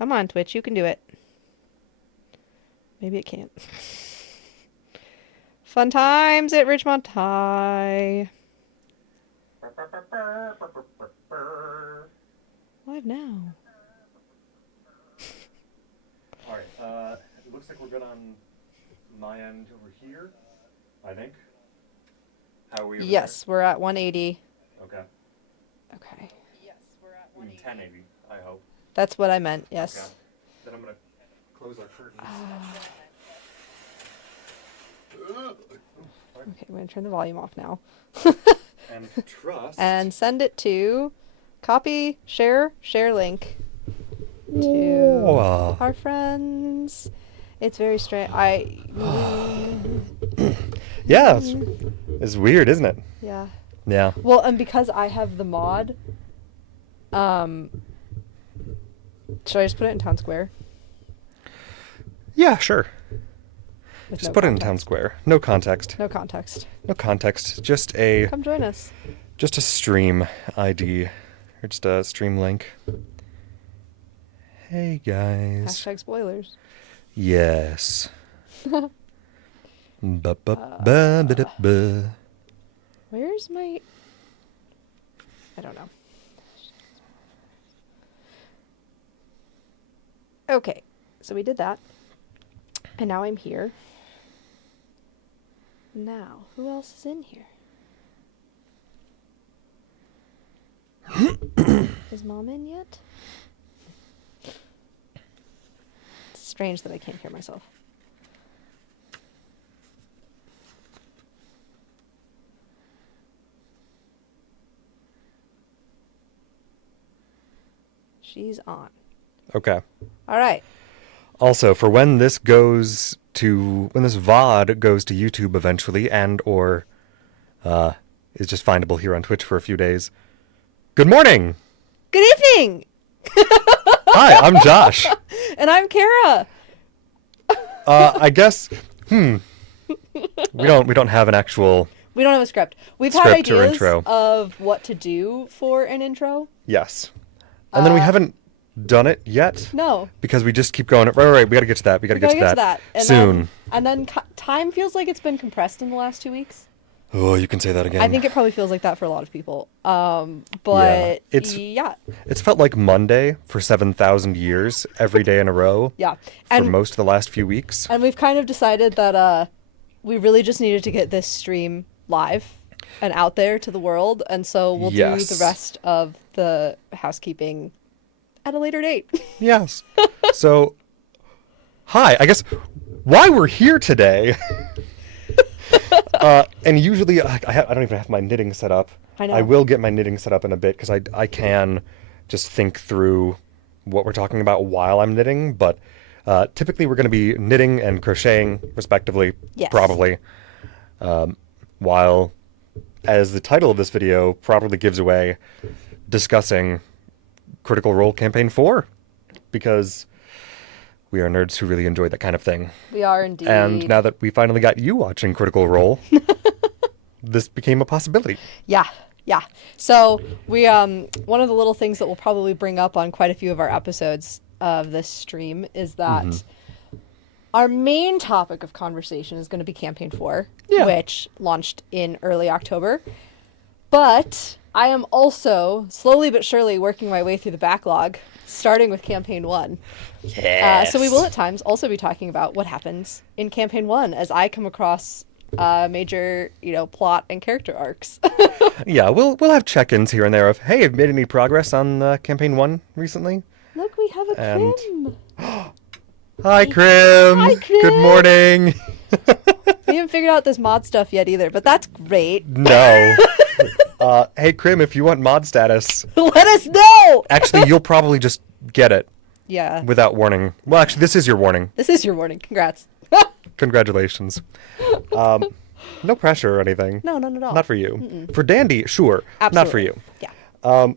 Come on, Twitch. You can do it. Maybe it can't. Fun times at Ridgemont High. Live now. Alright, it looks like we're good on my end over here, I think. How are we over Yes, we're at 180. there? Okay. Okay. Yes, we're at 1080, I hope. That's what I meant, yes. Okay. Then I'm going to close our curtains. Okay, I'm going to turn the volume off now. And trust. And send it to share link to our friends. It's very strange. Yeah, it's weird, isn't it? Yeah. Yeah. Well, and because I have the mod, should I just put it in Town Square? Yeah, sure. With Just no put it in context? Town Square. No context. No context. No context. Just a Come join us. stream ID. Or just a stream link. Hey guys. Hashtag spoilers. Yes. Ba-ba-ba-ba-da-ba. Where's my... I don't know. Okay, so we did that. And now I'm here. Now, who else is in here? Is Mom in yet? It's strange that I can't hear myself. She's on. Okay. All right. Also, for when this VOD goes to YouTube eventually and or is just findable here on Twitch for a few days. Good morning. Good evening. Hi, I'm Josh. And I'm Kara. I guess we don't have an actual We don't have a script. We've had Script or ideas intro. of what to do for an intro. yes. And then we haven't done it yet. No. Because we just keep going. Right. We got to get to that. We got to get to that And soon. Then time feels like it's been compressed in the last 2 weeks. Oh, you can say that again. I think it probably feels like that for a lot of people. But Yeah. It's felt like Monday for 7,000 years, every day in a row. Yeah. For most of the last few weeks. And we've kind of decided that we really just needed to get this stream live and out there to the world. And so we'll do the rest of the housekeeping at a later date. Yes. So, hi. I guess why we're here today. And usually, I don't even have my knitting set up. I know. I will get my knitting set up in a bit because I can just think through what we're talking about while I'm knitting. But typically, we're going to be knitting and crocheting, respectively. Yes. Probably. While, as the title of this video probably gives away, discussing Critical Role Campaign 4. Because we are nerds who really enjoy that kind of thing. We are indeed. And now that we finally got you watching Critical Role, this became a possibility. Yeah. So we one of the little things that we'll probably bring up on quite a few of our episodes of this stream is that our main topic of conversation is going to be Campaign 4, which launched in early October. But I am also slowly but surely working my way through the backlog, starting with Campaign 1. Yes. So we will at times also be talking about what happens in Campaign 1 as I come across major, plot and character arcs. Yeah, we'll have check-ins here and there of, hey, have you made any progress on Campaign 1 recently? Look, we have a And- Krim. Hi, Krim. Hi, Krim. Good morning. We haven't figured out this mod stuff yet either, but that's great. No. Hey, Krim, if you want mod status, Let us know! actually, you'll probably just get it Yeah. without warning. Well, actually, this is your warning. This is your warning. Congrats. Congratulations. No pressure or anything. No, none at all. Not for you. For Dandy, sure. Not for Absolutely. you. Yeah.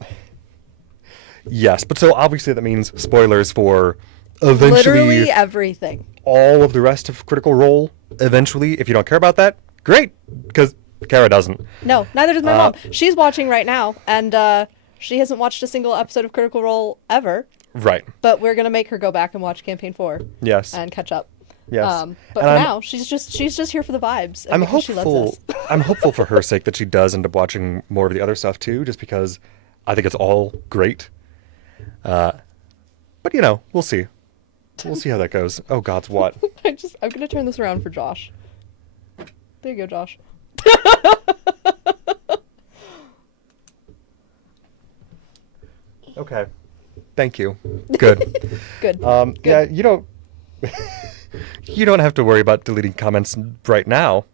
Yes, but so obviously that means spoilers for eventually Literally everything. all of the rest of Critical Role. Eventually, if you don't care about that, great, because Kara doesn't. No, neither does my mom. She's watching right now, and she hasn't watched a single episode of Critical Role ever. Right. But we're gonna make her go back and watch Campaign 4 Yes. and catch up. Yes. But And for I'm- now, she's just here for the vibes. And I'm because she loves hopeful. us. I'm hopeful for her sake that she does end up watching more of the other stuff too, just because I think it's all great. But we'll see. We'll see how that goes. Oh God's what? I'm gonna turn this around for Josh. There you go, Josh. Okay. Thank you. Good. Good. Yeah, you don't. You don't have to worry about deleting comments right now.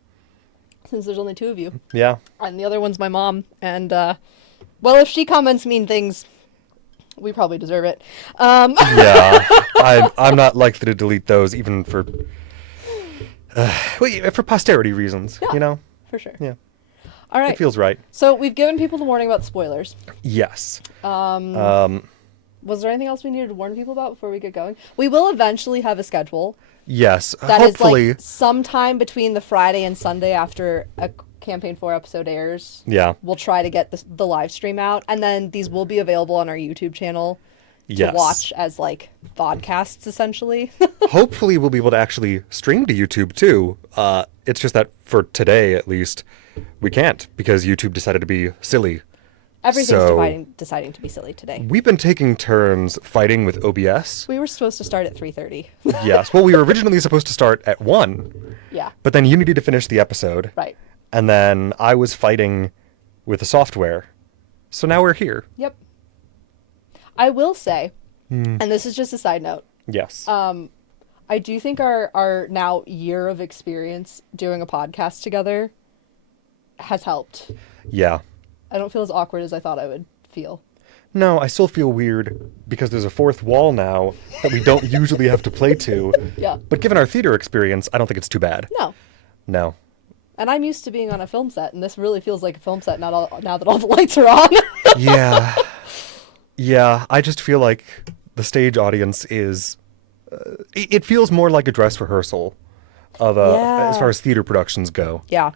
Since there's only 2 of you. Yeah. And the other one's my mom. And, well, if she comments mean things, we probably deserve it. Yeah. I'm not likely to delete those even for for posterity reasons. Yeah. For sure. Yeah. All right. It feels right. So we've given people the warning about spoilers. Yes. Was there anything else we needed to warn people about before we get going? We will eventually have a schedule. Yes. That Hopefully. is like sometime between the Friday and Sunday after a Campaign 4 episode airs. Yeah. We'll try to get the live stream out. And then these will be available on our YouTube channel to Yes. watch as like vodcasts, essentially. Hopefully we'll be able to actually stream to YouTube too. It's just that for today at least, we can't because YouTube decided to be silly. Everything's So- deciding to be silly today. We've been taking turns fighting with OBS. We were supposed to start at 3:30. Yes. Well, we were originally supposed to start at 1, Yeah. but then you needed to finish the episode. Right. And then I was fighting with the software. So now we're here. Yep. I will say, and this is just a side note, Yes. I do think our now year of experience doing a podcast together has helped. Yeah. I don't feel as awkward as I thought I would feel. No, I still feel weird because there's a fourth wall now that we don't usually have to play to. Yeah. But given our theater experience, I don't think it's too bad. No. No. And I'm used to being on a film set, and this really feels like a film set now that all the lights are on. Yeah. Yeah, I just feel like the stage audience is... it feels more like a dress rehearsal of Yeah. as far as theater productions go. Yeah,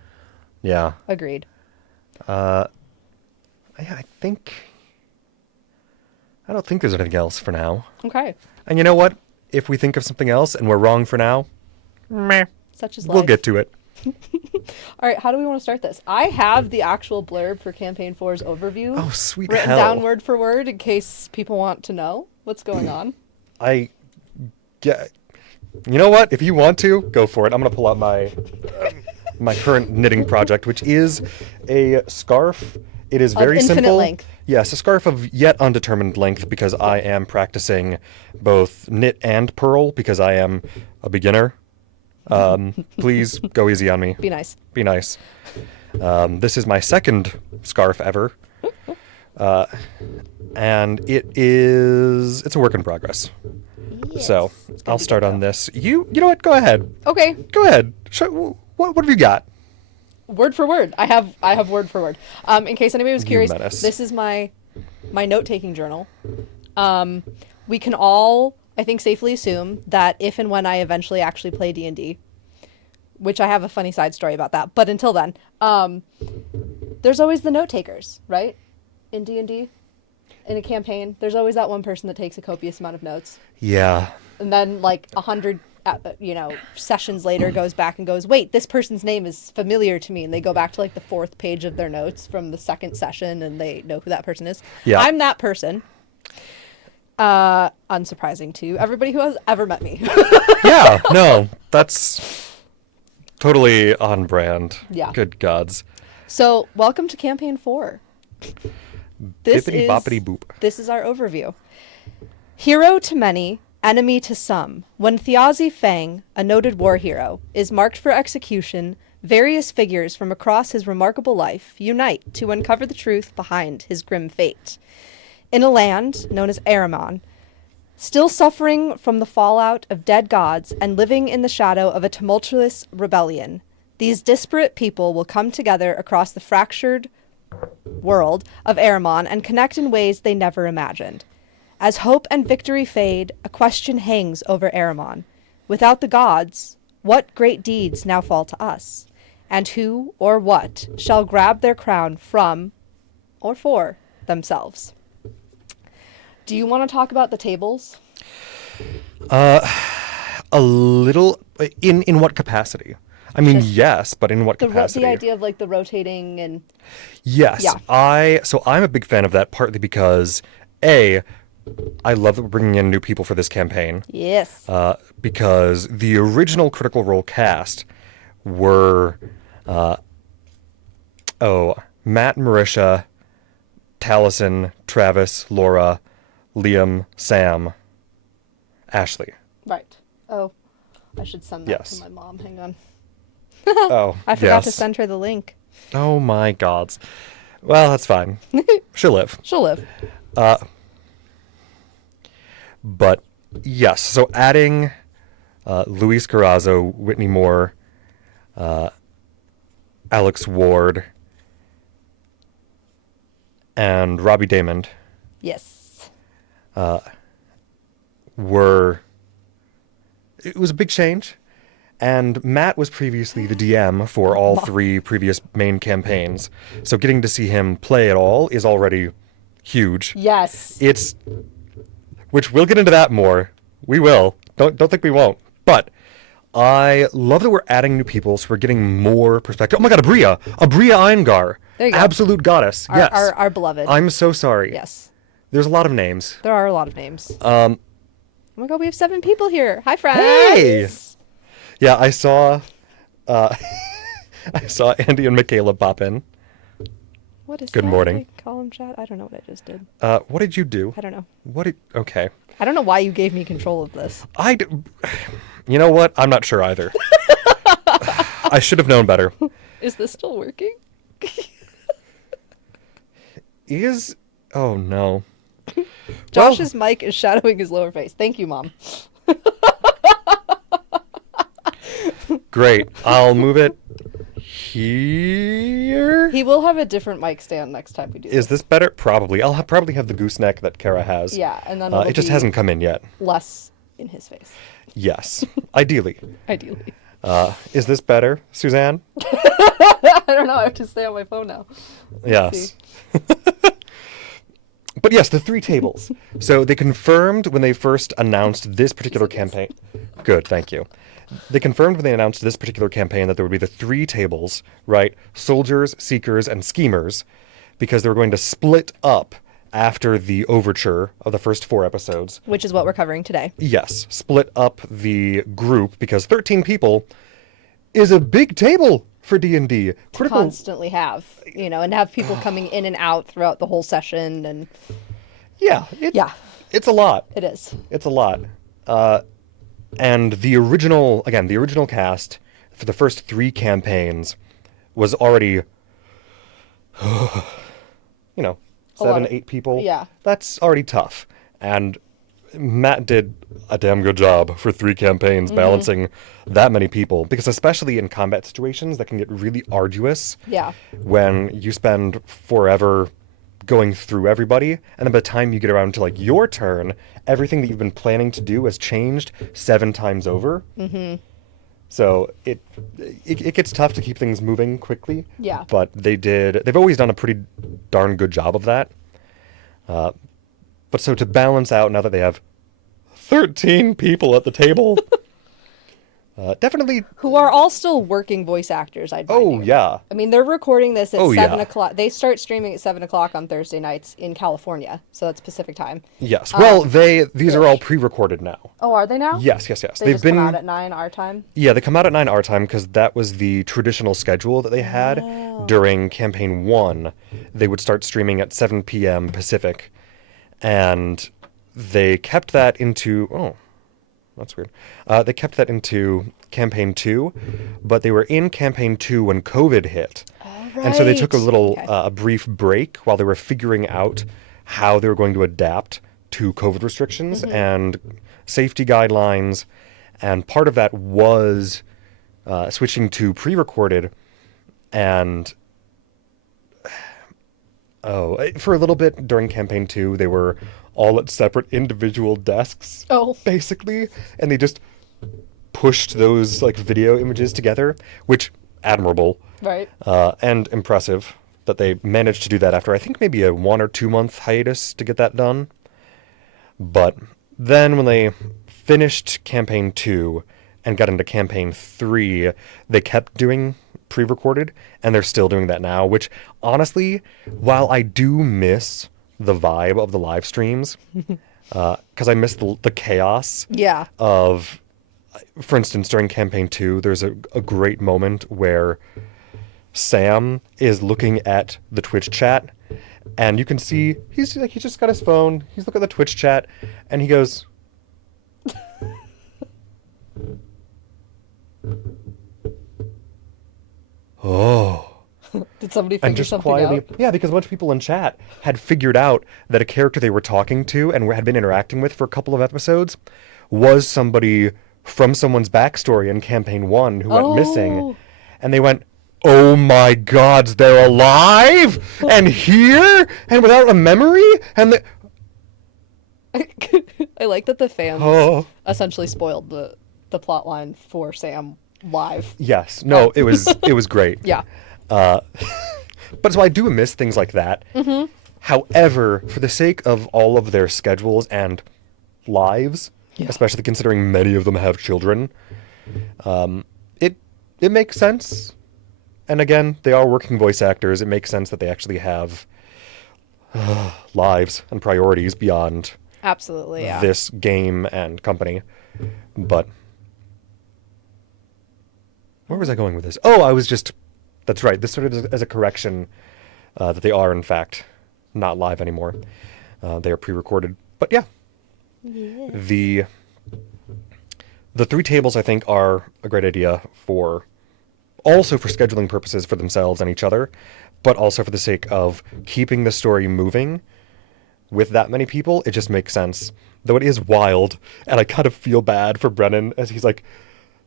Yeah. agreed. Yeah, I don't think there's anything else for now. Okay. And you know what? If we think of something else and we're wrong for now, meh, Such is life. we'll get to it. All right, how do we want to start this? I have the actual blurb for Campaign 4's overview Oh, sweet written hell. down word for word in case people want to know what's going on. I get. You know what? If you want to, go for it. I'm gonna pull out my current knitting project, which is a scarf. It is very infinite simple. length. Yes, a scarf of yet undetermined length because I am practicing both knit and purl because I am a beginner. Please go easy on me. Be nice. Be nice. This is my second scarf ever. And it's a work in progress. So I'll start on this. You know what? Go ahead. Okay, Go ahead. What have you got? word for word. I have word for word. In case anybody was You curious, menace. this is my note-taking journal. We can all, I think, safely assume that if and when I eventually actually play D&D, which I have a funny side story about that, but until then, there's always the note takers, right? In D&D, in a campaign, there's always that one person that takes a copious amount of notes, Yeah. and then like 100 sessions later goes back and goes, wait, this person's name is familiar to me, and they go back to like the 4th page of their notes from the 2nd session and they know who that person is. Yeah. I'm that person. Unsurprising to everybody who has ever met me. Yeah. No, that's totally on brand. Yeah. Good gods. So welcome to Campaign 4. This Bippity boppity boop. This is our overview. Hero to many, enemy to some. When Thiazi Fang, a noted war hero, is marked for execution, various figures from across his remarkable life unite to uncover the truth behind his grim fate. In a land known as Aramon, still suffering from the fallout of dead gods and living in the shadow of a tumultuous rebellion, these disparate people will come together across the fractured world of Aramon and connect in ways they never imagined. As hope and victory fade, a question hangs over Aramon. Without the gods, what great deeds now fall to us? And who or what shall grab their crown from or for themselves? Do you want to talk about the tables? A little in what capacity? I mean, Just yes, but in what The capacity? idea of like the rotating and Yes, Yeah. I'm a big fan of that partly because I love that we're bringing in new people for this campaign. yes, Because the original Critical Role cast were Matt, Marisha, Taliesin, Travis, Laura, Liam, Sam, Ashley. right. Oh, I should send that Yes. to my mom. Hang on. Oh, I forgot to yes. send her the link. Oh my gods. Well, that's fine. She'll live. She'll live. But yes, so adding Luis Carrazzo, Whitney Moore, Alex Ward, and Robbie Damond Yes. were... It was a big change. And Matt was previously the DM for all three previous main campaigns. So getting to see him play at all is already huge. Yes. It's... Which we'll get into that more. We will. Don't think we won't. But I love that we're adding new people, so we're getting more perspective. Oh my god, Abria Iyengar. There you go. Absolute goddess. Yes. Our beloved. I'm so sorry. Yes. There's a lot of names. There are a lot of names. Oh my god, we have 7 people here. Hi, friends. Hey! Yeah, I saw I saw Andy and Michaela pop in. What is Good that? morning. Column chat? I don't know what I just did. What did you do? I don't know. Okay. I don't know why you gave me control of this. You know what? I'm not sure either. I should have known better. Is this still working? Oh no. Josh's mic is shadowing his lower face. Thank you, Mom. Great. I'll move it here. He will have a different mic stand next time we do Is this better? Probably. I'll probably have the gooseneck that Kara has. Yeah, and then it just hasn't come in yet. less in his face. Yes. Ideally. Ideally. Is this better, Suzanne? I don't know. I have to stay on my phone now. Yes. But yes, the 3 tables. So they confirmed when they first announced this particular campaign. Good, thank you. They confirmed when they announced this particular campaign that there would be the 3 tables, right? Soldiers, Seekers, and Schemers, because they were going to split up after the overture of the first 4 episodes. Which is what we're covering today. Yes, split up the group because 13 people is a big table for D&D. Critical. Constantly have, and have people coming in and out throughout the whole session. And Yeah. It's a lot. it is. It's a lot. And the original cast for the first 3 campaigns was already, 7, 8 people. Yeah. That's already tough. And Matt did a damn good job for 3 campaigns balancing that many people. Because especially in combat situations, that can get really arduous. Yeah. When you spend forever going through everybody, and then by the time you get around to like your turn, everything that you've been planning to do has changed 7 times over. Mm-hmm. So it gets tough to keep things moving quickly. Yeah. But they've always done a pretty darn good job of that. But so to balance out, now that they have 13 people at the table, definitely. Who are all still working voice actors, I'd mind Oh, you. yeah. I mean, they're recording this at Oh, 7 yeah. o'clock. They start streaming at 7 o'clock on Thursday nights in California. So that's Pacific time. Yes. Well, these are all pre-recorded now. Oh, are they now? Yes. They They've just been come out at 9 our time? Yeah, they come out at 9 our time because that was the traditional schedule that they had during campaign 1. They would start streaming at 7 p.m. Pacific, and they kept that into... Oh, that's weird. They kept that into campaign 2, but they were in campaign 2 when COVID hit. And so they took a little a brief break while they were figuring out how they were going to adapt to COVID restrictions and safety guidelines. And part of that was switching to pre-recorded. And for a little bit during campaign 2, they were all at separate individual desks, basically. And they just pushed those like video images together, which admirable. Right. And impressive that they managed to do that after, I think, maybe a 1 or 2 month hiatus to get that done. But then when they finished campaign 2 and got into campaign 3, they kept doing pre-recorded, and they're still doing that now, which honestly, while I do miss the vibe of the live streams, because I miss the chaos Yeah. of, for instance, during campaign 2, there's a great moment where Sam is looking at the Twitch chat, and you can see he's just got his phone, he's looking at the Twitch chat, and he goes, oh. Did somebody And figure just something quietly, out? yeah, because a bunch of people in chat had figured out that a character they were talking to and had been interacting with for a couple of episodes was somebody from someone's backstory in campaign 1 who went missing. Oh. And they went, oh my gods, they're alive and here and without a memory and I like that the fans Oh. essentially spoiled the plot line for Sam live. Yes, no, it was great. Yeah. But so I do miss things like that. Mm-hmm. However, for the sake of all of their schedules and lives, Yeah. especially considering many of them have children, it makes sense. And again, they are working voice actors. It makes sense that they actually have lives and priorities beyond Absolutely, yeah. this game and company. But where was I going with this? That's right. This started as a correction that they are, in fact, not live anymore. They are pre-recorded. But yeah. The 3 tables, I think, are a great idea also for scheduling purposes for themselves and each other, but also for the sake of keeping the story moving with that many people. It just makes sense. Though it is wild, and I kind of feel bad for Brennan as he's like,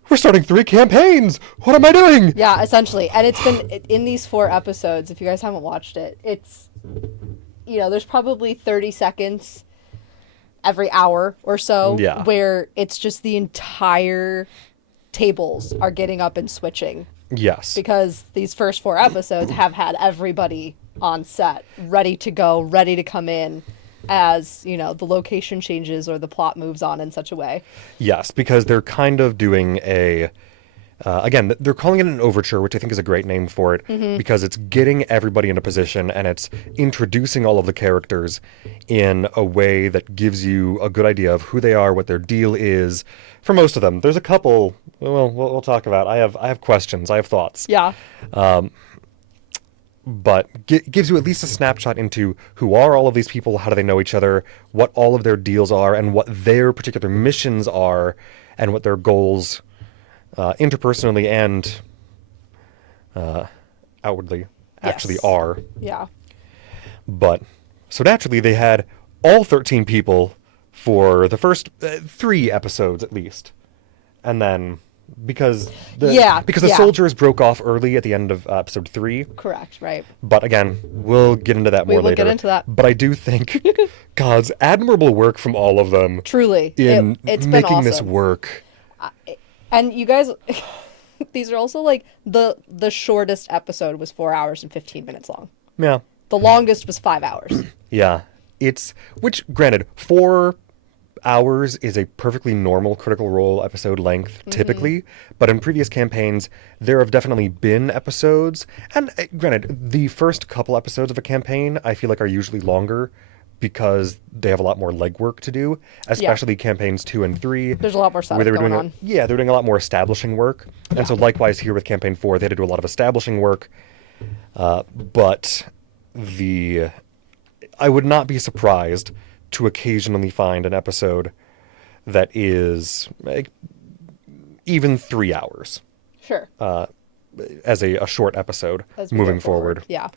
we're starting 3 campaigns! What am I doing? Yeah, essentially. And it's been in these 4 episodes, if you guys haven't watched it, it's, there's probably 30 seconds every hour or so Yeah. where it's just the entire tables are getting up and switching. Yes. Because these first 4 episodes have had everybody on set, ready to go, ready to come in as, the location changes or the plot moves on in such a way. Yes, because they're kind of doing again, they're calling it an overture, which I think is a great name for it, because it's getting everybody in a position and it's introducing all of the characters in a way that gives you a good idea of who they are, what their deal is. For most of them, there's a couple. Well, we'll talk about. I have questions. I have thoughts. Yeah. But gives you at least a snapshot into who are all of these people, how do they know each other, what all of their deals are, and what their particular missions are, and what their goals interpersonally and outwardly actually are. Yeah. But so naturally they had all 13 people for the first 3 episodes at least. And then because the soldiers broke off early at the end of episode 3. Correct, right. But again, we'll get into that more later. We will get into that. But I do think God's admirable work from all of them Truly. in It's making been awesome. this work. And you guys, these are also like the shortest episode was 4 hours and 15 minutes long. Yeah. The longest was 5 hours. Yeah. Which granted, 4 hours is a perfectly normal Critical Role episode length typically, but in previous campaigns there have definitely been episodes, and granted, the first couple episodes of a campaign I feel like are usually longer because they have a lot more legwork to do, especially campaigns 2 and 3. There's a lot more stuff going on. They're doing a lot more establishing work, and so likewise here with campaign 4 they had to do a lot of establishing work, but I would not be surprised to occasionally find an episode that is even 3 hours. Sure. As a short episode As we moving go forward. Yeah.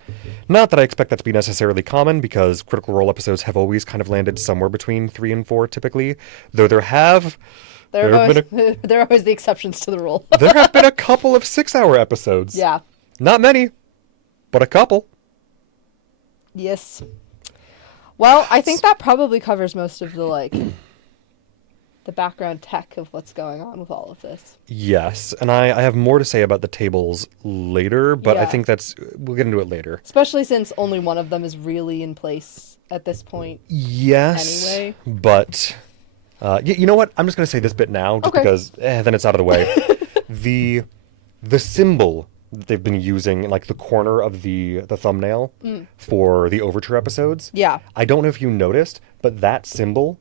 Not that I expect that to be necessarily common, because Critical Role episodes have always kind of landed somewhere between 3 and 4 typically, though there have There are always the exceptions to the rule. there have been a couple of 6-hour episodes. Yeah. Not many, but a couple. Yes. Well, I think that probably covers most of the the background tech of what's going on with all of this. Yes, and I have more to say about the tables later, but I Yeah. think we'll get into it later. Especially since only one of them is really in place at this point. Yes, Anyway. but you know what? I'm just going to say this bit now, just Okay. because then it's out of the way. The symbol that they've been using, like the corner of the thumbnail for the Overture episodes. Yeah. I don't know if you noticed, but that symbol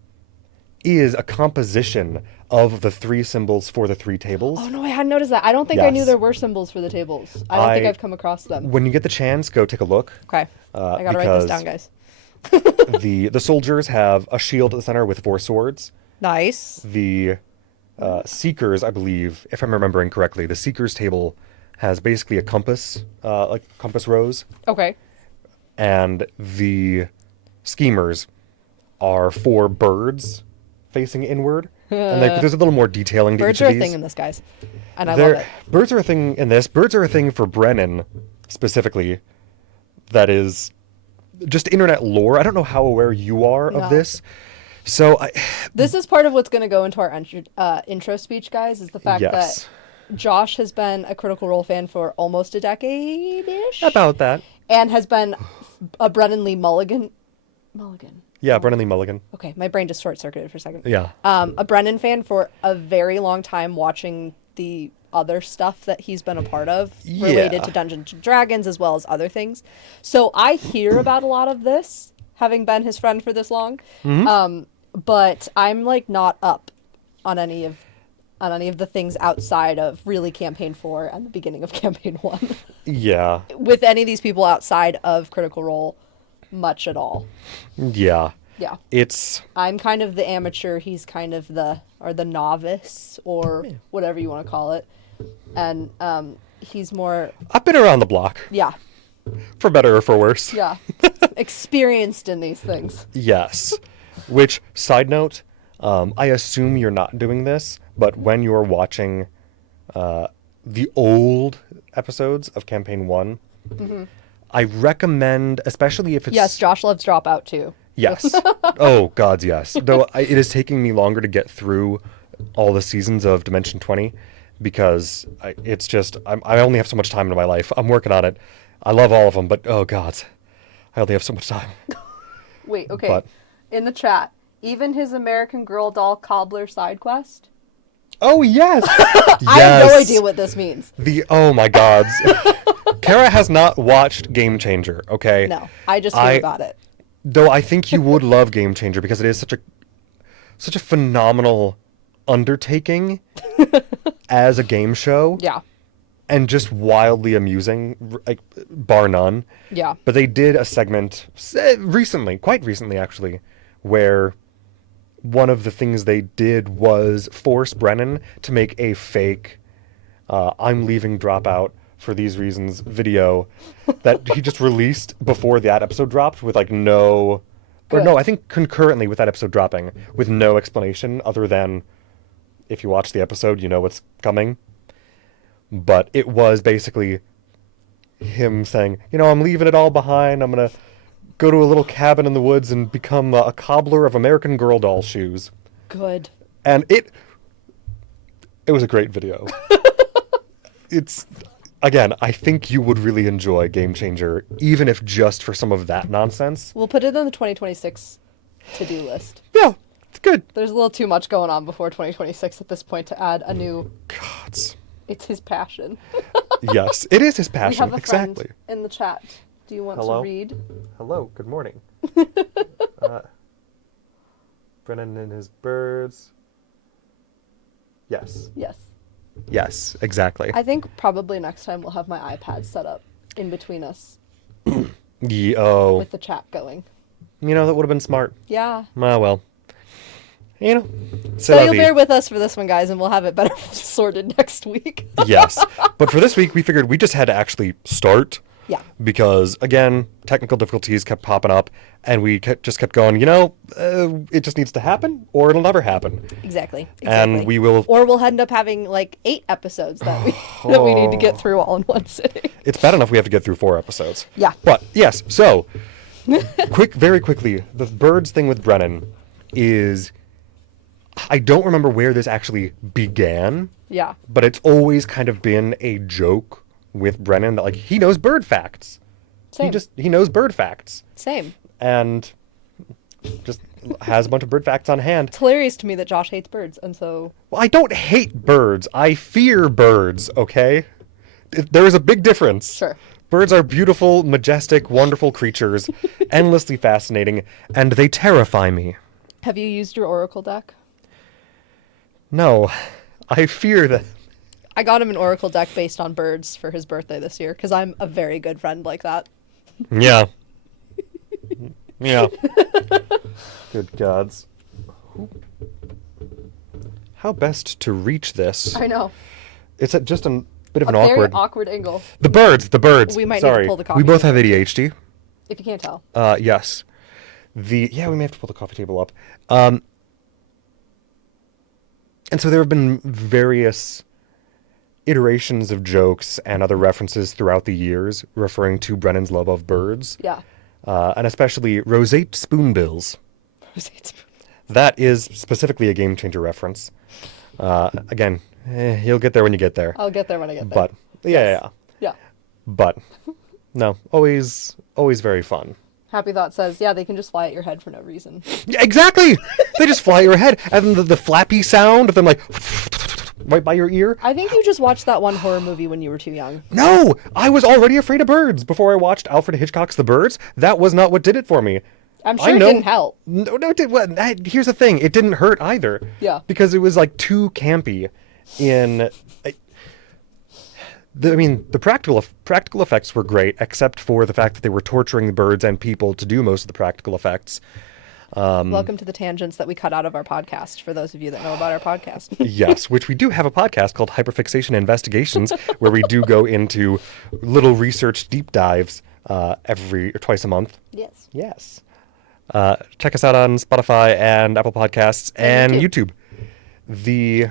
is a composition of the 3 symbols for the 3 tables. Oh no, I hadn't noticed that. I don't think I knew Yes. there were symbols for the tables. I don't think I've come across them. When you get the chance, go take a look. Okay. I gotta write this because down, guys. the soldiers have a shield at the center with 4 swords. Nice. The Seekers, I believe, if I'm remembering correctly, the Seekers table has basically a compass, like compass rose, Okay. and the Schemers are 4 birds facing inward. And there's a little more detailing to Birds each are of a these. thing in this, guys. And I love it. Birds are a thing in this. Birds are a thing for Brennan, specifically, that is just internet lore. I don't know how aware you are No. of this. So, This is part of what's going to go into our intro speech, guys, is the fact yes. that Josh has been a Critical Role fan for almost a decade-ish. About that. And has been a Brennan Lee Mulligan. Yeah, Brennan Lee Mulligan. Okay, my brain just short-circuited for a second. Yeah. A Brennan fan for a very long time, watching the other stuff that he's been a part of related Yeah. to Dungeons and Dragons as well as other things. So I hear about a lot of this, having been his friend for this long. But I'm like not up on any of the things outside of really Campaign 4 and the beginning of Campaign 1. Yeah. With any of these people outside of Critical Role much at all. Yeah. Yeah. I'm kind of the amateur, he's kind of the novice or whatever you want to call it. And he's more I've been around the block, yeah, for better or for worse. yeah. Experienced in these things. Yes. Which, side note, I assume you're not doing this, but when you're watching the old episodes of Campaign 1, I recommend, especially if it's... Yes, Josh loves Dropout too. Yes. Oh, gods, yes. Though it is taking me longer to get through all the seasons of Dimension 20 because it's just, I only have so much time in my life. I'm working on it. I love all of them, but oh, gods, I only have so much time. Wait, okay. But- In the chat, even his American Girl doll cobbler side quest? Oh, yes. I have no idea what this means. Oh, my gods. Kara has not watched Game Changer, okay? No, I just hear about it. Though I think you would love Game Changer because it is such a phenomenal undertaking as a game show. Yeah. And just wildly amusing, like, bar none. Yeah. But they did a segment quite recently actually, where one of the things they did was force Brennan to make a fake I'm leaving Dropout for these reasons video that he just released before that episode dropped with like no... Or Good. no, I think concurrently with that episode dropping, with no explanation other than if you watch the episode, you know what's coming. But it was basically him saying, I'm leaving it all behind. I'm going to go to a little cabin in the woods and become a cobbler of American Girl doll shoes. Good. And it was a great video. Again, I think you would really enjoy Game Changer, even if just for some of that nonsense. We'll put it on the 2026 to-do list. Yeah, it's good. There's a little too much going on before 2026 at this point to add a new... Gods. It's his passion. Yes, it is his We passion. have a friend Exactly. in the chat. Do you want Hello? to read? Hello, good morning. Brennan and his birds. Yes. Yes. Yes, exactly. I think probably next time we'll have my iPad set up in between us Oh, with the chat going. that would have been smart. Yeah. Well. So you'll bear with us for this one, guys, and we'll have it better sorted next week. Yes. But for this week, we figured we just had to actually start. Yeah. Because, again, technical difficulties kept popping up, and we just kept going, it just needs to happen, or it'll never happen. Exactly. And we will... Or we'll end up having, 8 episodes that we need to get through all in one sitting. It's bad enough we have to get through 4 episodes. Yeah. But, yes, so, very quickly, the birds thing with Brennan is... I don't remember where this actually began, Yeah. but it's always kind of been a joke with Brennan that, like, he knows bird facts. Same. He knows bird facts. Same. And just has a bunch of bird facts on hand. It's hilarious to me that Josh hates birds, and so... Well, I don't hate birds. I fear birds, okay? There is a big difference. Sure. Birds are beautiful, majestic, wonderful creatures, endlessly fascinating, and they terrify me. Have you used your Oracle deck? No, I fear them. I got him an Oracle deck based on birds for his birthday this year, because I'm a very good friend like that. Yeah. Yeah. Good gods. How best to reach this? I know. It's at just a bit of A an very awkward... awkward angle, The birds. We might need to Sorry. pull the coffee We both table. have ADHD. if you can't tell. Yes. Yeah, we may have to pull the coffee table up. And so there have been various iterations of jokes and other references throughout the years referring to Brennan's love of birds. Yeah. And especially roseate spoonbills. That is specifically a Game Changer reference. Again, you'll get there when you get there. I'll get there when I get there. But, yeah. Yeah. But, no, always very fun. Happy Thought says, yeah, they can just fly at your head for no reason. Yeah, exactly! They just fly at your head, and then the flappy sound of them, like, right by your ear. I think you just watched that one horror movie when you were too young. No! I was already afraid of birds before I watched Alfred Hitchcock's The Birds. That was not what did it for me. I'm sure it didn't help. No, here's the thing. It didn't hurt either. Yeah. Because it was, like, too campy in... the practical effects were great, except for the fact that they were torturing the birds and people to do most of the practical effects. Welcome to the tangents that we cut out of our podcast, for those of you that know about our podcast. Yes, which we do have a podcast called Hyperfixation Investigations, where we do go into little research deep dives twice a month. Yes. Yes. Check us out on Spotify and Apple Podcasts and YouTube. The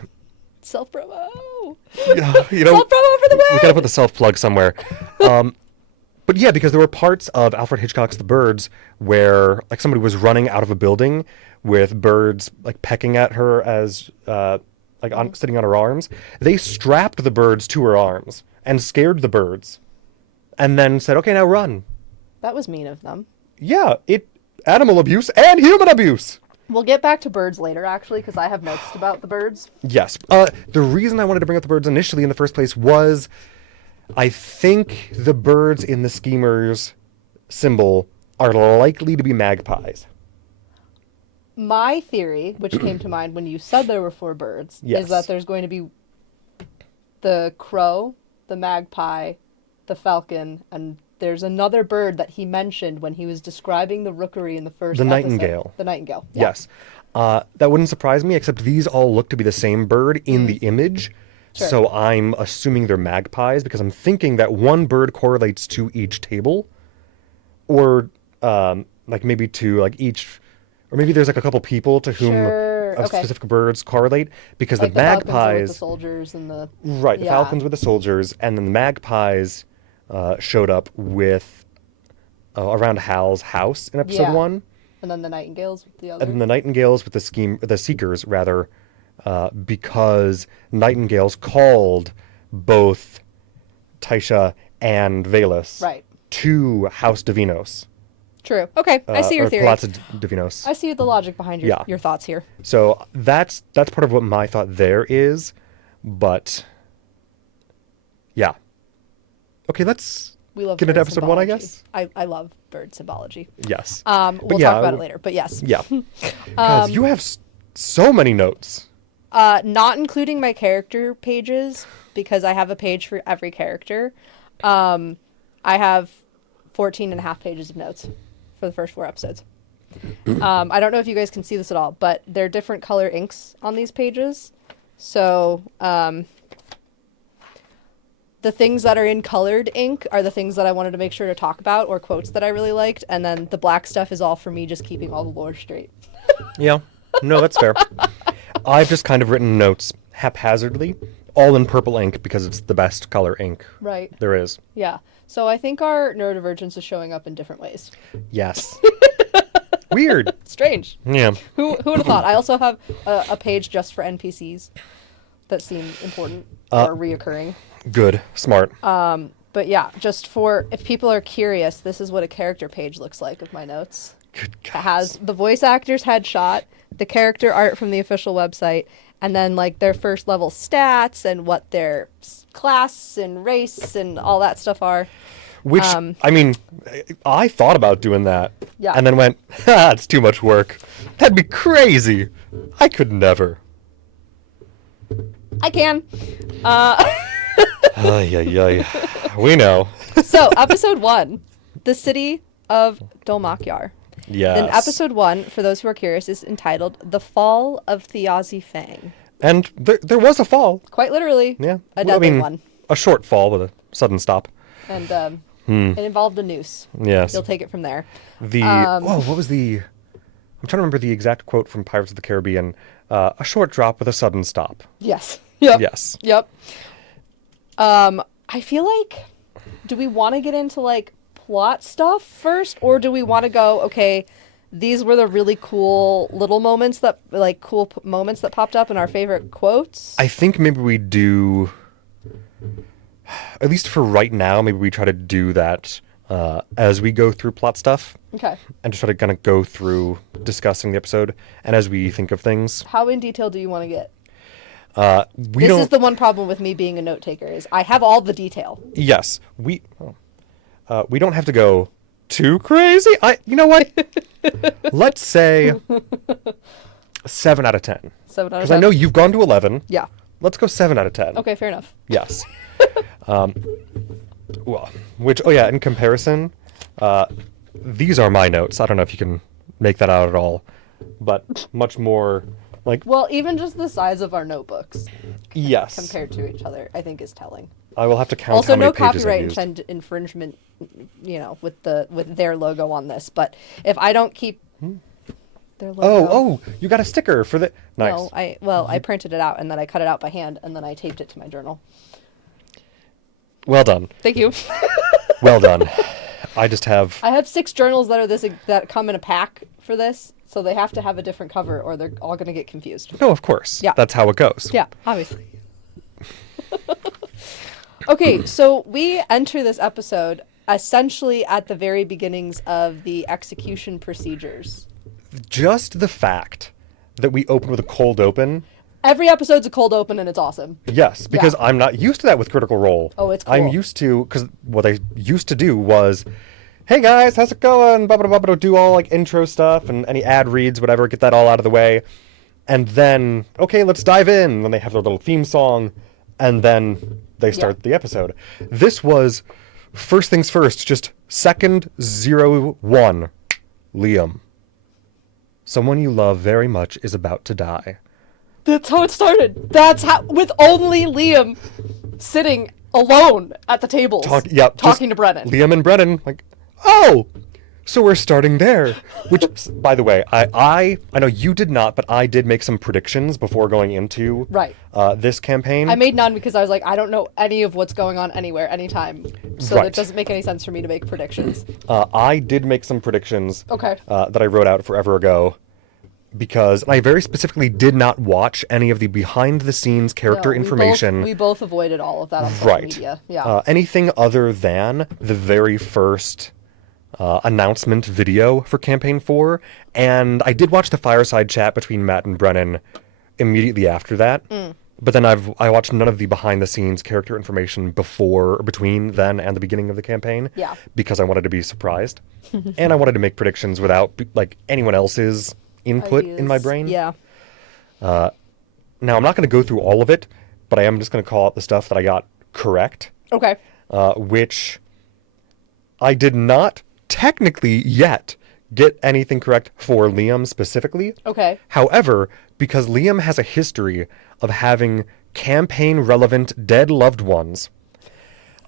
Self-promo. Self-promo for the win! We gotta put the self-plug somewhere. But yeah, because there were parts of Alfred Hitchcock's The Birds where, like, somebody was running out of a building with birds, like, pecking at her as, sitting on her arms. They strapped the birds to her arms and scared the birds and then said, okay, now run. That was mean of them. Yeah, animal abuse and human abuse. We'll get back to birds later, actually, because I have notes about the birds. Yes. The reason I wanted to bring up the birds initially in the first place was I think the birds in the Schemers symbol are likely to be magpies. My theory, which came to mind when you said there were 4 birds, Yes. is that there's going to be the crow, the magpie, the falcon, and there's another bird that he mentioned when he was describing the rookery in the first episode. Nightingale. The nightingale. Yeah. Yes. That wouldn't surprise me, except these all look to be the same bird in the image. Sure. So I'm assuming they're magpies because I'm thinking that one bird correlates to each table. Or maybe to like each... Or maybe there's like a couple people to whom specific birds correlate. Because Like the magpies... falcons are with the soldiers and the... Right, the falcons with the soldiers. And then the magpies showed up with... around Hal's house in episode 1. And then the nightingales with the other. And then the nightingales with the seekers, rather, because nightingales called both Taisha and Velas to House Divinos. True. Okay, I see your theory. Palazzo Divinos. I see the logic behind your thoughts here. So that's part of what my thought there is, but yeah. Okay, let's get into episode 1, I guess. I love bird symbology. Yes. We'll talk about it later, but yes. Yeah. Because you have so many notes. Not including my character pages, because I have a page for every character. I have 14 and a half pages of notes for the first 4 episodes. I don't know if you guys can see this at all, but they're different color inks on these pages. So the things that are in colored ink are the things that I wanted to make sure to talk about, or quotes that I really liked, and then the black stuff is all for me just keeping all the lore straight. Yeah. No, that's fair. I've just kind of written notes haphazardly, all in purple ink because it's the best color ink there is. Yeah. So I think our neurodivergence is showing up in different ways. Yes. Weird. Strange. Yeah. Who would have thought? I also have a page just for NPCs that seem important or reoccurring. Good. Smart. But yeah, just for if people are curious, this is what a character page looks like of my notes. Good It God. has the voice actor's headshot, the character art from the official website, and then like their first level stats and what their class and race and all that stuff are. Which, I mean, I thought about doing that. Yeah. And then went, it's too much work. That'd be crazy. I could never. I can. Ay, ay, ay. We know. So, episode 1, the city of Dolmakyar. Yes. Then episode 1, for those who are curious, is entitled The Fall of Thiazi Fang. And there was a fall. Quite literally, Yeah. a deadly one. A short fall with a sudden stop. And it involved a noose. Yes. You'll take it from there. What was the... I'm trying to remember the exact quote from Pirates of the Caribbean. A short drop with a sudden stop. Yes. Yep. Yes. Yep. I feel like, do we want to get into like plot stuff first, or do we want to go, okay, these were the really cool little moments that, like, moments that popped up in our favorite quotes? I think maybe we do... At least for right now, maybe we try to do that as we go through plot stuff. Okay. And just try to kind of go through discussing the episode and as we think of things. How in detail do you want to get? This is the one problem with me being a note taker, is I have all the detail. Yes, we don't have to go too crazy. You know what? Let's say 7 out of 10. 7 out of 10. Because I know you've gone to 11. Yeah. Let's go 7 out of 10. Okay, fair enough. Yes. Well, in comparison, these are my notes. I don't know if you can make that out at all, but much more like... Well, even just the size of our notebooks Yes. compared to each other, I think is telling. I will have to count Also, how many no pages I copyright used. infringement, with their logo on this. But if I don't keep their logo, Oh, you got a sticker for the... Nice. no, I printed it out and then I cut it out by hand and then I taped it to my journal. Well done. Thank you. Well done. I just have... I have 6 journals that are that come in a pack for this, so they have to have a different cover or they're all going to get confused. No, of course. Yeah. That's how it goes. Yeah, obviously. Okay, so we enter this episode essentially at the very beginnings of the execution procedures. Just the fact that we open with a cold open... Every episode's a cold open and it's awesome. Yes, because I'm not used to that with Critical Role. Oh, it's cool. I'm used to... Because what I used to do was... Hey guys, how's it going? Blah, blah, blah, blah, do all like intro stuff and any ad reads, whatever, get that all out of the way. And then, okay, let's dive in. Then they have their little theme song, and then they start the episode. This was, first things first, just second 01. Liam. Someone you love very much is about to die. That's how it started. That's how, with only Liam sitting alone at the tables, talking to Brennan. Liam and Brennan, like, oh, so we're starting there. Which, by the way, I know you did not, but I did make some predictions before going into this campaign. I made none because I was like, I don't know any of what's going on anywhere, anytime. So it doesn't make any sense for me to make predictions. I did make some predictions that I wrote out forever ago. Because I very specifically did not watch any of the behind-the-scenes character information. We both avoided all of that on social media. Yeah. Anything other than the very first announcement video for Campaign 4. And I did watch the fireside chat between Matt and Brennan immediately after that. But then I watched none of the behind-the-scenes character information before or between then and the beginning of the campaign. Yeah. Because I wanted to be surprised. And I wanted to make predictions without like anyone else's input in my brain. Yeah. Now, I'm not going to go through all of it, but I am just going to call out the stuff that I got correct. Okay. Which I did not technically yet get anything correct for Liam specifically. Okay. However, because Liam has a history of having campaign-relevant dead loved ones,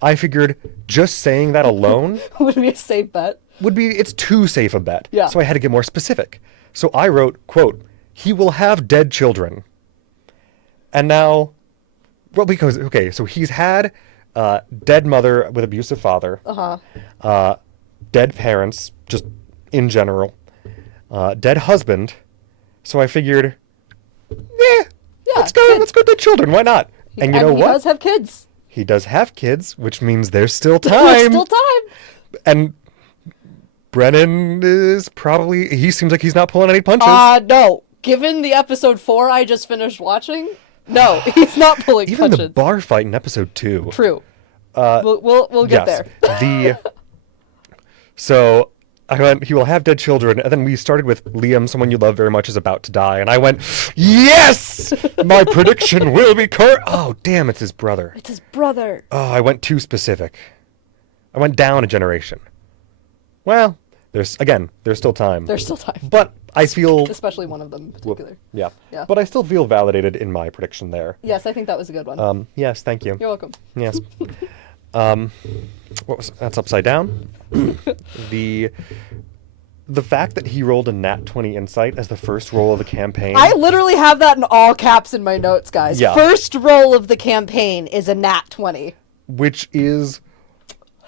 I figured just saying that alone would be a safe bet. It's too safe a bet. Yeah. So I had to get more specific. So I wrote, quote, he will have dead children. And now, well, because, okay, so he's had dead mother with abusive father. Dead parents, just in general. dead husband. So I figured, Yeah, let's go. kids. Let's go to children. Why not? And you know he what? does have kids. He does have kids, which means there's still There's time. still time. And Brennan is probably. He seems like he's not pulling any punches. No. Given the episode 4 I just finished watching, no, he's not pulling Even punches. the bar fight in episode 2. True. We'll get Yes. there. So I went, he will have dead children, and then we started with Liam, someone you love very much, is about to die, and I went, yes! My prediction will be correct. Oh, damn, it's his brother. It's his brother. Oh, I went too specific. I went down a generation. Well, there's still time. There's still time. But I feel... Especially one of them in particular. Yeah. Yeah. But I still feel validated in my prediction there. Yes, I think that was a good one. Yes, thank you. You're welcome. Yes. That's upside down. The fact that he rolled a nat 20 insight as the first roll of the campaign. I literally have that in all caps in my notes, guys. Yeah. First roll of the campaign is a nat 20. Which is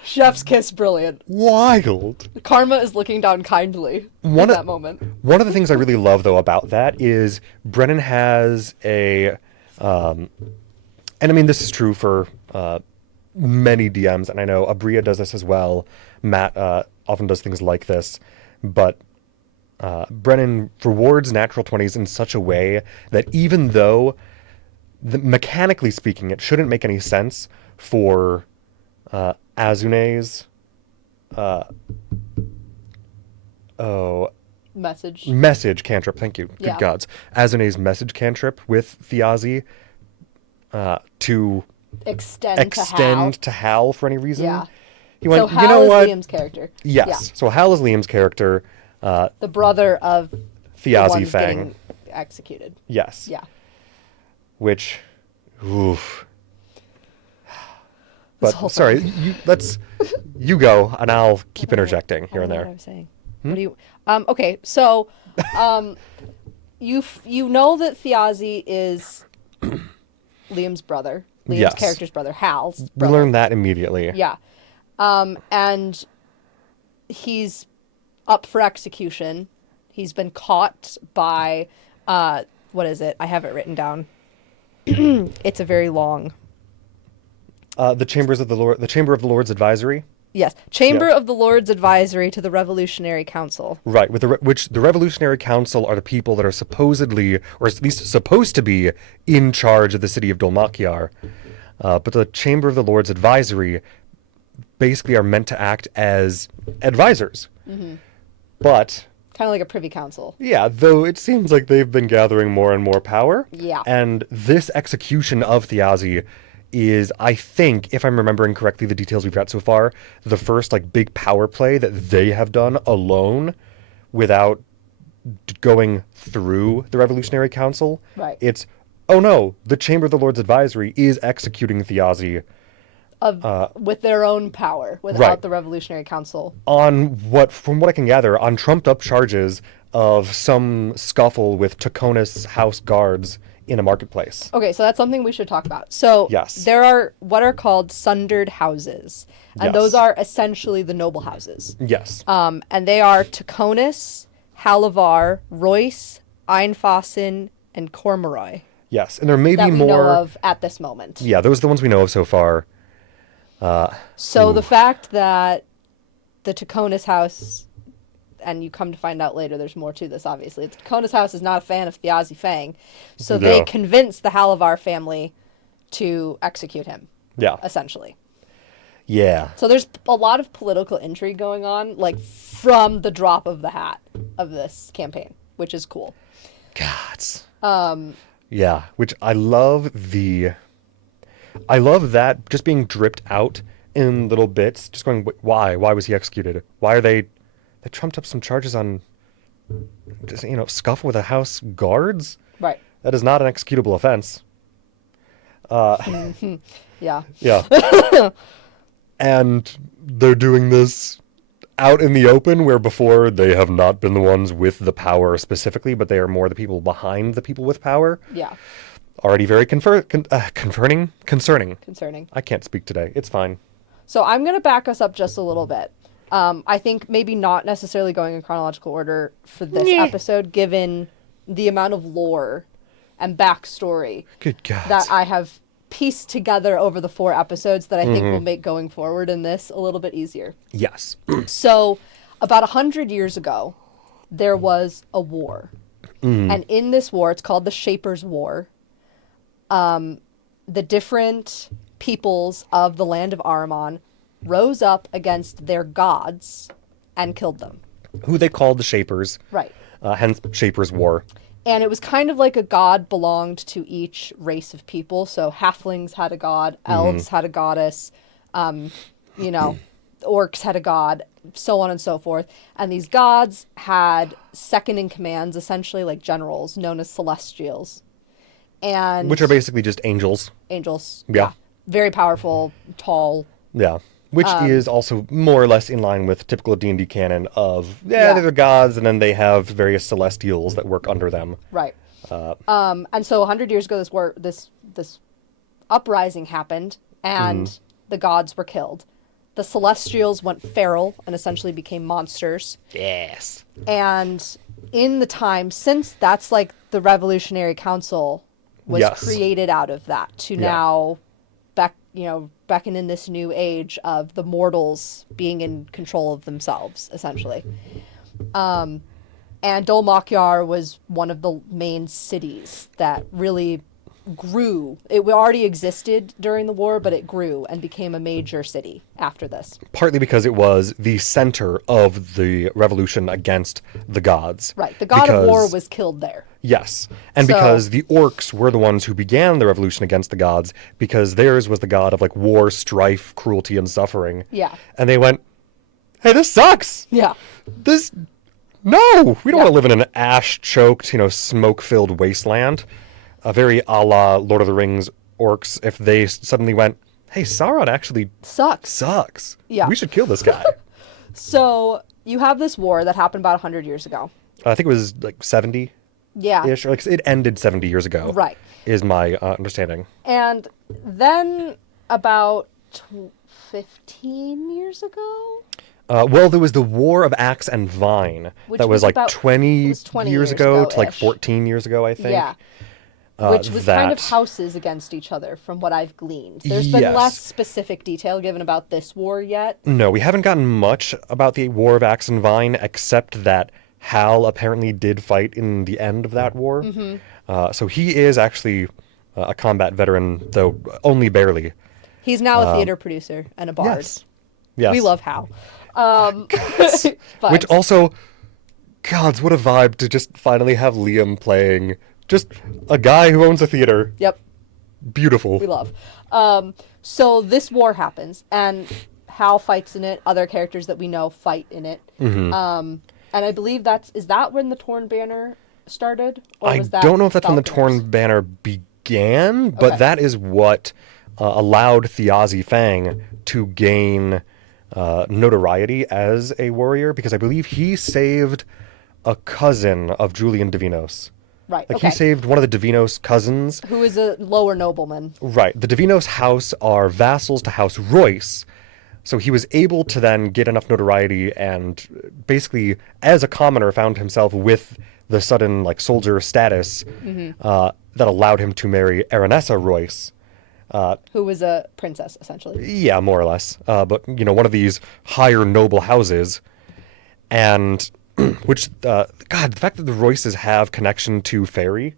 Chef's kiss, brilliant. wild. Karma is looking down kindly at that moment. One of the things I really love, though, about that is Brennan has a, and I mean, this is true for many DMs, and I know Abria does this as well. Matt often does things like this, but Brennan rewards natural 20s in such a way that even though, mechanically speaking, it shouldn't make any sense for Azune's Message. cantrip. Thank you. Yeah. Good gods. Azune's message cantrip with Thiazi to Extend to Hal for any reason. Yeah. He went, So Hal you know is what? Liam's character. Yes. Yeah. So Hal is Liam's character. The brother of the Thiazi ones Fang. getting executed. Yes. Yeah. Which, oof. This But whole sorry, thing. you go, and I'll keep interjecting here I and don't know there. what I was saying. What do you? Okay, so, you know that Thiazi is Liam's brother. Liam's Yes. character's brother, Hal's We brother. learned that immediately. Yeah. And he's up for execution. He's been caught by, what is it? I have it written down. It's a very long. The Chamber of the Lord's Advisory. Yes. Chamber Yeah. of the Lord's Advisory to the Revolutionary Council. Right, which the Revolutionary Council are the people that are supposedly, or at least supposed to be, in charge of the city of Dolmakiar. But the Chamber of the Lord's Advisory basically are meant to act as advisors. Mm-hmm. But, Kind of like a privy council. yeah, though it seems like they've been gathering more and more power. Yeah. And this execution of Thiazi is, I think, if I'm remembering correctly the details we've got so far, the first like big power play that they have done alone without going through the Revolutionary Council. Right. It's, oh no, the Chamber of the Lord's Advisory is executing Thiazi With their own power, without Right. the Revolutionary Council. on from what I can gather, on trumped up charges of some scuffle with Taconis house guards in a marketplace. Okay, so that's something we should talk about. So Yes. there are what are called sundered houses, and Yes. those are essentially the noble houses. Yes. And they are Taconis, Halavar, Royce, Einfassen, and Cormoroy Yes. And there may that be we more. know of at this moment. Yeah, those are the ones we know of so far. So the fact that the Taconis house, and you come to find out later there's more to this, obviously. The Taconis house is not a fan of Thiazi Fang, so they No. convince the Halavar family to execute him, Yeah. essentially. Yeah. So there's a lot of political intrigue going on, like from the drop of the hat of this campaign, which is cool. Gods. Yeah, which I love that just being dripped out in little bits, just going, why? Why was he executed? Why are they trumped up some charges on, just, scuffle with the house guards? Right. That is not an executable offense. Yeah. Yeah. And they're doing this out in the open, where before they have not been the ones with the power specifically, but they are more the people behind the people with power. Yeah. Already very concerning. Concerning. I can't speak today. It's fine. So I'm going to back us up just a little bit. I think maybe not necessarily going in chronological order for this Nyeh. episode, given the amount of lore and backstory Good God. that I have pieced together over the 4 episodes that I think will make going forward in this a little bit easier. Yes. So, about 100 years ago, there was a war. And in this war, it's called the Shapers' War. The different peoples of the land of Ahriman rose up against their gods and killed them. Who they called the Shapers. Right. Hence Shapers' War. And it was kind of like a god belonged to each race of people. So halflings had a god, elves had a goddess, you know, orcs had a god, so on and so forth. And these gods had second in commands, essentially like generals, known as celestials. And Which are basically just angels. angels. Yeah. Very powerful, tall. Yeah. Which is also more or less in line with typical D&D canon of, Yeah. they're the gods, and then they have various celestials that work under them. Right. And so 100 years ago, this uprising happened, and the gods were killed. The celestials went feral and essentially became monsters. Yes. And in the time since, that's like the Revolutionary Council was Yes. created out of that to Yeah. now beckon in this new age of the mortals being in control of themselves, essentially. And Dol Makyar was one of the main cities that really grew. It already existed during the war, but it grew and became a major city after this. Partly because it was the center of the revolution against the gods. Right. The god of war Because- was killed there. Yes. And So- because the orcs were the ones who began the revolution against the gods, because theirs was the god of like war, strife, cruelty, and suffering. Yeah. And they went, hey, this sucks. Yeah. This, no, we don't Yeah. want to live in an ash-choked, smoke-filled wasteland. A very a la Lord of the Rings orcs, if they suddenly went, hey, Sauron actually sucks. Yeah. We should kill this guy. So you have this war that happened about 100 years ago. I think it was like 70-ish, Yeah. or like it ended 70 years ago. Right. Is my understanding. And then about 15 years ago? Well, there was the War of Axe and Vine. Which that was was like about- 20, it was 20 years ago to like ago-ish. 14 years ago, I think. Yeah. Which was kind of that- houses against each other, from what I've gleaned. There's been Yes. less specific detail given about this war yet. No, we haven't gotten much about the War of Axe and Vine, except that Hal apparently did fight in the end of that war. So he is actually a combat veteran, though only barely. He's now a theater producer and a bard. Yes. Yes. We love Hal. But Which also, gods, what a vibe to just finally have Liam playing just a guy who owns a theater. Yep, Beautiful. we love. So this war happens, and Hal fights in it. Other characters that we know fight in it. And I believe is that when the Torn Banner started? Or I was that don't know if that's when the Falconers? Torn Banner began, but Okay. that is what allowed Thiazi Fang to gain notoriety as a warrior, because I believe he saved a cousin of Julian Divinos. Right. Like okay. he saved one of the Divinos cousins. Who is a lower nobleman? Right. The Divinos house are vassals to House Royce. So he was able to then get enough notoriety and basically, as a commoner, found himself with the sudden like soldier status that allowed him to marry Aranessa Royce. Who was a princess, essentially. Yeah, more or less. But, one of these higher noble houses. And which, God, the fact that the Royces have connection to fairy,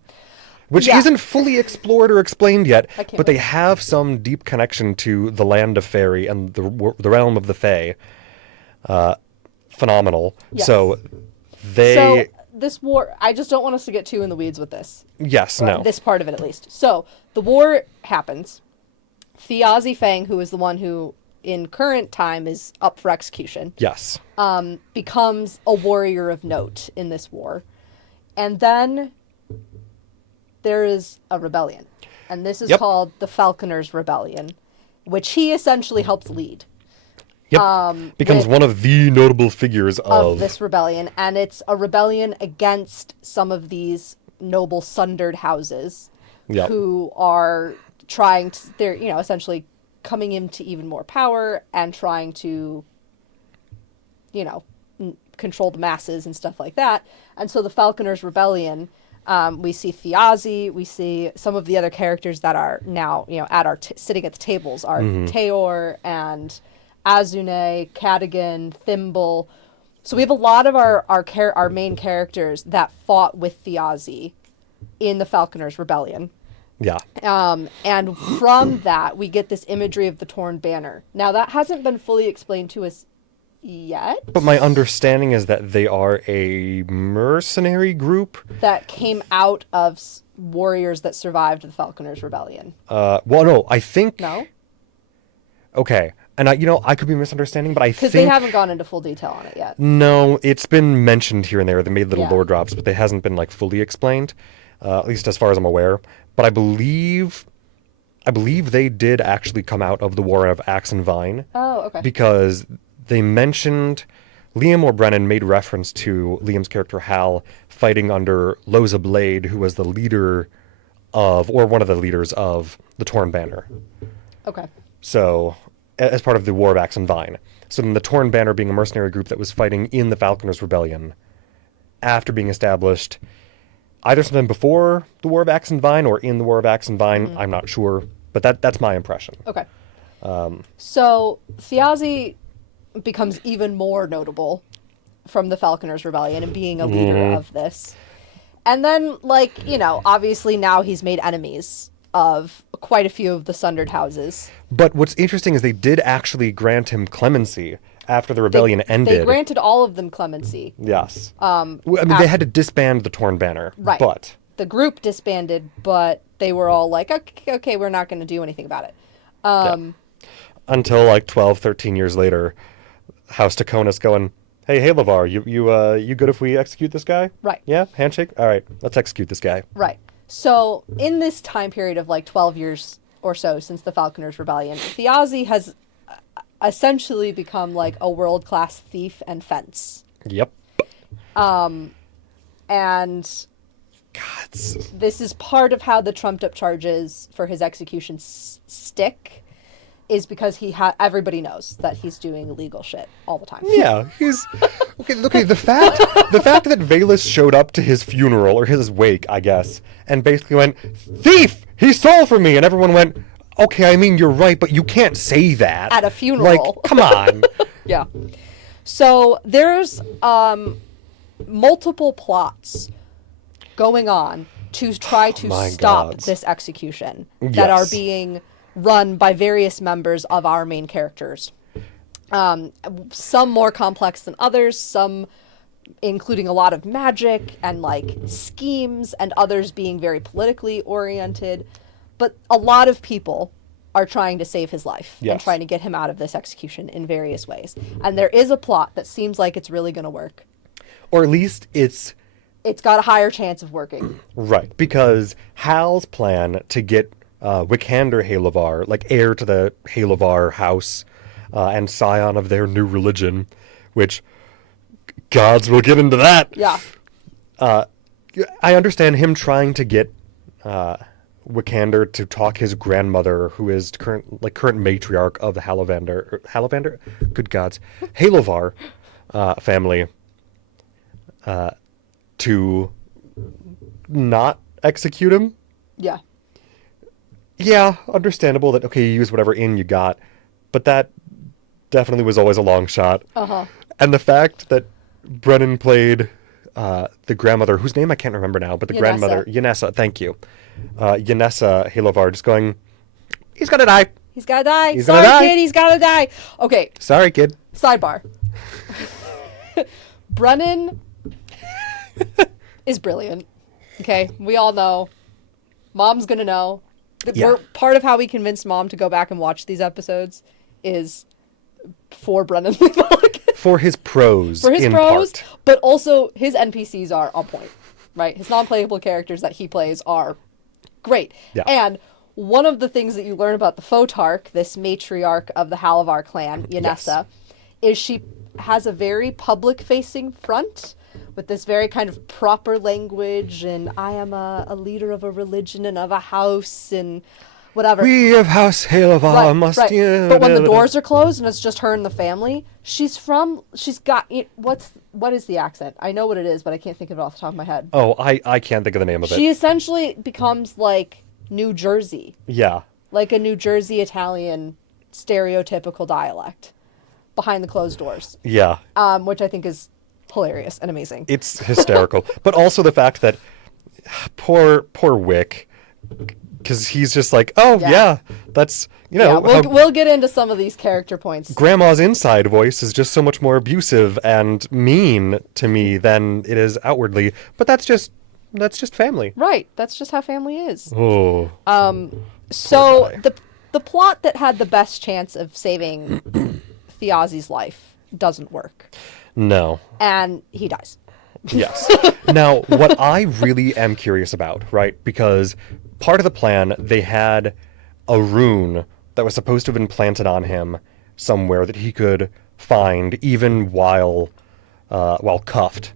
which Yeah. isn't fully explored or explained yet, I can't but they wait. have some deep connection to the land of fairy and the realm of the fae. Phenomenal. Yes. So they... So this war, I just don't want us to get too in the weeds with this. yes, no. This part of it, at least. So the war happens. Thiazi Fang, who is the one who, in current time, is up for execution, Yes. becomes a warrior of note in this war. And then there is a rebellion. And this is Yep. called the Falconers' Rebellion, which he essentially helps lead Yep. Becomes with- one of the notable figures of this rebellion. And it's a rebellion against some of these noble sundered houses Yep. who are trying to, they're, essentially coming into even more power and trying to control the masses and stuff like that. And so the Falconers Rebellion, we see Thiazi, we see some of the other characters that are now, at our sitting at the tables are Teor and Azune, Cadigan, Thimble. So we have a lot of our main characters that fought with Thiazi in the Falconers Rebellion. Yeah. And from that, we get this imagery of the torn banner. Now, that hasn't been fully explained to us yet. But my understanding is that they are a mercenary group That came out of warriors that survived the Falconers Rebellion. Well, no, I think... No? Okay. And I could be misunderstanding, but I think... Because they haven't gone into full detail on it yet. No, it's been mentioned here and there. They made little Yeah. lore drops, but they hasn't been, fully explained, at least as far as I'm aware. But I believe they did actually come out of the War of Axe and Vine. Oh, okay. Because they mentioned... Liam or Brennan made reference to Liam's character Hal fighting under Loza Blade, who was the leader of, or one of the leaders of, the Torn Banner. Okay. So, as part of the War of Axe and Vine. So then the Torn Banner being a mercenary group that was fighting in the Falconers Rebellion after being established either sometime before the War of Axe and Vine or in the War of Axe and Vine. I'm not sure, but that's my impression. Okay. So Thiazi becomes even more notable from the Falconers Rebellion and being a leader of this. And then, obviously now he's made enemies of quite a few of the Sundered Houses. But what's interesting is they did actually grant him clemency after the rebellion ended. They granted all of them clemency. Yes. They had to disband the Torn Banner. Right. But the group disbanded, but they were all like, okay, we're not going to do anything about it. Until 12, 13 years later, House Taconis going, hey, Halavar, you good if we execute this guy? Right. Yeah? Handshake? All right, let's execute this guy. Right. So in this time period of 12 years or so since the Falconers Rebellion, Thiazi has essentially become a world-class thief and fence. Yep. And Gods. this is part of how the trumped-up charges for his execution stick, is because everybody knows that he's doing illegal shit all the time. Yeah, he's okay. The fact that Valus showed up to his funeral or his wake, I guess, and basically went, "Thief! He stole from me," and everyone went, "Okay, I mean you're right, but you can't say that At a funeral." Come on. Yeah. So there's multiple plots going on to try to stop gods. this execution that are being run by various members of our main characters. Some more complex than others, some including a lot of magic and schemes, and others being very politically oriented. But a lot of people are trying to save his life and trying to get him out of this execution in various ways. And there is a plot that seems like it's really going to work. Or at least it's got a higher chance of working. right, because Hal's plan to get Wikander Halavar, heir to the Halavar house, and scion of their new religion, which, gods, we'll get into that. Yeah. I understand him trying to get Wikander to talk his grandmother, who is current matriarch of the Halavar, good gods, Halavar family, to not execute him. Yeah. Yeah, understandable that, okay, you use whatever in you got, but that definitely was always a long shot. Uh-huh. And the fact that Brennan played the grandmother, whose name I can't remember now, but the grandmother, Yanessa, thank you. Yanessa Halavar just going, he's gonna die. He's gotta die. He's Sorry, gonna die. kid, he's gotta die. Okay, Sorry, kid. sidebar. Brennan is brilliant. Okay, we all know. Mom's gonna know. Yeah. Part of how we convinced Mom to go back and watch these episodes is for Brennan Lee Mulligan. For his prose, For his in prose, part. but also his NPCs are on point, right? His non-playable characters that he plays are great. Yeah. And one of the things that you learn about the Photarch, this matriarch of the Halavar clan, Yanessa, is she has a very public-facing front with this very kind of proper language, and I am a leader of a religion and of a house, and whatever. We of House Halevar Right, must... right. But when the doors are closed and it's just her and the family, she's got, what is the accent? I know what it is, but I can't think of it off the top of my head. Oh, I can't think of the name of it. She essentially becomes like New Jersey. Yeah. Like a New Jersey Italian stereotypical dialect behind the closed doors. Yeah. Which I think is hilarious and amazing. It's hysterical. But also the fact that poor Wick, because he's just like, oh, yeah, that's, we'll get into some of these character points. Grandma's inside voice is just so much more abusive and mean to me than it is outwardly. But that's just family. Right. That's just how family is. Oh. So the plot that had the best chance of saving Thiazi's life doesn't work. No. And he dies. Yes. Now, what I really am curious about, right? Because part of the plan, they had a rune that was supposed to have been planted on him somewhere that he could find even while cuffed.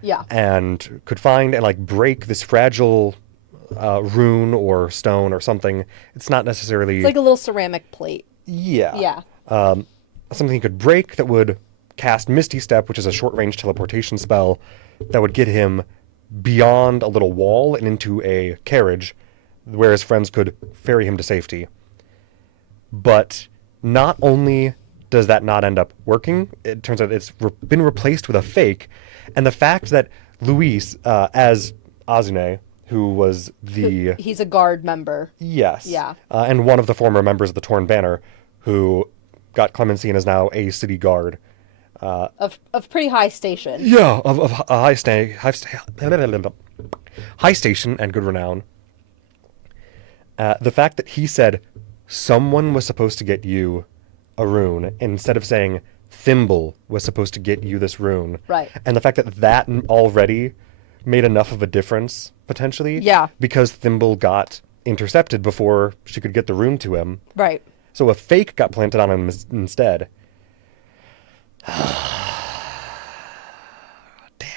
Yeah. And could find and like break this fragile rune or stone or something. It's not necessarily... It's like a little ceramic plate. Yeah. Yeah. Something he could break that would cast Misty Step, which is a short-range teleportation spell that would get him beyond a little wall and into a carriage where his friends could ferry him to safety. But not only does that not end up working, it turns out it's been replaced with a fake. And the fact that Luis, as Azune, who was the... He's a guard member. Yes. Yeah. And one of the former members of the Torn Banner, who got clemency and is now a city guard. Of pretty high station. Yeah, of a high station and good renown. The fact that he said someone was supposed to get you a rune instead of saying Thimble was supposed to get you this rune. Right. And the fact that that already made enough of a difference, potentially. Yeah. Because Thimble got intercepted before she could get the rune to him. Right. So a fake got planted on him instead. Damn.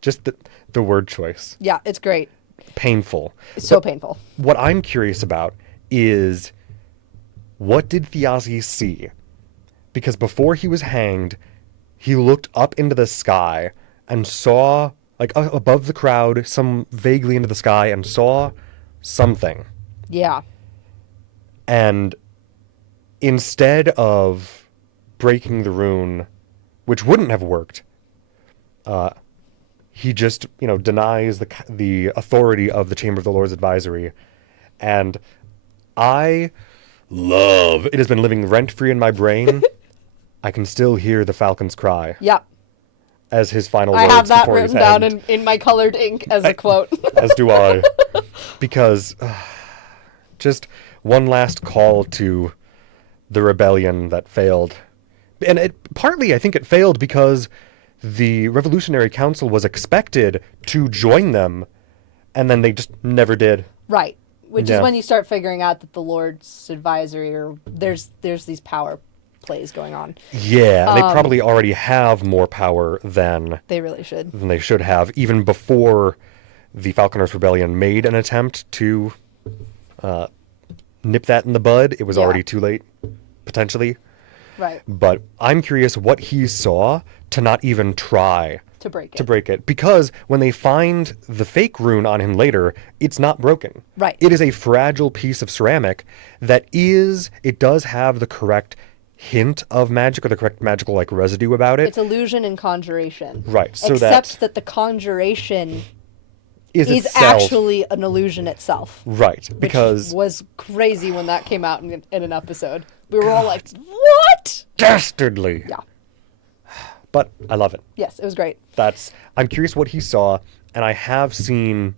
Just the word choice. Yeah, it's great. Painful. It's so painful. What I'm curious about is, what did Thiazi see? Because before he was hanged, he looked up into the sky and saw, like above the crowd, vaguely into the sky, and saw something. Yeah. And instead of breaking the rune, which wouldn't have worked, he just, denies the authority of the Chamber of the Lord's Advisory. And it has been living rent-free in my brain. I can still hear the falcon's cry. Yep. As his final I words have that before written he's down hanged. in my colored ink as a quote. As do I. Because just one last call to the rebellion that failed. And partly, I think it failed because the Revolutionary Council was expected to join them, and then they just never did. Right. Which Yeah. is when you start figuring out that the Lord's advisory, or there's these power plays going on. Yeah, they probably already have more power than They really should. they should have, even before the Falconers Rebellion made an attempt to nip that in the bud. It was Yeah. already too late, potentially. Right. But I'm curious what he saw to not even try To break it. to break it. Because when they find the fake rune on him later, it's not broken. Right. It is a fragile piece of ceramic it does have the correct hint of magic, or the correct magical residue about it. It's illusion and conjuration. Right, so Except that the conjuration is is itself actually an illusion itself. right, Which because was crazy when that came out in an episode. We were all like, what? dastardly. Yeah. But I love it. Yes, it was great. I'm curious what he saw, and I have seen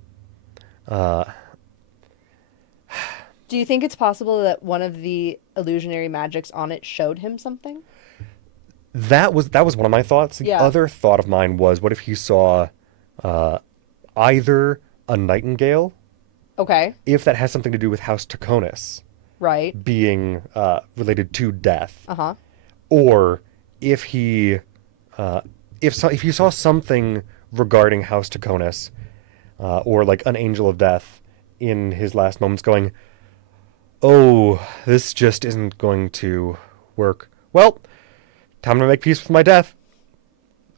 Do you think it's possible that one of the illusionary magics on it showed him something? that was one of my thoughts. The Yeah. other thought of mine was, what if he saw either a nightingale, Okay. if that has something to do with House Taconis Right. being related to death, Uh-huh. or if he if you saw something regarding House Taconis, or like an angel of death in his last moments going, oh, this just isn't going to work. Well, time to make peace with my death.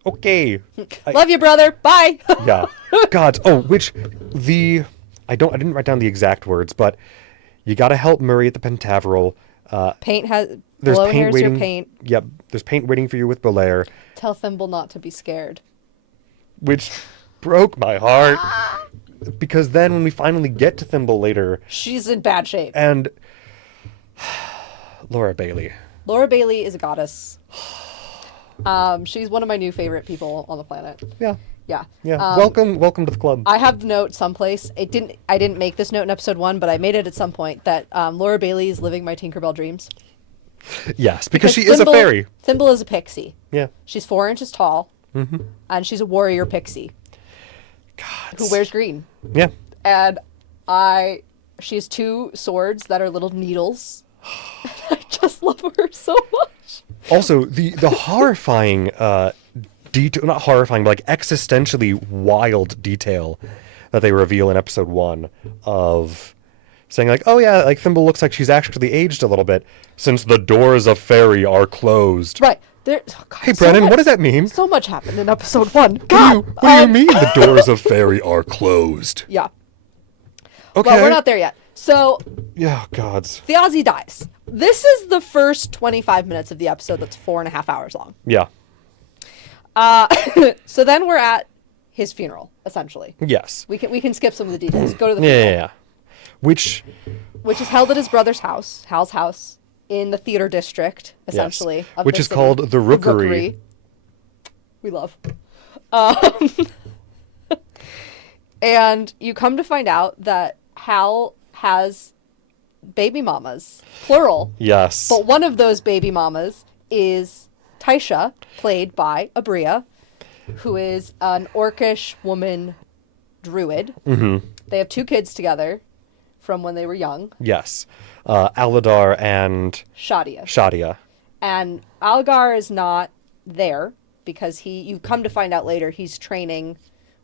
Okay. Love you, brother. Bye. Yeah. God. Oh, I didn't write down the exact words, but you got to help Murray at the Pentaveral. Paint has. There's Below paint here's waiting. your paint. Yep. There's paint waiting for you with Belair, Tell Thimble not to be scared. which broke my heart because then when we finally get to Thimble later, She's in bad shape. and Laura Bailey. Laura Bailey is a goddess. She's one of my new favorite people on the planet. Yeah. Yeah. Yeah. Welcome to the club. I have the note someplace. I didn't make this note in episode 1, but I made it at some point that Laura Bailey is living my Tinkerbell dreams. Yes, because she is a fairy. Thimble is a pixie. Yeah. She's 4 inches tall, and she's a warrior pixie God. who wears green. Yeah. And she has 2 swords that are little needles. I just love her so much. Also, the horrifying detail, not horrifying, but like existentially wild detail that they reveal in episode 1 of saying like, oh yeah, like Thimble looks like she's actually aged a little bit since the doors of fairy are closed. Right. Hey, Brennan, what does that mean? So much happened in episode 1. What God! do you mean the doors of fairy are closed? Yeah. Okay. Well, we're not there yet. So, Yeah, gods. Thiazi dies. This is the first 25 minutes of the episode that's 4.5 hours long. Yeah. So then we're at his funeral, essentially. Yes. We can skip some of the details. Go to the Yeah, funeral. yeah, yeah. Which Which is held at his brother's house, Hal's house, in the theater district, essentially. Yes. Of Which the is city. called the Rookery. We love. And you come to find out that Hal has baby mamas, plural. Yes. But one of those baby mamas is Taisha, played by Abria, who is an orcish woman druid. Mm-hmm. They have 2 kids together from when they were young. Yes. Aladar and Shadia. Shadia. And Algar is not there because you come to find out later he's training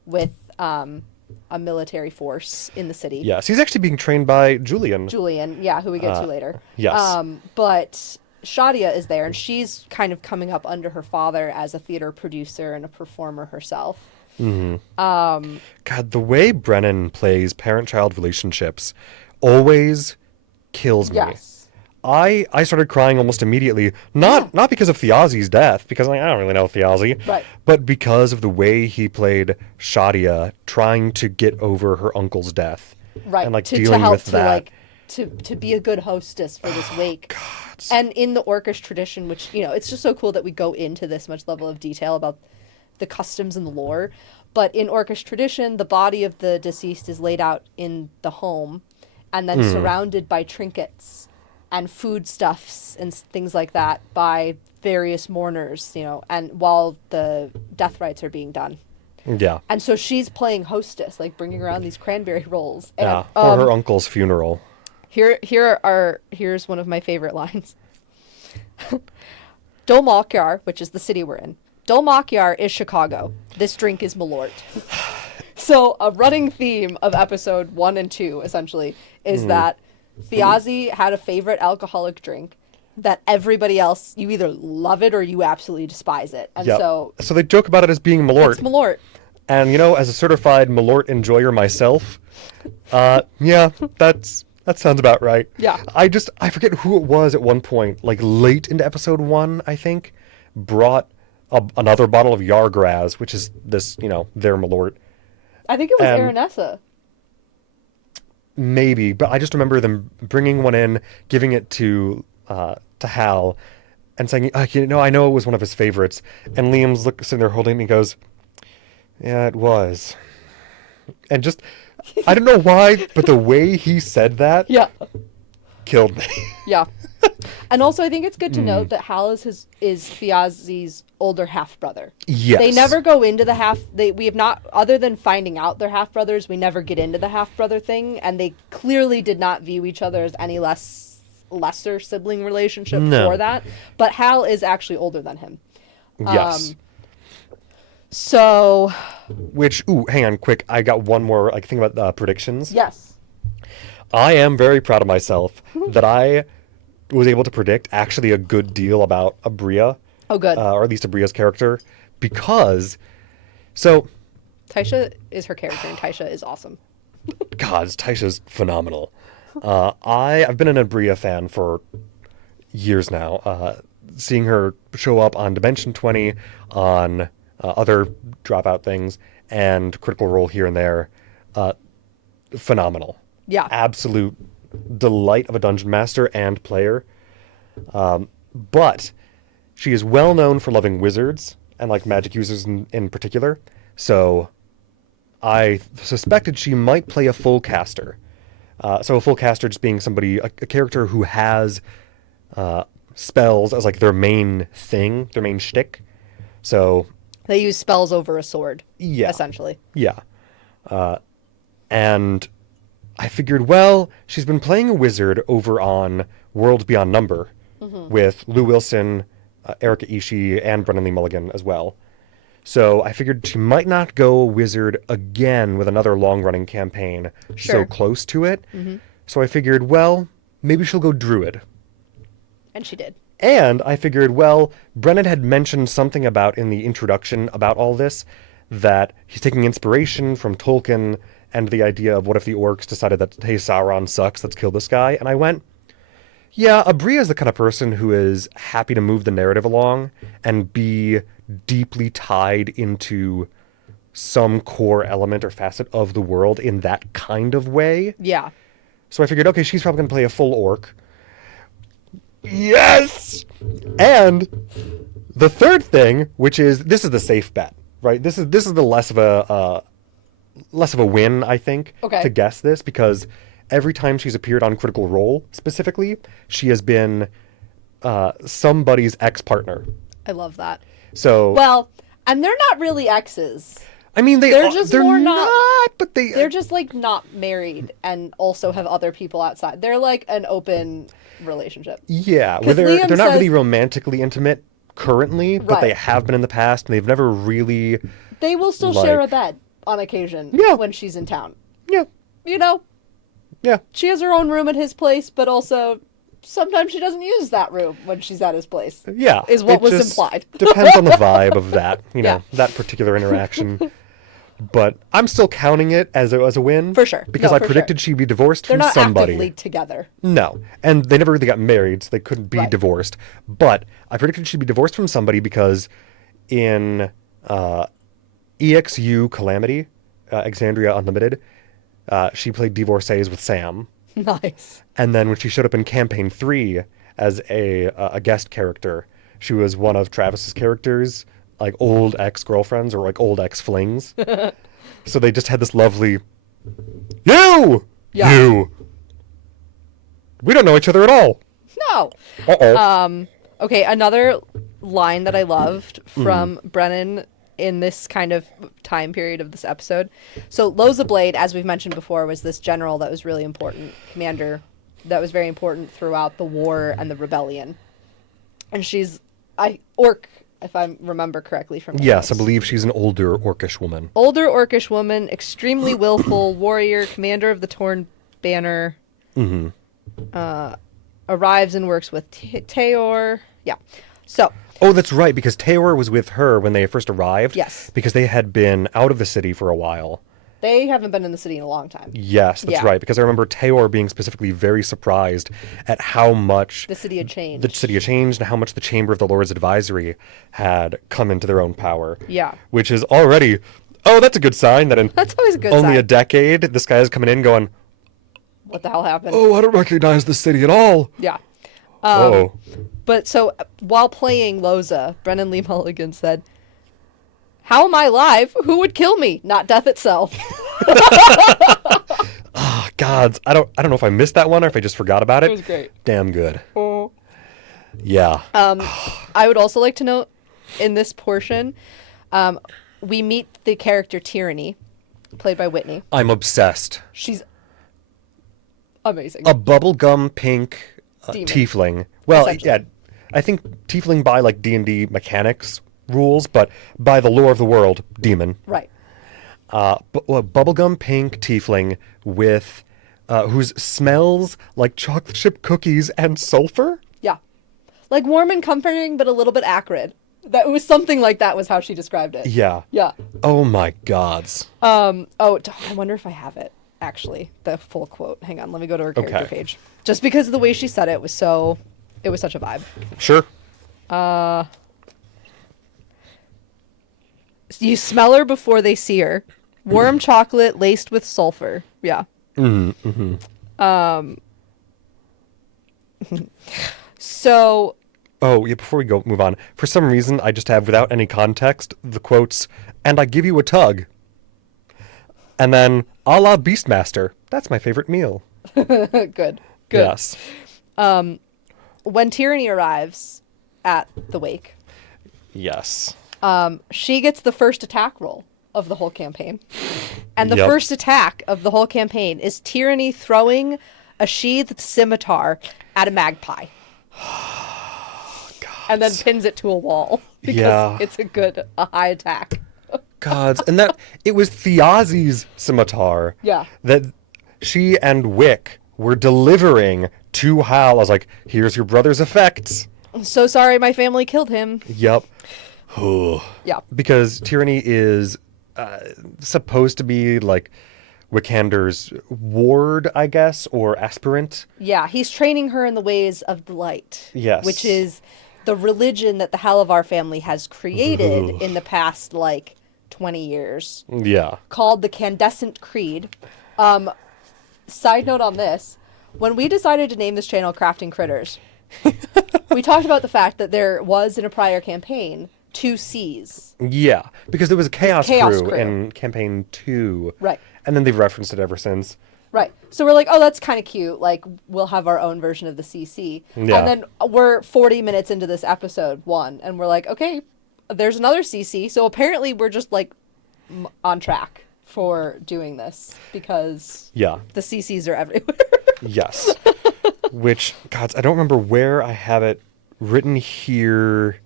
with a military force in the city. Yes, he's actually being trained by Julian. Julian, yeah, who we get to later. Yes. But Shadia is there, and she's kind of coming up under her father as a theater producer and a performer herself. God, the way Brennan plays parent-child relationships always kills me. Yes. I started crying almost immediately, not because of Thiazi's death, because I don't really know Thiazi, Right. but because of the way he played Shadia trying to get over her uncle's death. Right. And like to dealing help with that. to be a good hostess for this wake. God. And in the Orcish tradition, which, it's just so cool that we go into this much level of detail about the customs and the lore. But in Orcish tradition, the body of the deceased is laid out in the home and then surrounded by trinkets and foodstuffs and things like that by various mourners, and while the death rites are being done. Yeah. And so she's playing hostess, like bringing around these cranberry rolls. And, Yeah, for her uncle's funeral. Here's one of my favorite lines. Dol Makyar, which is the city we're in. Dol Makyar is Chicago. This drink is Malort. So a running theme of episode 1 and 2, essentially, is that Thiazi had a favorite alcoholic drink that everybody else, you either love it or you absolutely despise it. And Yep. so So they joke about it as being Malort. it's Malort. And as a certified Malort enjoyer myself, yeah, that sounds about right. Yeah. I forget who it was at one point, like late into episode 1, I think, brought another bottle of Yargraz, which is this, their Malort. I think it was And- Aranessa. Maybe, but I just remember them bringing one in, giving it to Hal, and saying, I know it was one of his favorites. And Liam's sitting there holding it, and he goes, yeah, it was. And just, I don't know why, but the way he said that Yeah. killed me. Yeah. And also, I think it's good to note that Hal is Thiazi's older half brother. Yes. They never go into the we have not, other than finding out they're half brothers, we never get into the half brother thing, and they clearly did not view each other as any lesser sibling relationship No. for that. But Hal is actually older than him. Yes. So, Which, hang on, quick. I got one more thing about predictions. yes. I am very proud of myself that I was able to predict actually a good deal about Abria, Oh, good. or at least Abria's character, because so Taisha is her character, and Taisha is awesome. God, Taisha's phenomenal. I've been an Abria fan for years now. Seeing her show up on Dimension 20, on other dropout things, and Critical Role here and there, phenomenal. Yeah. Absolute delight of a dungeon master and player. But she is well known for loving wizards and like magic users in particular. So I suspected she might play a full caster. So a full caster just being somebody, a character who has spells as like their main thing, their main shtick. So They use spells over a sword, yeah, essentially. yeah. And I figured, well, she's been playing a wizard over on World Beyond Number with Lou Wilson, Erica Ishii, and Brennan Lee Mulligan as well. So I figured she might not go wizard again with another long-running campaign so Sure. close to it. So I figured, well, maybe she'll go druid. And she did. And I figured, well, Brennan had mentioned something about in the introduction about all this, that he's taking inspiration from Tolkien and the idea of what if the orcs decided that, hey, Sauron sucks, let's kill this guy. And I went, yeah, Abria is the kind of person who is happy to move the narrative along and be deeply tied into some core element or facet of the world in that kind of way. Yeah. So I figured, okay, she's probably going to play a full orc. Yes! And the third thing, which is, this is the safe bet, right? This is the less of a win, I think, Okay. to guess this, because every time she's appeared on Critical Role, specifically, she has been somebody's ex-partner. I love that. So, Well, and they're not really exes. I mean, they're just they're more not, but They're just like not married and also have other people outside. They're like an open relationship. yeah, 'Cause where they're Liam not really says- romantically intimate currently, but they Right. have been in the past, and they've never really, They will still share a Like- bed on occasion Yeah. when she's in town. yeah, You know, yeah. she has her own room at his place, but also sometimes she doesn't use that room when she's at his place. Yeah, Is what it was just implied. Depends on the vibe of that, Yeah. that particular interaction. But I'm still counting it as a win. For sure. Because No, I for predicted sure. she'd be divorced They're from not somebody. actively together. No. And they never really got married, so they couldn't be Right. divorced. But I predicted she'd be divorced from somebody because in EXU Calamity, Exandria Unlimited, she played divorcees with Sam. Nice. And then when she showed up in Campaign 3 as a guest character, she was one of Travis's characters, like old ex-girlfriends or like old ex-flings. So they just had this lovely, you! Yeah. You! We don't know each other at all. No. Uh-oh. Okay, another line that I loved Mm. from Brennan in this kind of time period of this episode. So Loza Blade, as we've mentioned before, was this general that was really important, commander that was very important throughout the war and the rebellion. And she's orc, if I remember correctly from the Yes, I notes. believe she's an older orcish woman. Older orcish woman, extremely willful warrior, commander of the Torn Banner. Arrives and works with Taor. Yeah. So, Oh, that's right, because Taor was with her when they first arrived. Yes. Because they had been out of the city for a while. they haven't been in the city in a long time. Yes, that's Yeah. right, because I remember Taor being specifically very surprised at how much The city had changed. the city had changed and how much the Chamber of the Lords Advisory had come into their own power. Yeah. Which is already, oh, that's a good sign that in That's always a good only sign. a decade, this guy is coming in going, What the hell happened? oh, I don't recognize the city at all. Yeah. Oh. But so while playing Loza, Brennan Lee Mulligan said, "How am I alive? Who would kill me? Not death itself." Oh, gods, I don't know if I missed that one or if I just forgot about it. was great. Damn good. Yeah. I would also like to note in this portion, we meet the character Tyranny, played by Whitney. I'm obsessed. She's amazing. A bubblegum pink Demon. tiefling. Well, Essentially. yeah, I think tiefling by like D&D mechanics rules, but by the lore of the world, demon. Right. Bubblegum pink tiefling with whose smells like chocolate chip cookies and sulfur. Yeah. Like warm and comforting, but a little bit acrid. That was something like that was how she described it. Yeah. Yeah. Oh my gods. I wonder if I have it, actually, the full quote. Hang on, let me go to her character page. Just because of the way she said it was such a vibe. Sure. You smell her before they see her. Warm chocolate laced with sulfur. Yeah. So. Oh, yeah, before we move on, for some reason, I just have, without any context, the quotes, "And I give you a tug." And then, "A la Beastmaster. That's my favorite meal." Good. Yes. When Tyranny arrives at the wake, Yes. she gets the first attack roll of the whole campaign. And the Yep. first attack of the whole campaign is Tyranny throwing a sheathed scimitar at a magpie. And then pins it to a wall because it's a high attack. Gods. And that, it was Thiazi's scimitar. Yeah. That she and Wick were delivering to Hal. I was like, here's your brother's effects. I'm so sorry my family killed him. Yep. Yeah. Because Tyranny is supposed to be like Wikander's ward, I guess, or aspirant. Yeah, he's training her in the ways of the light. Yes. Which is the religion that the Halavar family has created in the past, 20 years. Yeah. Called the Candescent Creed. Side note on this, when we decided to name this channel Crafting Critters, we talked about the fact that there was, in a prior campaign, 2 C's. Yeah, because there was a Chaos Chaos Crew Crew. in Campaign 2. Right. And then they've referenced it ever since. Right. So we're like, oh, that's kind of cute. We'll have our own version of the CC. Yeah. And then we're 40 minutes into this episode 1, and we're like, okay, there's another CC. So apparently we're just, on track for doing this because Yeah. the CCs are everywhere. Yes. Which, gods, I don't remember where I have it written here.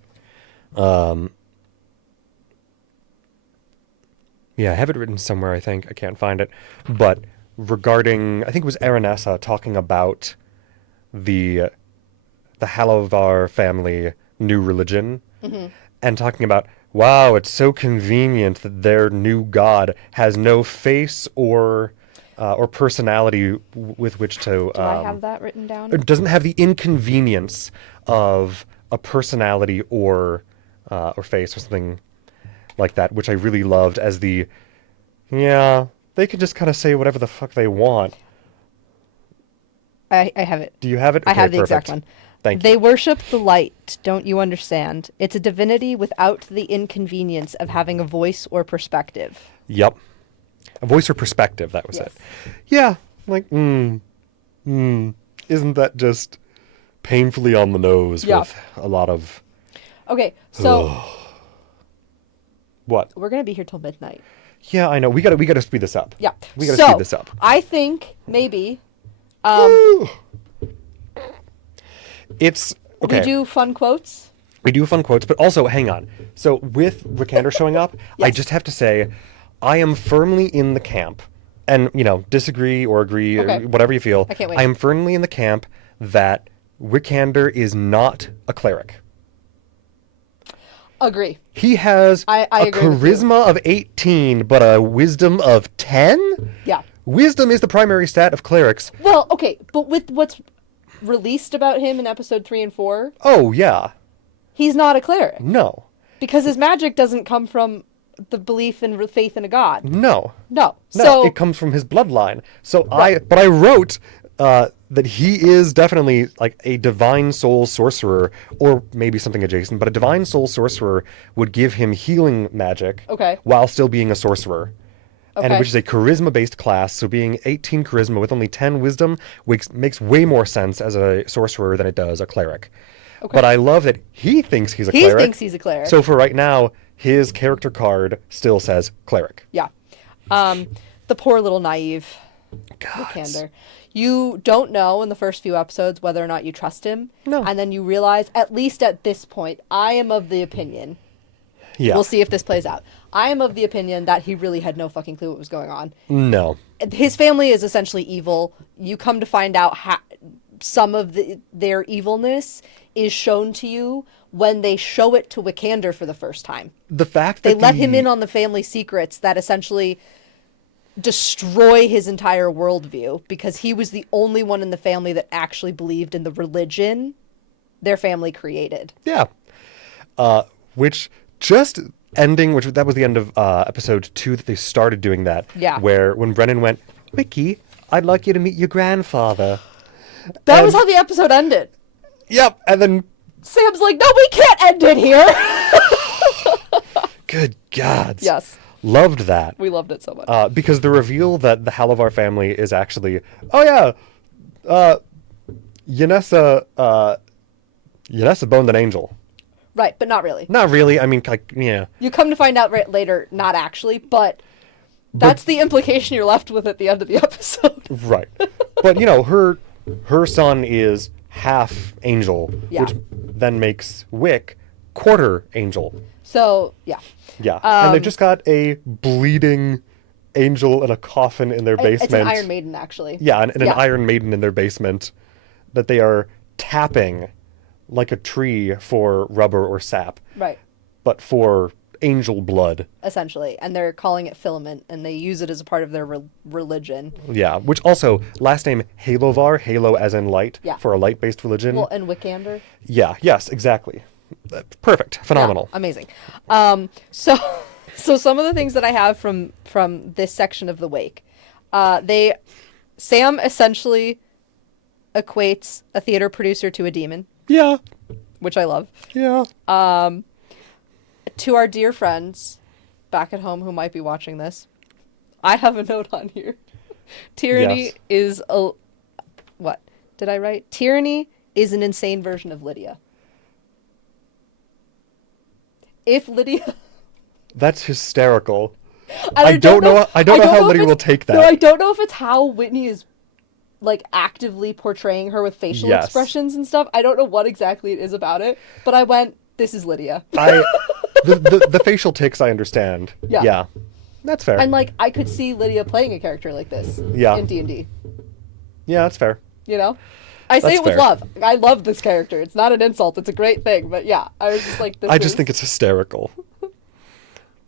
Yeah, I have it written somewhere, I think. I can't find it. But regarding, I think it was Aranessa talking about the Halavar family new religion, and talking about, wow, it's so convenient that their new god has no face or personality with which to... Do I have that written down? It doesn't have the inconvenience of a personality or face or something like that, which I really loved as they can just kind of say whatever the fuck they want. I have it. Do you have it? I Okay, have the perfect. exact one. Thank They you. worship the light, don't you understand? It's a divinity without the inconvenience of having a voice or perspective. Yep. A voice or perspective, that was Yes. it. Yeah. Isn't that just painfully on the nose Yeah. with a lot of... Okay, so What? we're going to be here till midnight. Yeah, I know. We gotta speed this up. Yeah. We gotta So, speed this up. I think maybe It's... Okay. we do fun quotes. We do fun quotes, but also, hang on. So with Vikander showing up, I Yes. just have to say, I am firmly in the camp, and, disagree or agree, Okay. or whatever you feel. I can't wait. I am firmly in the camp that Vikander is not a cleric. Agree. He has I a agree with you. charisma of 18, but a wisdom of 10? Yeah. Wisdom is the primary stat of clerics. Well, okay, but with what's released about him in episode 3 and 4, Oh, yeah. he's not a cleric. No. Because his magic doesn't come from the belief and faith in a god. No. No. No, So, it comes from his bloodline. So Right. I wrote that he is definitely like a divine soul sorcerer, or maybe something adjacent. But a divine soul sorcerer would give him healing magic, Okay. while still being a sorcerer, and Okay. which is a charisma-based class. So being 18 charisma with only 10 wisdom makes way more sense as a sorcerer than it does a cleric. Okay. But I love that he thinks he's a he cleric. thinks he's a cleric. So for right now, his character card still says cleric. Yeah. The poor little naive Gods. Vikander. You don't know in the first few episodes whether or not you trust him. No. And then you realize, at least at this point, I am of the opinion. Yeah. We'll see if this plays out. I am of the opinion that he really had no fucking clue what was going on. No. His family is essentially evil. You come to find out some of their evilness is shown to you when they show it to Wikander for the first time. The fact They that let him in on the family secrets that essentially destroy his entire worldview because he was the only one in the family that actually believed in the religion their family created. Yeah. Which just ending, which that was the end of episode 2 that they started doing that. Yeah. Where when Brennan went, Wiki, I'd like you to meet your grandfather. That was how the episode ended. Yep. And then Sam's like, no, we can't end it here. good gods. Yes. Loved that. We loved it so much. Because the reveal that the Halavar family is actually, Yanessa boned an angel. Right, but not really. Not really. I mean, like, yeah. You come to find out later, not actually, but that's the implication you're left with at the end of the episode. Right. But, her son is half angel, Yeah. which then makes Wick quarter angel. So, yeah. Yeah. And they've just got a bleeding angel in a coffin in their basement. It's an Iron Maiden, actually. Yeah, and an Iron Maiden in their basement that they are tapping like a tree for rubber or sap. Right. But for angel blood. Essentially. And they're calling it filament, and they use it as a part of their religion. Yeah, which also, last name Halovar, Halo as in light, Yeah. for a light-based religion. Well, and Wikander. Yeah, yes, exactly. Perfect. Phenomenal. Yeah, amazing. So some of the things that I have from this section of the wake, Sam essentially equates a theater producer to a demon, Yeah. which I love. Yeah. To our dear friends back at home who might be watching this, I have a note on here. Tyranny is a... What did I write? Tyranny is an insane version of Lydia. If Lydia... That's hysterical. And I don't know how Lydia will take that. No, I don't know if it's how Whitney is like actively portraying her with facial expressions and stuff. I don't know what exactly it is about it, but I went, this is Lydia. The facial tics I understand. Yeah. Yeah. That's fair. And like I could see Lydia playing a character like this in D&D. Yeah, that's fair. You know? I say That's it with fair. love. I love this character. It's not an insult. It's a great thing. But yeah, I was just like, I just think it's hysterical.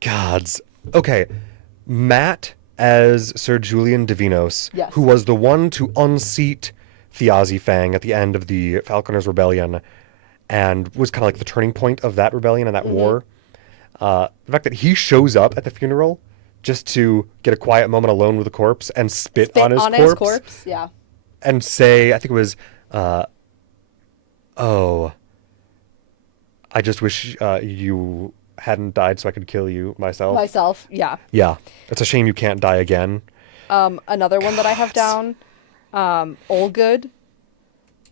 Gods. Okay. Matt as Sir Julian Divinos, Yes. who was the one to unseat Thiazi Fang at the end of the Falconers Rebellion and was kind of like the turning point of that rebellion and that war. The fact that he shows up at the funeral just to get a quiet moment alone with the corpse and spit on his corpse. Yeah. And say, I think it was, I just wish you hadn't died so I could kill you myself. Yeah. Yeah. It's a shame you can't die again. Another one that I have down, Olgood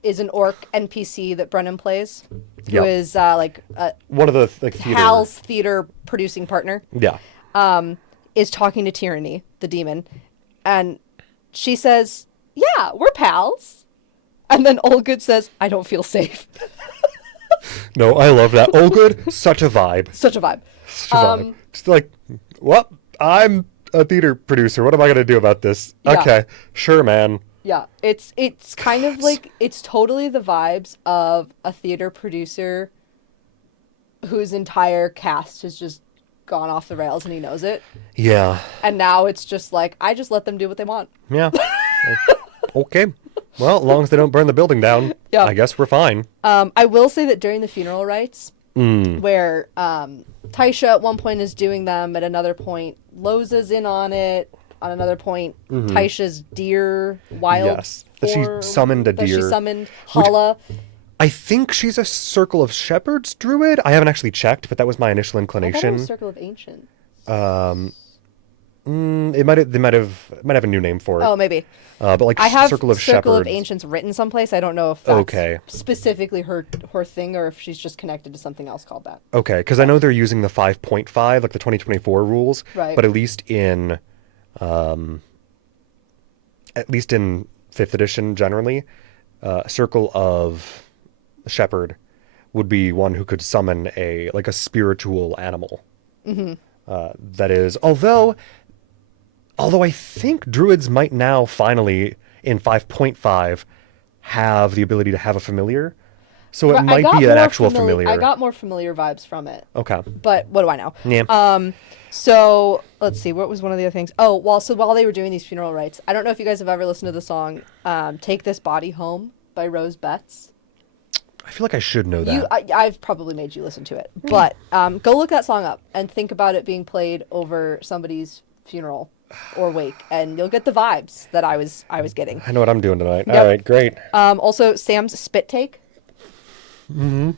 is an orc NPC that Brennan plays, who is one of the theater. Hal's theater producing partner. Yeah. Is talking to Tyranny, the demon, and she says, "Yeah, we're pals." And then Olgood says, "I don't feel safe." No, I love that. Oh, good. Such a vibe. Such a vibe. Such a vibe. Just like, well, I'm a theater producer. What am I going to do about this? Yeah. Okay, sure, man. Yeah, it's kind of like, it's totally the vibes of a theater producer whose entire cast has just gone off the rails and he knows it. Yeah. And now it's just like, I just let them do what they want. Yeah. Okay. Well, as long as they don't burn the building down, I guess we're fine. I will say that during the funeral rites, where Taisha at one point is doing them, at another point Loza's in on it, on another point Taisha's deer wild that she summoned a that she deer. summoned Hala. I think she's a Circle of Shepherds druid. I haven't actually checked, but that was my initial I thought it inclination. was Circle of Ancients. They might have a new name for it. Oh, maybe. But like I have Circle of Circle of Shepherds. Ancients written someplace. I don't know if that's Okay. specifically her thing or if she's just connected to something else called that. Okay, because I know they're using the 5.5, like the 2024 rules. Right. But at least in 5th edition, generally, Circle of Shepherd would be one who could summon a spiritual animal. That is, although I think druids might now finally in 5.5 have the ability to have a familiar, so it might be an actual familiar. I got more familiar vibes from it. Okay. But what do I know? Yeah. So let's see. What was one of the other things? Oh, while they were doing these funeral rites, I don't know if you guys have ever listened to the song "Take This Body Home" by Rose Betts. I feel like I should know that. I've probably made you listen to it, but go look that song up and think about it being played over somebody's funeral or wake, and you'll get the vibes that I was getting. I know what I'm doing tonight. Yep. All right, great. Also, Sam's spit take. Mm-hmm.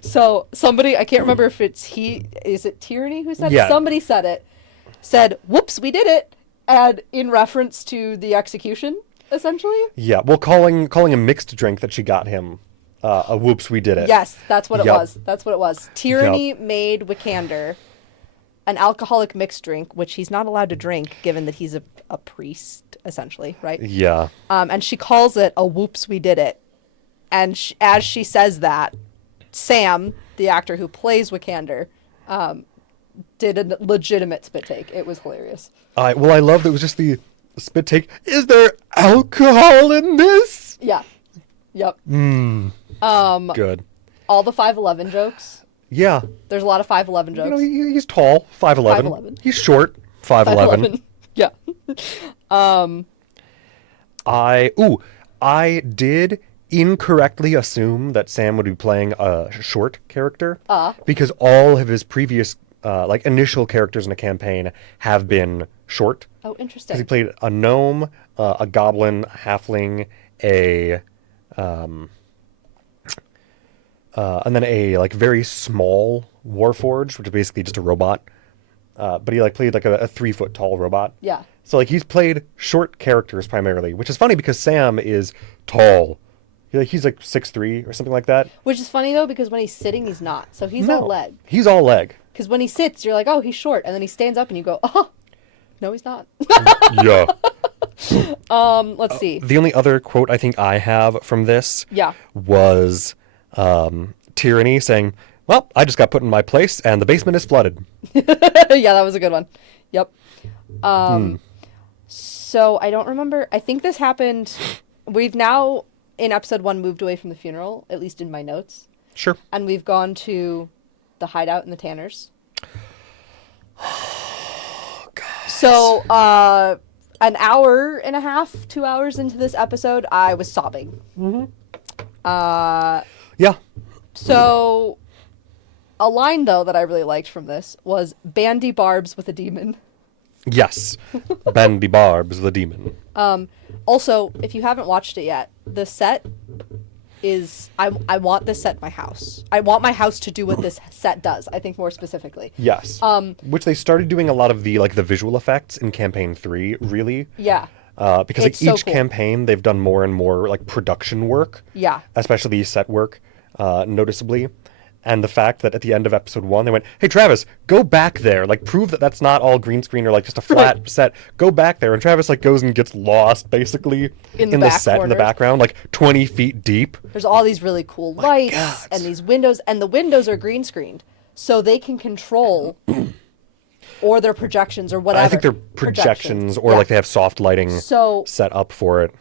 So somebody, I can't remember if is it Tyranny who said it? Somebody said, "Whoops, we did it," and in reference to the execution, essentially. Yeah, well, calling a mixed drink that she got him a whoops, we did it. Yes, that's what it was. That's what it was. Tyranny made Wikander an alcoholic mixed drink, which he's not allowed to drink, given that he's a priest, essentially, right? Yeah. And she calls it a whoops, we did it. And as she says that, Sam, the actor who plays Wikander, did a legitimate spit take. It was hilarious. Well, I love that it was just the spit take. Is there alcohol in this? Yeah. Yep. Good. All the 5'11" jokes. Yeah. There's a lot of 5'11" jokes. You know, he's tall, 5'11". 5'11". He's short, 5'11". 5'11". Yeah. I did incorrectly assume that Sam would be playing a short character because all of his previous initial characters in a campaign have been short. Oh, interesting. Because he played a gnome, a goblin, a halfling, and then a very small warforged, which is basically just a robot. But he played a 3-foot tall robot. Yeah. So he's played short characters primarily, which is funny because Sam is tall. He's 6'3" or something like that. Which is funny though, because when he's sitting, he's not. So he's all leg. He's all leg. Because when he sits, you're like, oh, he's short, and then he stands up, and you go, oh, no, he's not. Yeah. Let's see. The only other quote I think I have from this was Tyranny saying, "Well, I just got put in my place, and the basement is flooded." Yeah, that was a good one. Yep. So I don't remember. I think this happened. We've now, in episode 1, moved away from the funeral, at least in my notes. Sure. And we've gone to the hideout in the Tanners. Oh, God. So, an hour and a half, 2 hours into this episode, I was sobbing. Mm-hmm. Yeah. So, a line, though, that I really liked from this was Bandy Barbs with a Demon. Yes. Bandy Barbs with a Demon. Also, if you haven't watched it yet, the set is... I want this set in my house. I want my house to do what this set does, I think more specifically. Yes. Which they started doing a lot of the the visual effects in campaign 3, really. Yeah. Because It's so each cool. campaign they've done more and more production work. Yeah. Especially set work, noticeably. And the fact that at the end of episode 1 they went, "Hey Travis, go back there. Prove that that's not all green screen or just a flat set. Go back there." And Travis goes and gets lost basically in the set in the background, 20 feet deep. There's all these really cool lights God. and these windows, and the windows are green screened, so they can control or their projections or whatever. I think they're projections or they have soft lighting set up for it.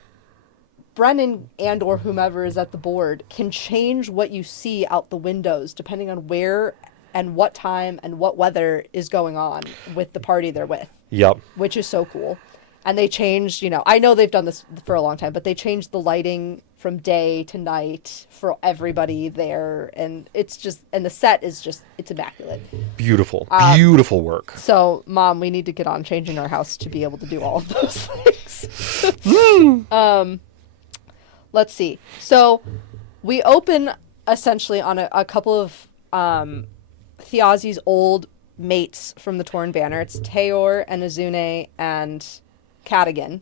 Brennan and or whomever is at the board can change what you see out the windows depending on where and what time and what weather is going on with the party they're with. Yep. Which is so cool. And they changed, I know they've done this for a long time, but they changed the lighting from day to night for everybody there. And the set is it's immaculate. Beautiful. Beautiful work. So, Mom, we need to get on changing our house to be able to do all of those things. Let's see. So we open essentially on a couple of Thiazi's old mates from the Torn Banner. It's Taor and Azune and Cadigan.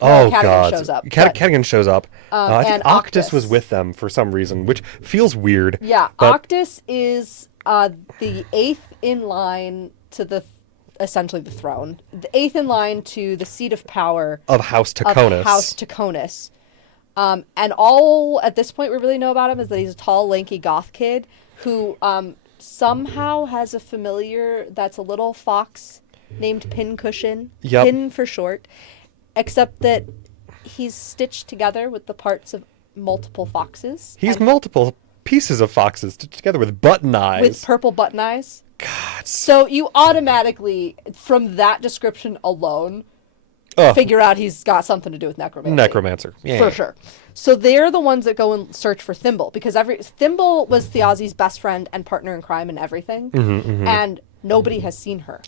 Oh, Cadigan God. shows up. Cadigan shows up. I think Octus was with them for some reason, which feels weird. Yeah, but... Octus is the 8th in line to essentially the throne. The 8th in line to the seat of power of House Taconis. And all at this point we really know about him is that he's a tall, lanky goth kid who somehow has a familiar that's a little fox named Pincushion. Yep. Pin for short. Except that he's stitched together with the parts of multiple foxes. He's multiple pieces of foxes stitched together with button eyes. With purple button eyes. God. So you automatically, from that description alone, figure out he's got something to do with necromancy. Necromancer. Yeah. For sure. So they're the ones that go and search for Thimble, because Thimble was Thjazi's best friend and partner in crime and everything. And nobody has seen her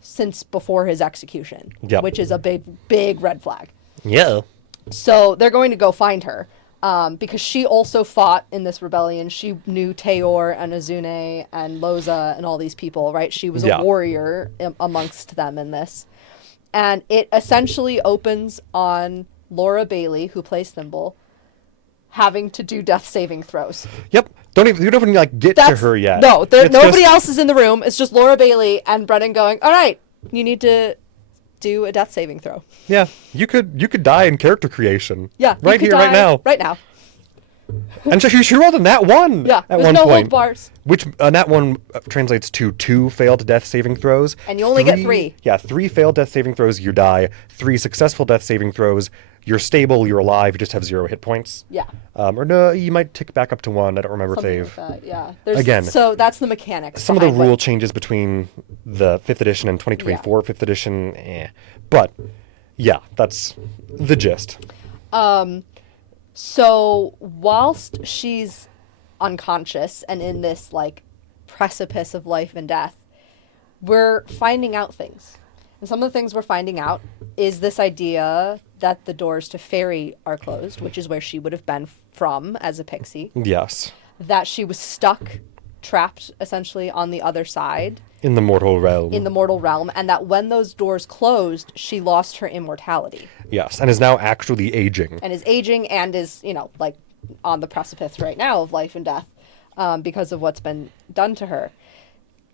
since before his execution, which is a big red flag. Yeah. So they're going to go find her. Because she also fought in this rebellion. She knew Teor and Azune and Loza and all these people, right? She was a warrior amongst them in this. And it essentially opens on Laura Bailey, who plays Thimble, having to do death saving throws. Yep. You don't even get to her yet. No, nobody else is in the room. It's just Laura Bailey and Brennan going, all right, you need to do a death saving throw. Yeah, you could die in character creation. Yeah, right here, right now. Right now. And so she rolled a nat 1. Yeah, at there's one no point, hold bars. which nat 1 translates to 2 failed death saving throws. And you only get 3. Yeah, 3 failed death saving throws, you die. 3 successful death saving throws, you're stable, you're alive, you just have 0 hit points. Yeah. Or no, you might tick back up to 1. I don't remember Something if they've. like that, yeah. Again, so that's the mechanics. Some of the behind rule changes between the 5th edition and 2024 5th edition, But, yeah, that's the gist. So whilst she's unconscious and in this precipice of life and death, we're finding out things. And some of the things we're finding out is this idea that the doors to Fairy are closed, which is where she would have been from as a pixie. Yes. That she was stuck, trapped essentially on the other side. In the mortal realm. And that when those doors closed, she lost her immortality. Yes, and is now actually aging. And is on the precipice right now of life and death because of what's been done to her.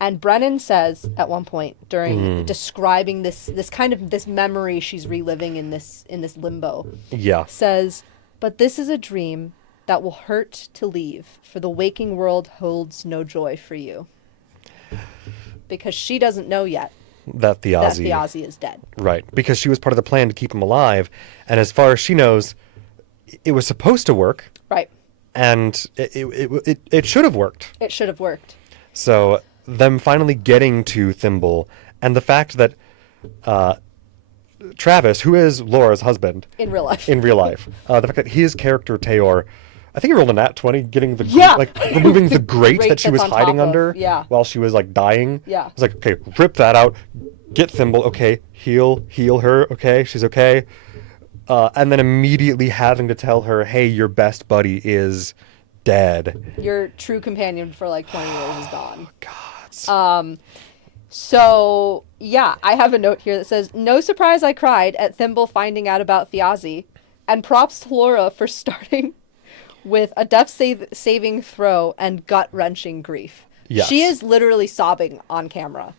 And Brennan says at one point during describing this memory she's reliving in this limbo. Yeah. Says, "But this is a dream that will hurt to leave, for the waking world holds no joy for you." Because she doesn't know yet that Thjazi is dead. Right, because she was part of the plan to keep him alive, and as far as she knows, it was supposed to work. Right. And it should have worked. It should have worked. So them finally getting to Thimble, and the fact that Travis, who is Laura's husband in real life, the fact that his character Teor, I think he rolled a nat 20, getting the removing the grate that she was hiding under while she was dying. Yeah. I was like, okay, rip that out, get Thimble, okay, heal her, okay, she's okay. And then immediately having to tell her, hey, your best buddy is dead. Your true companion for 20 years is gone. God. So, yeah, I have a note here that says, "No surprise I cried at Thimble finding out about Thjazi, and props to Laura for starting with a death saving throw and gut-wrenching grief." Yes. She is literally sobbing on camera.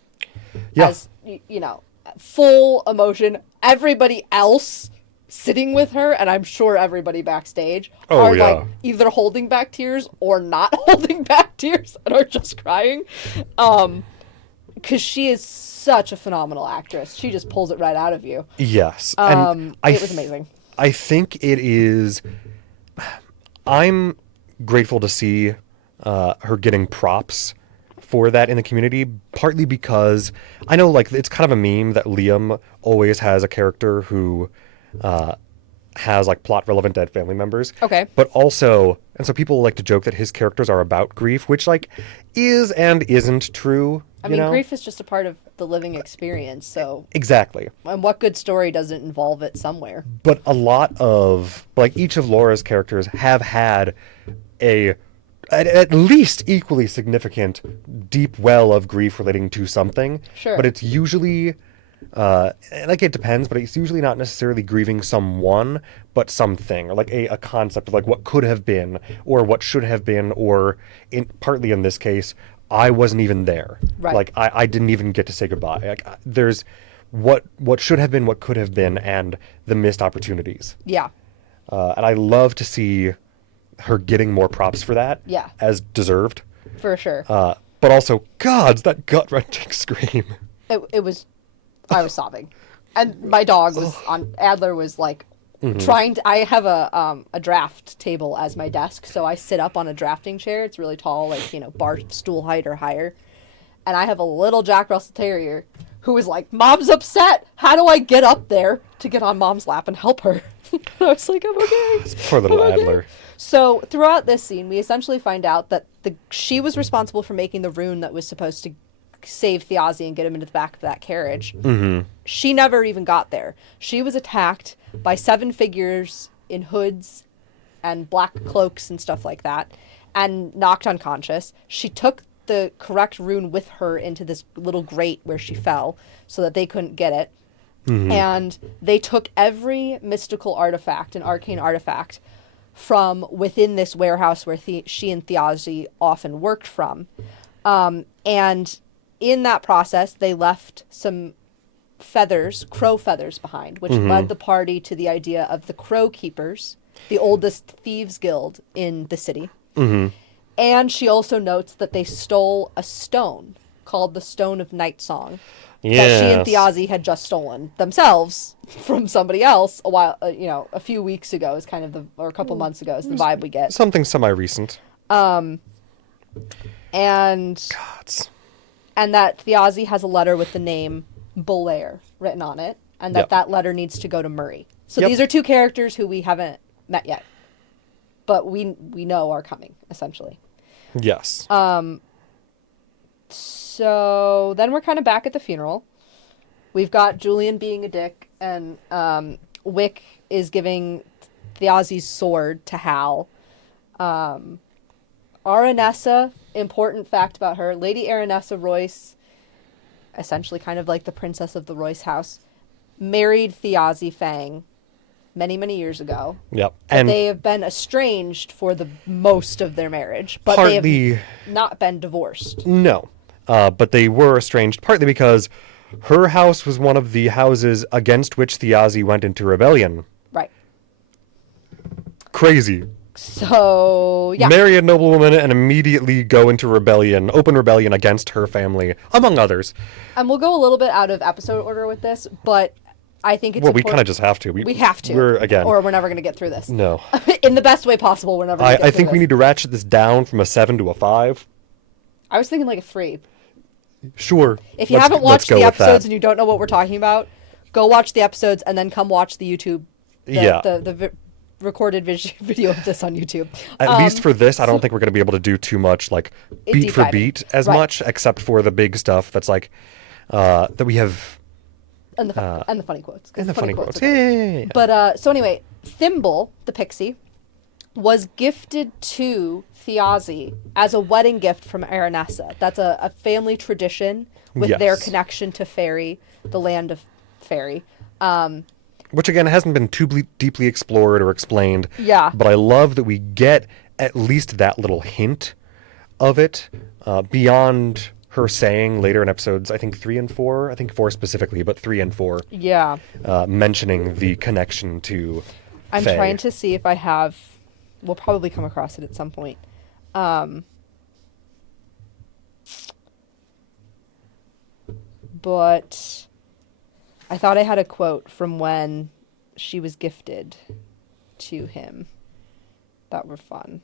Yeah. As, full emotion. Everybody else sitting with her, and I'm sure everybody backstage, are either holding back tears or not holding back tears and are just crying. Because she is such a phenomenal actress. She just pulls it right out of you. Yes. And it was amazing. I think it is... I'm grateful to see her getting props for that in the community, partly because I know it's kind of a meme that Liam always has a character who has plot relevant dead family members. Okay. But also, and so people like to joke that his characters are about grief, which is and isn't true. I mean, grief is just a part of the living experience, so... Exactly. And what good story doesn't involve it somewhere? But a lot of, each of Laura's characters have had at least equally significant deep well of grief relating to something. Sure. But it's usually, it depends, but it's usually not necessarily grieving someone, but something, or a concept of what could have been, or what should have been, or partly in this case, I wasn't even there. Right. I didn't even get to say goodbye. There's what should have been, what could have been, and the missed opportunities. Yeah. And I love to see her getting more props for that. Yeah. As deserved. For sure. But also, God, that gut-wrenching scream. It was, I was sobbing. And my dog was Adler was like trying to, I have a draft table as my desk, so I sit up on a drafting chair. It's really tall, like, bar stool height or higher. And I have a little Jack Russell Terrier who is like, Mom's upset. How do I get up there to get on Mom's lap and help her? And I was like, I'm okay. Poor little I'm okay. Adler. So throughout this scene, we essentially find out that she was responsible for making the rune that was supposed to save Thiazi and get him into the back of that carriage. Mm-hmm. She never even got there. She was attacked by 7 figures in hoods and black cloaks and stuff like that and knocked unconscious. She took the correct rune with her into this little grate where she fell so that they couldn't get it. Mm-hmm. And they took every mystical artifact and arcane artifact from within this warehouse where she and Thiazi often worked from. And in that process, they left some feathers, crow feathers behind, which led the party to the idea of the Crow Keepers, the oldest thieves guild in the city. Mm-hmm. And she also notes that they stole a stone called the Stone of Night Song that she and Thiazi had just stolen themselves from somebody else a few weeks ago is kind of or a couple months ago is the vibe we get. Something semi-recent. And Gods. And that Thiazi has a letter with the name Bolaire written on it, and that letter needs to go to Murray. So these are 2 characters who we haven't met yet, but we know are coming, essentially. Yes. So then we're kind of back at the funeral. We've got Julian being a dick, and Wick is giving Thiazi's sword to Hal. Aranessa, important fact about her, Lady Aranessa Royce, essentially kind of like the princess of the Royce house, married Thiazi Fang many, many years ago. Yep. And they have been estranged for the most of their marriage, but they have not been divorced. No. But they were estranged partly because her house was one of the houses against which Thiazi went into rebellion. Right. Crazy. So, yeah. Marry a noblewoman and immediately go into rebellion, open rebellion against her family, among others. And we'll go a little bit out of episode order with this, but I think it's we kind of just have to. We have to. Or we're never going to get through this. No. In the best way possible, we're never going to get through this. I think we need to ratchet this down from a 7 to a 5. I was thinking like a 3. Sure. If you haven't watched the episodes and you don't know what we're talking about, go watch the episodes and then come watch the YouTube. The recorded video of this on YouTube. At least for this, I don't think we're going to be able to do too much like beat for beat as much, except for the big stuff that's like that we have. And the funny quotes. And the funny quotes. Yeah. But so anyway, Thimble, the pixie, was gifted to Thiazi as a wedding gift from Aranessa. That's a family tradition with their connection to Fairy, the land of Fairy. Which, again, hasn't been too deeply explored or explained. Yeah. But I love that we get at least that little hint of it beyond her saying later in episodes, I think 3 and 4, I think 4 specifically, but 3 and 4. Yeah. Mentioning the connection to I'm Faye. Trying to see if I have... We'll probably come across it at some point. But I thought I had a quote from when she was gifted to him that were fun.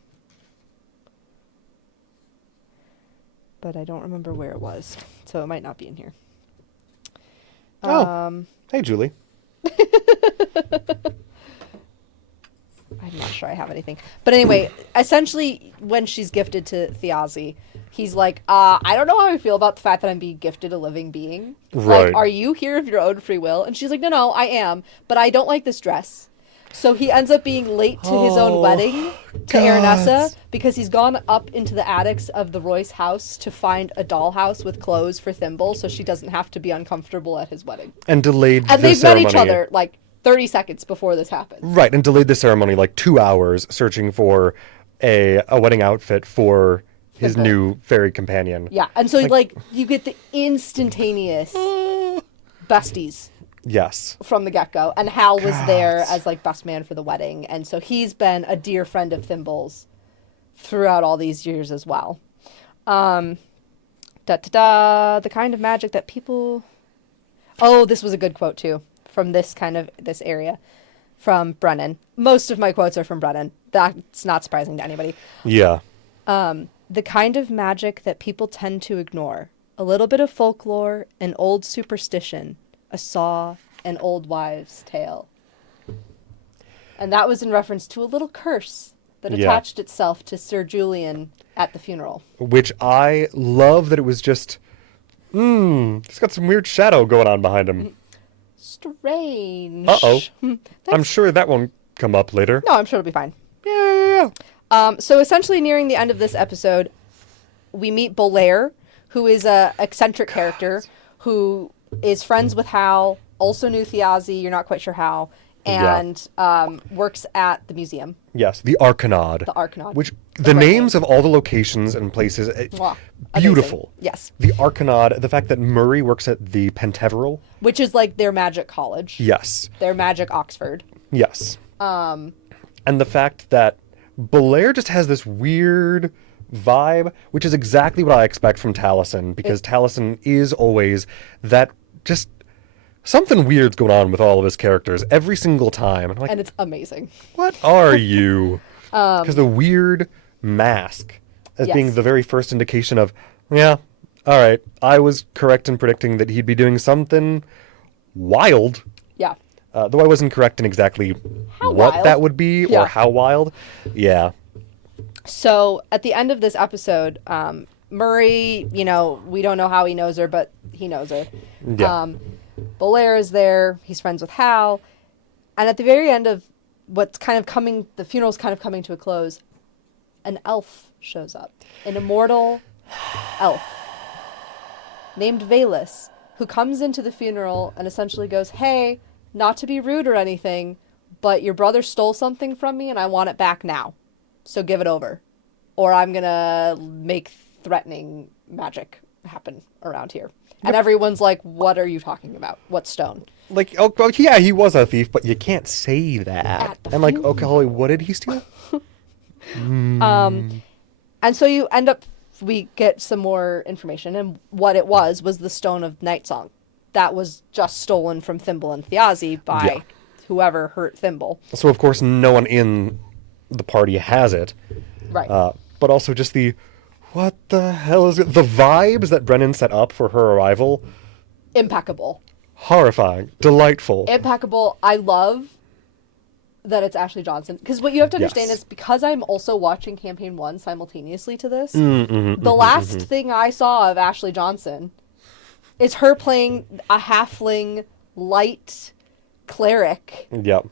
But I don't remember where it was, so it might not be in here. Hey, Julie. I'm not sure I have anything. But anyway, essentially, when she's gifted to Thiazi, he's like, I don't know how I feel about the fact that I'm being gifted a living being. Right. Like, are you here of your own free will? And she's like, no, I am. But I don't like this dress. So he ends up being late to his own wedding to Aranessa because he's gone up into the attics of the Royce house to find a dollhouse with clothes for Thimble so she doesn't have to be uncomfortable at his wedding. And delayed the ceremony. And they've met each other, like, 30 seconds before this happens. Right, and delayed the ceremony like 2 hours searching for a wedding outfit for his new fairy companion. Yeah, and so like you get the instantaneous besties. Yes. From the get-go. And Hal was there as like best man for the wedding. And so he's been a dear friend of Thimble's throughout all these years as well. Da da da. The kind of magic that people. Oh, this was a good quote too from this area from Brennan. Most of my quotes are from Brennan. That's not surprising to anybody. Yeah. The kind of magic that people tend to ignore. A little bit of folklore, an old superstition, a saw, an old wives' tale. And that was in reference to a little curse that attached itself to Sir Julian at the funeral. Which I love that it was just, it's got some weird shadow going on behind him. Strange. Uh-oh. I'm sure that won't come up later. No, I'm sure it'll be fine. Yeah. So essentially nearing the end of this episode, we meet Bolaire, who is a eccentric character who is friends with Hal, also knew Thiazi, you're not quite sure how, and works at the museum. Yes, the Arcanaud. The Arcanaud. Which, the names of all the locations and places, beautiful. Amazing. Yes. The Arcanaud, the fact that Murray works at the Penteveral. Which is like their magic college. Yes. Their magic Oxford. Yes. And the fact that Belair just has this weird vibe, which is exactly what I expect from Taliesin, because Taliesin is always that just something weird's going on with all of his characters every single time. And I'm like, and it's amazing. What are you? Because the weird mask as being the very first indication of, yeah, all right, I was correct in predicting that he'd be doing something wild. Yeah. Though I wasn't correct in exactly what wild that would be or how wild. Yeah. So at the end of this episode, Murray, we don't know how he knows her, but he knows her. Yeah. Bolaire is there. He's friends with Hal. And at the very end of what's kind of coming, the funeral's kind of coming to a close, an elf shows up. An immortal elf named Valus, who comes into the funeral and essentially goes, hey, not to be rude or anything, but your brother stole something from me and I want it back now. So give it over. Or I'm going to make threatening magic happen around here. And everyone's like, what are you talking about? What stone? Like, oh, yeah, he was a thief, but you can't say that. I'm like, okay, Holly, what did he steal? And so we get some more information. And what it was the Stone of Night Song. That was just stolen from Thimble and Thiazi by whoever hurt Thimble. So, of course, no one in the party has it. Right. But also just what the hell is it? The vibes that Brennan set up for her arrival. Impeccable. Horrifying. Delightful. Impeccable. I love that it's Ashley Johnson. Because what you have to understand is, because I'm also watching Campaign 1 simultaneously to this, the last thing I saw of Ashley Johnson is her playing a halfling light cleric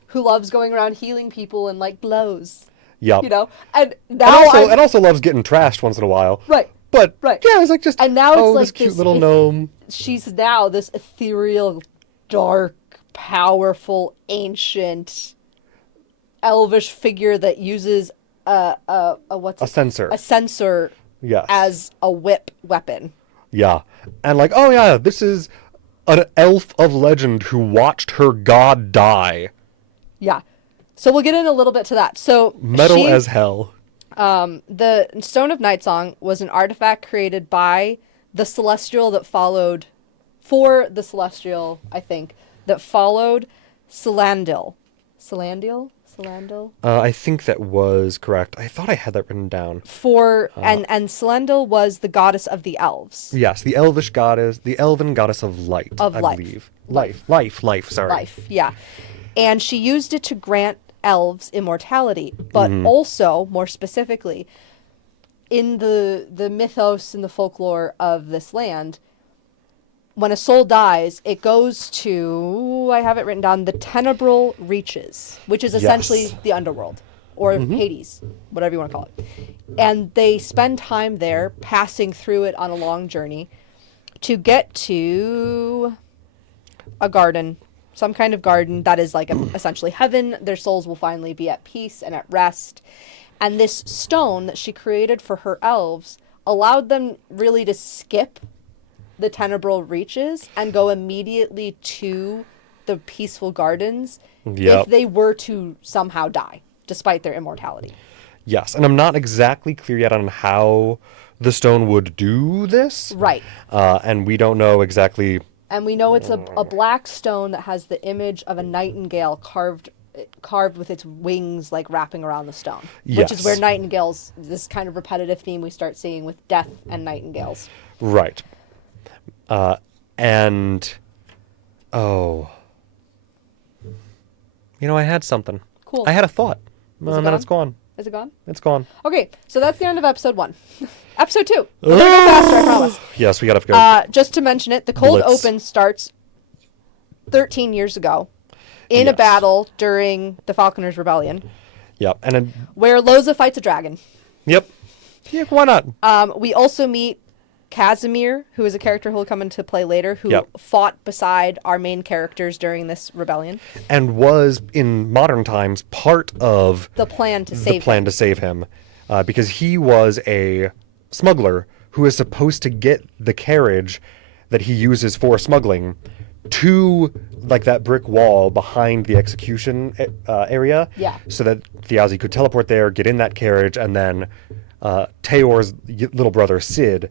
who loves going around healing people and like glows. Yep. And now and also loves getting trashed once in a while. Right. But yeah, it's like just and now it's like this cute little gnome. She's now this ethereal, dark, powerful, ancient, elvish figure that uses a censer. A censer as a whip weapon. Yeah. And like, oh yeah, this is an elf of legend who watched her god die. Yeah. So we'll get in a little bit to that. So metal as hell. The Stone of Night Song was an artifact created by the Celestial that followed Celandil. Celandil? I think that was correct. I thought I had that written down. And Celandil was the goddess of the elves. Yes, the elvish goddess, the elven goddess of light, I believe. Life, sorry. Life, yeah. And she used it to grant elves immortality, but also, more specifically, in the mythos and the folklore of this land, when a soul dies, it goes to, I have it written down, the Tenebral Reaches, which is essentially the underworld, or Hades, whatever you want to call it. And they spend time there, passing through it on a long journey, to get to a garden, some kind of garden that is like essentially heaven. Their souls will finally be at peace and at rest. And this stone that she created for her elves allowed them really to skip the Tenebral Reaches and go immediately to the peaceful gardens if they were to somehow die, despite their immortality. Yes, and I'm not exactly clear yet on how the stone would do this. Right. And we don't know exactly. And we know it's a black stone that has the image of a nightingale carved with its wings like wrapping around the stone. Which is where Yes. nightingales, this kind of repetitive theme we start seeing with death and nightingales. Right. And I had something. Cool. I had a thought. Is And it then gone? it's gone. Is it gone? It's gone. Okay, so that's the end of episode 1. Episode 2. We're going to go faster, I promise. Yes, we gotta go. Just to mention it, the cold Blitz. open starts 13 years ago in a Yes. battle during the Falconers' Rebellion, Yep. And then, where Loza fights a dragon. yep. Yeah, why not? We also meet Casimir, who is a character who will come into play later, who Yep. fought beside our main characters during this rebellion. And was in modern times part of The plan to the save plan him. to save him, because he was a smuggler who is supposed to get the carriage that he uses for smuggling to like that brick wall behind the execution area, Yeah. so that Thiazi could teleport there, get in that carriage, and then Tayor's little brother Sid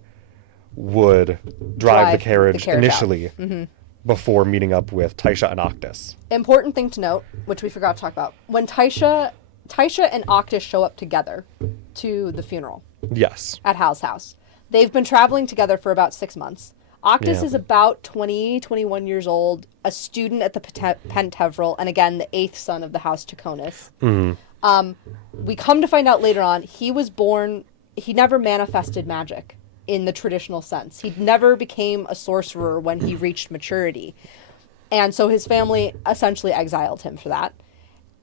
would drive the carriage out. initially before meeting up with Taisha and Octus. Important thing to note, which we forgot to talk about, when Taisha and Octus show up together to the funeral Yes. at Hal's house, they've been traveling together for about 6 months. Octus Yeah. is about 21 years old, a student at the Pentevral, and again, the 8th son of the House Chaconis. We come to find out later on, he never manifested magic in the traditional sense. He never became a sorcerer when he reached maturity. And so his family essentially exiled him for that.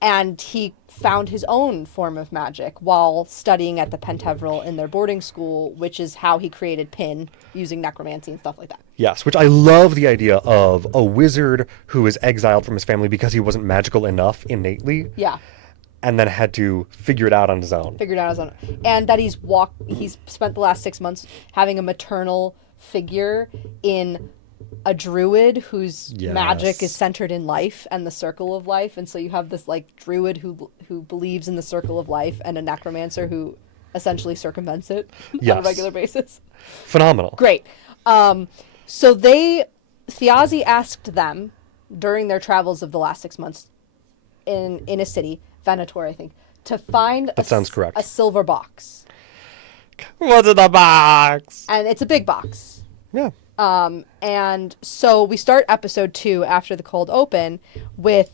And he found his own form of magic while studying at the Pentevral in their boarding school, which is how he created Pin, using necromancy and stuff like that. Yes, which I love the idea of a wizard who is exiled from his family because he wasn't magical enough innately, Yeah. and then had to figure it out on his own. Figured out his own. And that he's spent the last 6 months having a maternal figure in a druid whose magic is Yes. centered in life and the circle of life. And so you have this like druid who believes in the circle of life, and a necromancer who essentially circumvents it on a Yes. regular basis. Phenomenal. Great. So Thiazi asked them during their travels of the last 6 months in a city, Venator, I think, to find That sounds correct. a silver box. What's in the box? And it's a big box. Yeah. And so we start episode 2 after the cold open with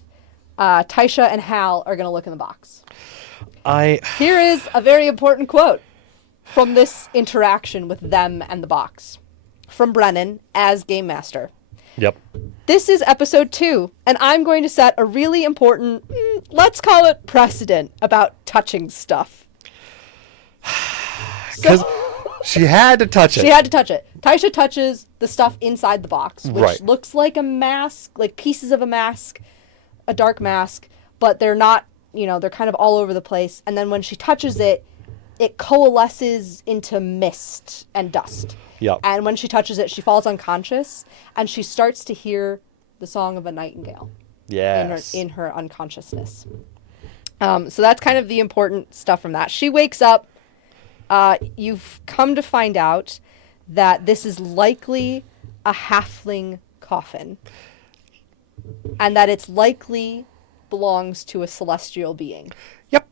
Taisha and Hal are going to look in the box. Here is a very important quote from this interaction with them and the box from Brennan as Game Master. Yep. This is episode 2, and I'm going to set a really important, let's call it precedent about touching stuff. Because she had to touch it. She had to touch it. Taisha touches the stuff inside the box, which Right. looks like a mask, like pieces of a mask, a dark mask, but they're not, they're kind of all over the place. And then when she touches it, it coalesces into mist and dust. Yep. And when she touches it, she falls unconscious, and she starts to hear the song of a nightingale Yes. in her unconsciousness. So that's kind of the important stuff from that. She wakes up. You've come to find out that this is likely a halfling coffin, and that it's likely belongs to a celestial being. Yep.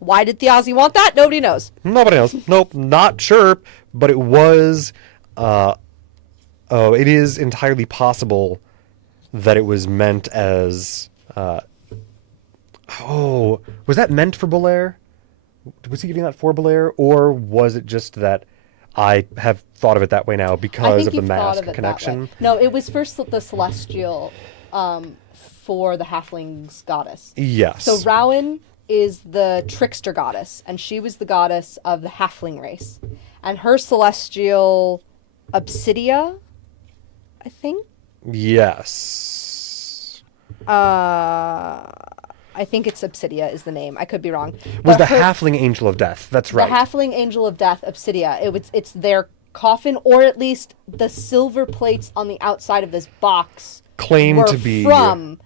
Why did Thiazi want that? Nobody knows. Nobody else. Nope. Not sure. But it was. It is entirely possible that it was meant as. Was that meant for Belair? Was he giving that for Belair, or was it just that I have thought of it that way now I because think of the you've thought mask of it connection? that way. No, it was first the celestial for the halfling's goddess. Yes. So Rowan is the trickster goddess, and she was the goddess of the halfling race. And her celestial Obsidia, I think? Yes. I think it's Obsidia is the name. I could be wrong. Was But the her- halfling angel of death. That's right. The halfling angel of death, Obsidia. It's their coffin, or at least the silver plates on the outside of this box Claim were to be from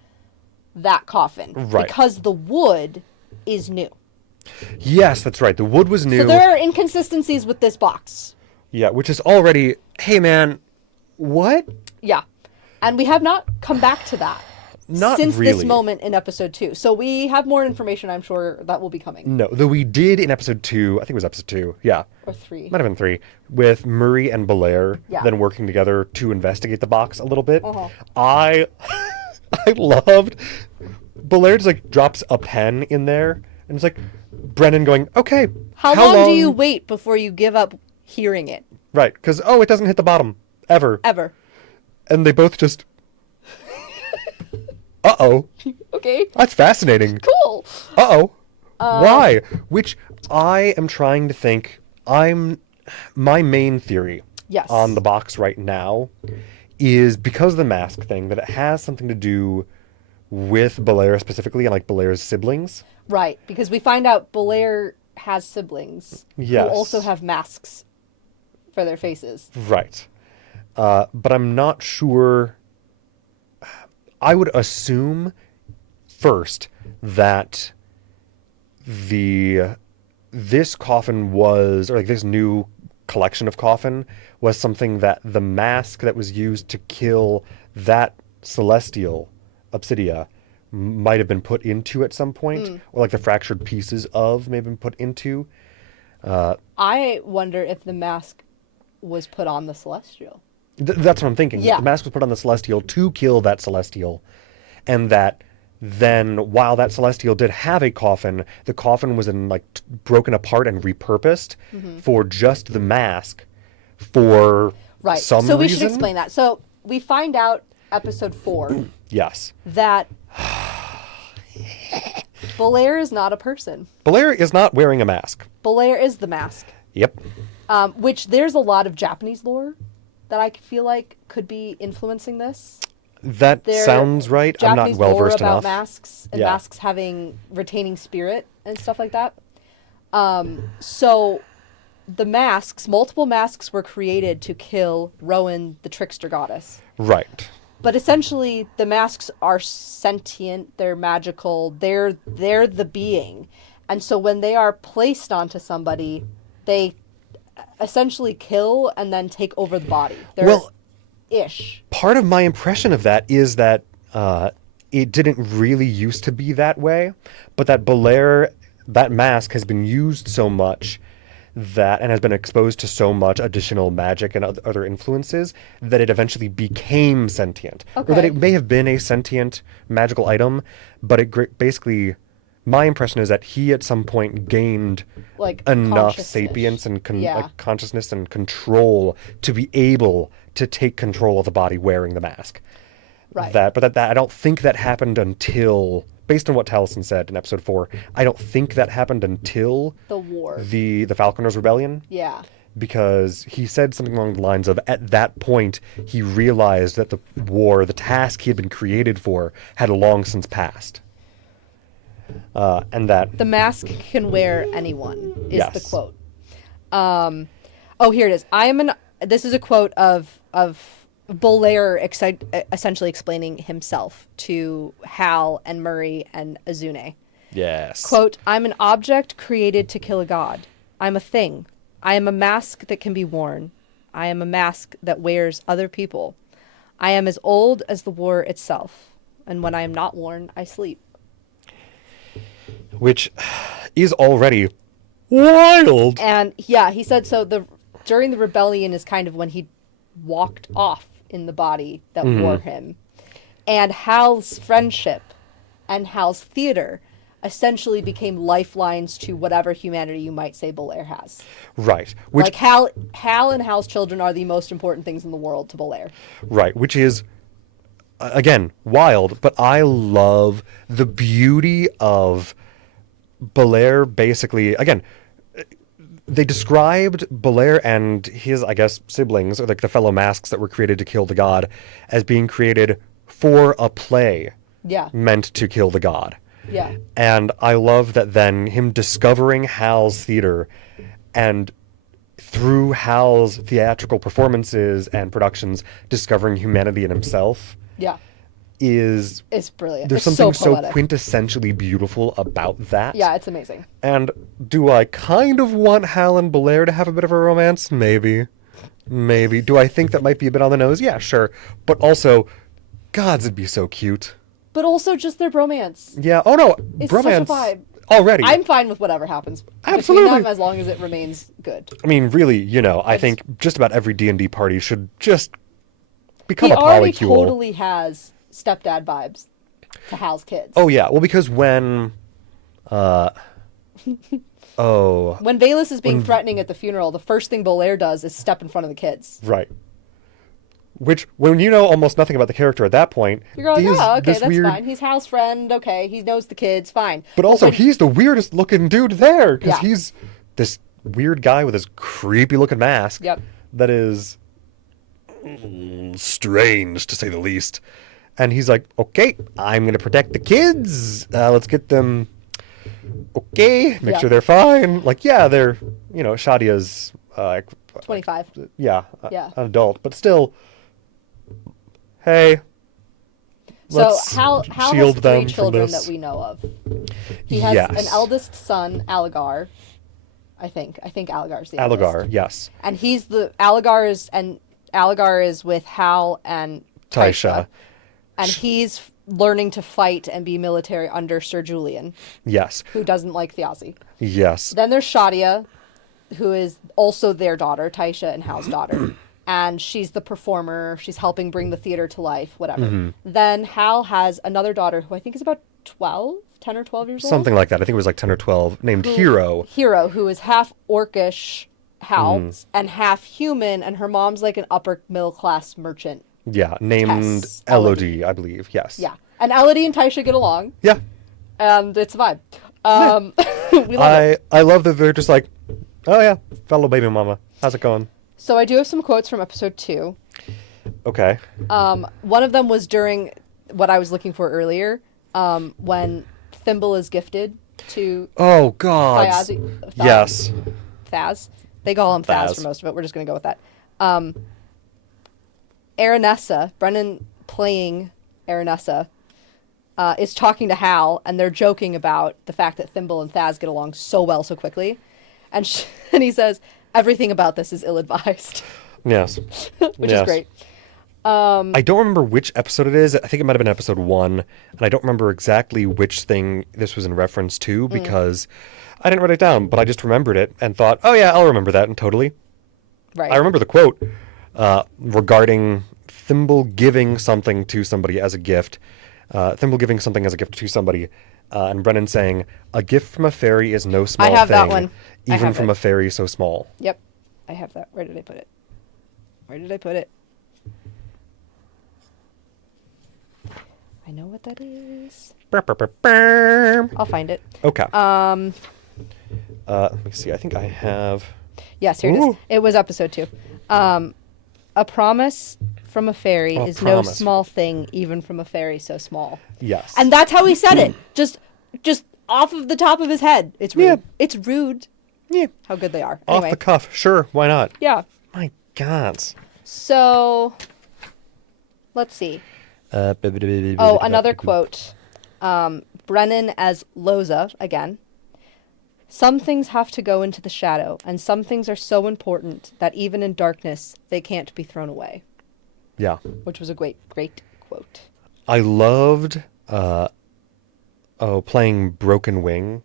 that coffin. Right. Because the wood is new. Yes, that's right. The wood was new. So there are inconsistencies with this box. Yeah, which is already, hey man, what? Yeah. And we have not come back to that Not since really. this moment in episode 2. So we have more information, I'm sure, that will be coming. No, though we did in episode 2, I think it was episode 2, yeah. Or 3. Might have been 3, with Murray and Belair Yeah. then working together to investigate the box a little bit. Uh-huh. I loved, Belair just like drops a pen in there, and it's like, Brennan going, okay. How long do you wait before you give up hearing it? Right, because, oh, it doesn't hit the bottom, ever. Ever. And they both just, uh-oh. Okay. That's fascinating. Cool. Uh-oh. Why? Which I am trying to think. My main theory Yes. on the box right now is because of the mask thing, that it has something to do with Belair specifically and like Belair's siblings. Right, because we find out Belair has siblings Yes. who also have masks for their faces. Right. But I'm not sure. I would assume first that this coffin was, or like this new collection of coffin was something that the mask that was used to kill that celestial Obsidia might have been put into at some point, or like the fractured pieces of may have been put into. I wonder if the mask was put on the Celestial. That's what I'm thinking. Yeah. The mask was put on the Celestial to kill that Celestial, and that then while that Celestial did have a coffin, the coffin was in like broken apart and repurposed for just the mask for Right. some so we reason. should explain that. So we find out episode 4 Yes. that Belair is not a person. Belair is not wearing a mask. Belair is the mask. Yep. Which there's a lot of Japanese lore that I feel like could be influencing this. That There- sounds right. Japanese I'm not well lore versed about enough. masks and Yeah. masks retaining spirit and stuff like that. So the masks, multiple masks were created to kill Rowan, the trickster goddess. Right. But essentially, the masks are sentient. They're magical. They're the being, and so when they are placed onto somebody, they essentially kill and then take over the body. They're Well, ish. part of my impression of that is that it didn't really used to be that way, but that Belair, that mask has been used so much that, and has been exposed to so much additional magic and other influences, that it eventually became sentient. Or that Okay. it may have been a sentient magical item, but it basically, my impression is that he at some point gained Like enough consciousness. sapience and Yeah. like consciousness and control to be able to take control of the body wearing the mask. Right. But I don't think that happened until, based on what Taliesin said in episode 4, I don't think that happened until The war. the Falconers Rebellion, Yeah. because he said something along the lines of, at that point he realized that the war, the task he had been created for, had long since passed. And that The mask can wear anyone is the Yes. quote. Oh, here it is. This is a quote of Bolair essentially explaining himself to Hal and Murray and Azune. yes. Quote, I'm an object created to kill a god. I'm a thing. I am a mask that can be worn. I am a mask that wears other people. I am as old as the war itself. And when I am not worn, I sleep. Which is already wild. And yeah, he said so during the rebellion is kind of when he walked off in the body that wore him. And Hal's friendship and Hal's theater essentially became lifelines to whatever humanity you might say Belair has. Right. Which Like Hal and Hal's children are the most important things in the world to Belair. Right, which is, again, wild, but I love the beauty of Belair basically, again, they described Belair and his, I guess, siblings, or like the fellow masks that were created to kill the god, as being created for a play Yeah. meant to kill the god. Yeah. And I love that then him discovering Hal's theater, and through Hal's theatrical performances and productions, discovering humanity in himself. Yeah. is It's brilliant. there's It's something so so poetic. quintessentially beautiful about that. Yeah, it's amazing. And do I kind of want Hal and Blair to have a bit of a romance? Maybe. Maybe. Do I think that might be a bit on the nose? Yeah, sure. But also, gods, it'd be so cute. But also just their bromance. Yeah. Oh no, It's such a bromance vibe. already. I'm fine with whatever happens Absolutely. between them as long as it remains good. I mean, really, I think just about every D&D party should just become He a already polycule. totally has stepdad vibes to Hal's kids. Oh yeah, well because when When Valus is being threatening at the funeral, the first thing Bolaire does is step in front of the kids. right. Which, when you know almost nothing about the character at that point, You're going, is oh, okay, this that's weird... fine. He's Hal's friend. Okay, he knows the kids. Fine. But also, when- he's the weirdest looking dude there, because Yeah. he's this weird guy with this creepy looking mask. Yep. That is strange, to say the least. And he's like, okay, I'm going to protect the kids. Let's get them okay, make Yeah. sure they're fine. Like, yeah, they're, Shadia's, 25. yeah, Yeah. an adult, but still, hey, So let's Hal shield has them three from children this. that we know of. He has Yes. an eldest son, Aligar. I think Aligar's the Aligar, eldest. yes. And Aligar is with Hal and Taisha. And he's learning to fight and be military under Sir Julian, Yes, who doesn't like Thiazi. yes. Then there's Shadia, who is also their daughter, Taisha and Hal's daughter. And she's the performer. She's helping bring the theater to life, whatever. Mm-hmm. Then Hal has another daughter who I think is about 10 or 12 years old. Something like that. I think it was like 10 or 12, named Hero. Hero, who is half orcish Hal Mm. and half human, and her mom's like an upper middle class merchant. Yeah, named Tess, Elodie, I believe. Yes. Yeah. And Elodie and Taisha get along, Yeah. and it's a vibe. We love it. I love that they're just like, oh yeah, fellow baby mama. How's it going? So I do have some quotes from episode 2. Okay. One of them was during what I was looking for earlier, when Thimble is gifted to Oh God. Yes. Thaz. They call him Thaz Thaz. for most of it. We're just going to go with that. Aranessa, Brennan playing Aranessa, is talking to Hal, and they're joking about the fact that Thimble and Thaz get along so well so quickly. And, and he says, everything about this is ill-advised, Yes. which is great. I don't remember which episode it is. I think it might have been episode 1, and I don't remember exactly which thing this was in reference to because I didn't write it down, but I just remembered it and thought, oh yeah, I'll remember that, and totally. Right. I remember the quote regarding Thimble giving something to somebody as a gift. Thimble giving something as a gift to somebody, and Brennan saying, "A gift from a fairy is no small have thing, that one. I even have from it. a fairy so small." Yep. I have that. Where did I put it? Where did I put it? I know what that is. I'll find it. Okay. Let me see. I think I have. Yes, here it is. Ooh. It was episode 2. A promise from a fairy A is promise. no small thing, even from a fairy so small. Yes. And that's how he said it. Just off of the top of his head. It's rude. Yeah. It's rude yeah, how good they are. off Anyway. the cuff. Sure, why not? Yeah. My God. So, let's see. Oh, another quote. Brennan as Loza, again. Some things have to go into the shadow, and some things are so important that even in darkness, they can't be thrown away. Yeah. Which was a great quote. I loved playing Broken Wing,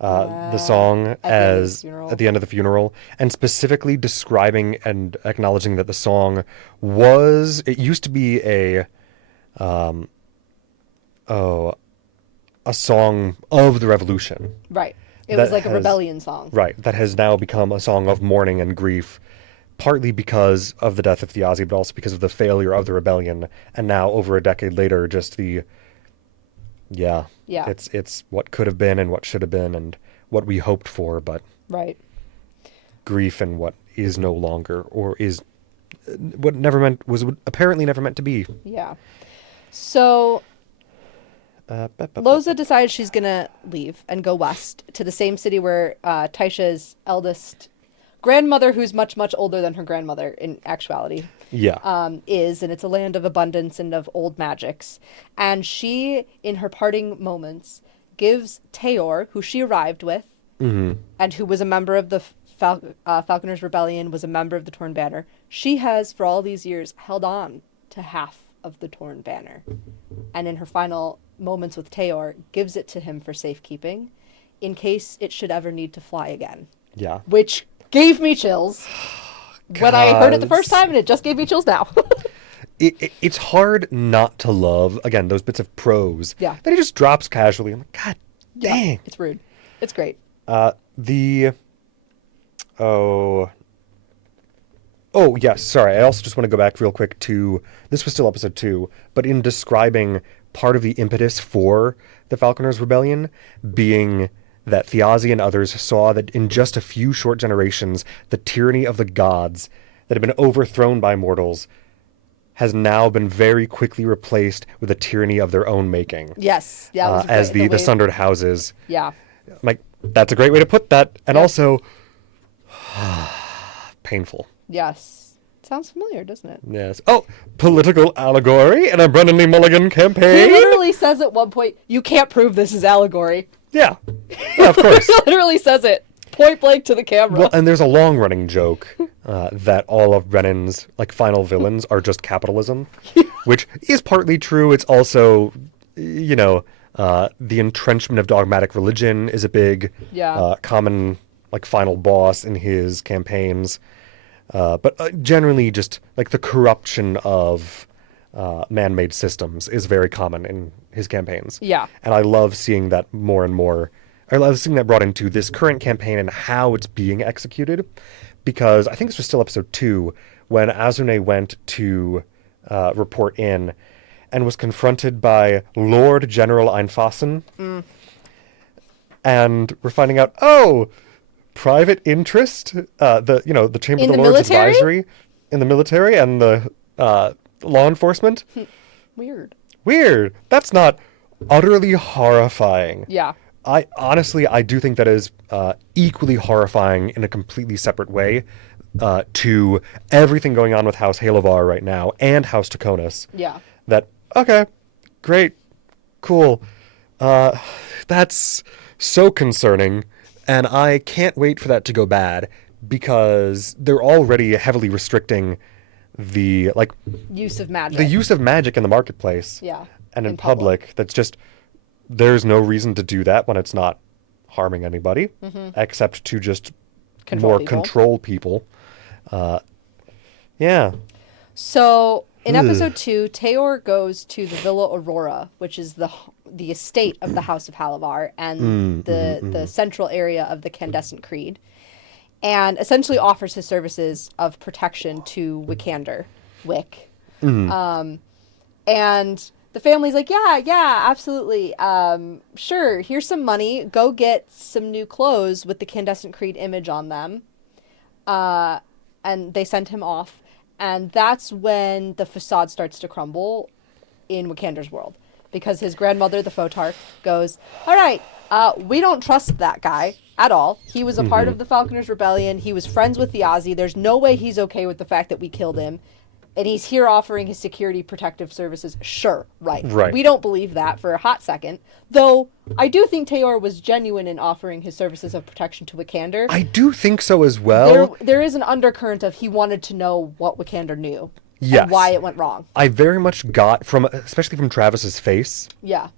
the song at the end of the funeral, and specifically describing and acknowledging that the song it used to be a song of the revolution. Right. It That was like a has- rebellion song. Right, that has now become a song of mourning and grief, partly because of the death of Thiazi, but also because of the failure of the rebellion, and now over a decade later, just Yeah. it's what could have been and what should have been and what we hoped for, but Right. grief and what is no longer, or is what apparently never meant to be. Yeah. So Loza decides she's going to leave and go west to the same city where Taisha's eldest grandmother, who's much, much older than her grandmother in actuality. is, and it's a land of abundance and of old magics. And she, in her parting moments, gives Teor, who she arrived with, and who was a member of the Falconers' Rebellion, was a member of the Torn Banner. She has, for all these years, held on to half of the Torn Banner. And in her final moments with Teor, gives it to him for safekeeping, in case it should ever need to fly again. Yeah. Which gave me chills when I heard it the first time, and it just gave me chills now. It's hard not to love, again, those bits of prose that he just drops casually. I'm like, God dang. Yeah, it's rude. It's great. Oh, yes, sorry. I also just want to go back real quick to, this was still episode 2, but in describing part of the impetus for the Falconers' Rebellion being that Thiazi and others saw that in just a few short generations, the tyranny of the gods that had been overthrown by mortals has now been very quickly replaced with a tyranny of their own making. Yes. Yeah, as the Sundered Houses. Yeah. I'm like, that's a great way to put that. And also, painful. Yes. Sounds familiar, doesn't it? Yes. Oh, political allegory in a Brennan Lee Mulligan campaign? He literally says at one point, you can't prove this is allegory. Yeah. Of course. He literally says it point blank to the camera. Well, and there's a long-running joke that all of Brennan's final villains are just capitalism, which is partly true. It's also, the entrenchment of dogmatic religion is a big common final boss in his campaigns. But generally just the corruption of man-made systems is very common in his campaigns. Yeah. And I love seeing that more and more. I love seeing that brought into this current campaign and how it's being executed. Because I think this was still episode 2 when Azune went to report in and was confronted by Lord General Einfassen. And we're finding out, private interest, the Chamber of the Lords Advisory in the military and the law enforcement. Weird. That's not utterly horrifying. Yeah. I do think that is equally horrifying in a completely separate way to everything going on with House Halovar right now and House Taconis. Yeah. That, okay, great, cool. That's so concerning. And I can't wait for that to go bad because they're already heavily restricting the use of magic. The use of magic in the marketplace. Yeah. And in public. That's just, there's no reason to do that when it's not harming anybody, except to just control people. Yeah. So in episode 2, Teor goes to the Villa Aurora, which is the estate of the House of Halavar and the central area of the Candescent Creed, and essentially offers his services of protection to Wick. And the family's like, yeah, absolutely. Sure, here's some money. Go get some new clothes with the Candescent Creed image on them. And they send him off. And that's when the facade starts to crumble in Wikander's world. Because his grandmother, the Photarch, goes, all right, we don't trust that guy at all. He was a part of the Falconers' Rebellion. He was friends with the Ozzy. There's no way he's okay with the fact that we killed him. And he's here offering his security protective services. Sure, right. We don't believe that for a hot second. Though, I do think Teor was genuine in offering his services of protection to Wikander. I do think so as well. There is an undercurrent of he wanted to know what Wikander knew. Yes. And why it went wrong. I very much got especially from Travis's face. Yeah.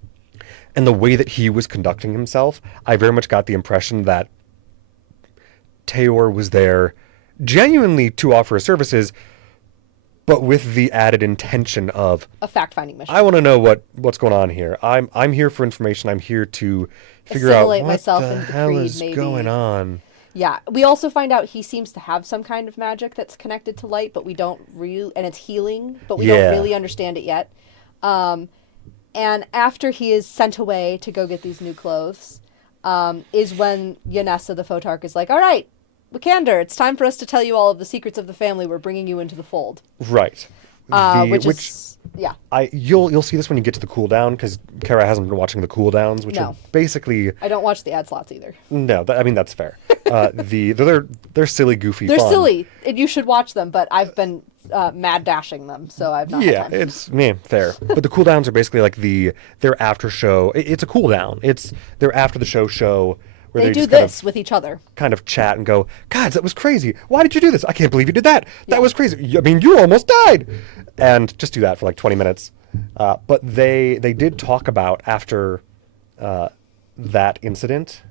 And the way that he was conducting himself, I very much got the impression that Teor was there genuinely to offer his services, but with the added intention of a fact-finding mission. I want to know what's going on here. I'm here for information. I'm here to figure out what myself the into the hell creed, is maybe. going on. Yeah, we also find out he seems to have some kind of magic that's connected to light, but we don't really, and it's healing, but we don't really understand it yet. And after he is sent away to go get these new clothes, is when Yanessa, the Photarch, is like, all right, Wikander, it's time for us to tell you all of the secrets of the family. We're bringing you into the fold. Right. You'll see this when you get to the cooldown, because Kara hasn't been watching the cooldowns, which are basically... I don't watch the ad slots either. No, that's fair. They're silly, goofy, They're fun. silly, and you should watch them, but I've been mad dashing them, so I've not Yeah, had time. it's fair. But the cooldowns are basically like their after show. It's a cooldown. It's their after the show where They they do just this with each other. kind of chat and go, "God, that was crazy. Why did you do this? I can't believe you did that. That Yeah. was crazy. I mean, you almost died." And just do that for like 20 minutes. But they did talk about after that incident,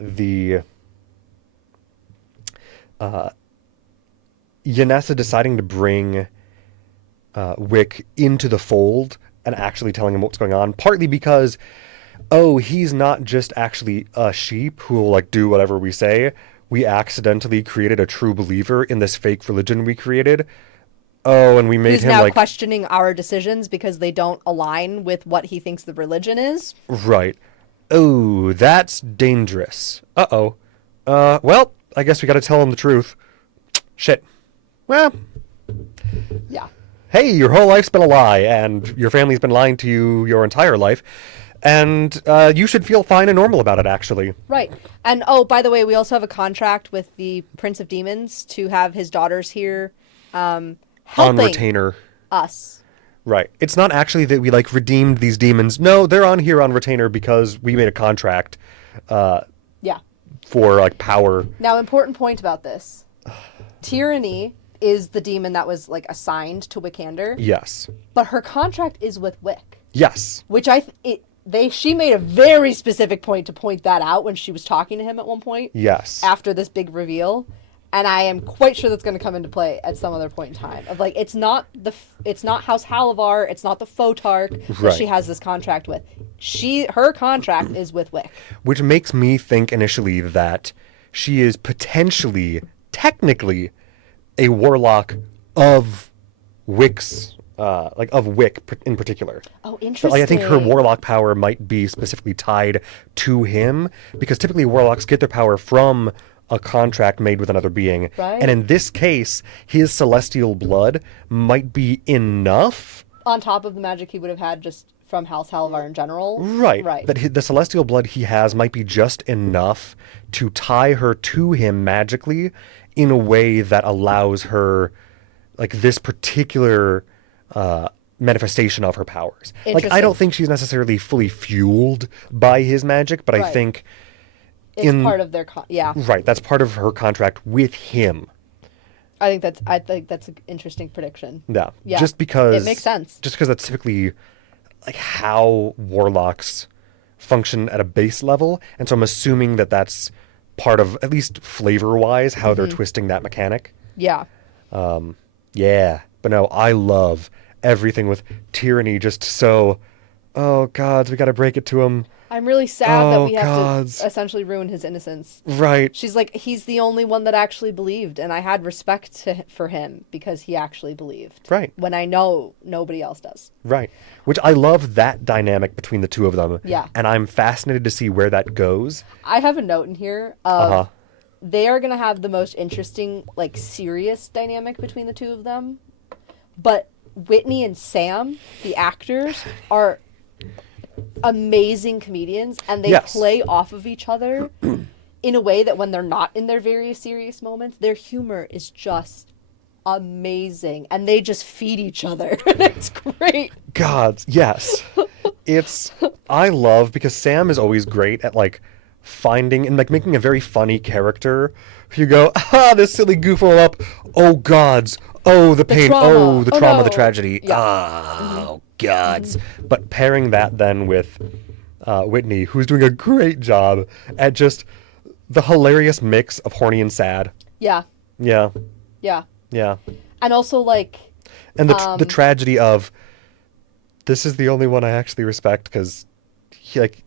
the Yanessa deciding to bring Wick into the fold and actually telling him what's going on, partly because, oh, he's not just actually a sheep who will like do whatever we say. We accidentally created a true believer in this fake religion we created. Oh, and we made Who's him now like questioning our decisions because they don't align with what he thinks the religion is. right. Oh, that's dangerous. Uh-oh. Well, I guess we got to tell him the truth. Shit. Well, Yeah. hey, your whole life's been a lie, and your family's been lying to you your entire life, and you should feel fine and normal about it, actually. Right. And oh, by the way, we also have a contract with the Prince of Demons to have his daughters here On helping retainer. us. Right. It's not actually that we, like, redeemed these demons. No, they're on here on retainer because we made a contract Yeah. for, like, power. Now, important point about this. Tyranny is the demon that was like assigned to Wickander, Yes. but her contract is with Wick, Yes. which she made a very specific point to point that out when she was talking to him at one point. Yes. After this big reveal, and I am quite sure that's going to come into play at some other point in time. Of like, it's not House Halavar, it's not the Photarch that Right. she has this contract with. Her contract is with Wick. Which makes me think initially that she is potentially, technically, a warlock of Wick's, of Wick in particular. Oh, But interesting. like, I think her warlock power might be specifically tied to him, because typically warlocks get their power from a contract made with another being. Right. And in this case, his celestial blood might be enough. On top of the magic he would have had just from House Halavar in general. Right. Right. That the celestial blood he has might be just enough to tie her to him magically in a way that allows her, like, this particular manifestation of her powers. Like, I Interesting. don't think she's necessarily fully fueled by his magic, but I Right. think, It's part of their right, that's part of her contract with him. I think that's an interesting prediction. Yeah. Yeah. Just because It makes sense. Just because that's typically like how warlocks function at a base level, and so I'm assuming that that's part of, at least flavor-wise, how they're twisting that mechanic. Yeah. Yeah. But no, I love everything with Tyranny just so, oh gods, we gotta break it to him. I'm really sad that Oh, we have gods. to essentially ruin his innocence. Right. She's like, he's the only one that actually believed, and I had respect for him because he actually believed. Right. When I know nobody else does. Right. Which I love that dynamic between the two of them. Yeah. And I'm fascinated to see where that goes. I have a note in here of Uh-huh. they are going to have the most interesting, like, serious dynamic between the two of them. But Whitney and Sam, the actors, are amazing comedians, and they Yes. play off of each other in a way that when they're not in their very serious moments, their humor is just amazing, and they just feed each other. It's great. Gods, yes. I love, because Sam is always great at, like, finding and, like, making a very funny character. You go, this silly goof all up. Oh, gods. Oh, the pain. trauma. Oh, the Oh, trauma, no. the tragedy. Yeah. Oh, gods. But pairing that then with Whitney, who's doing a great job at just the hilarious mix of horny and sad. Yeah. Yeah. Yeah. Yeah. And also, like, And the tragedy of, this is the only one I actually respect, because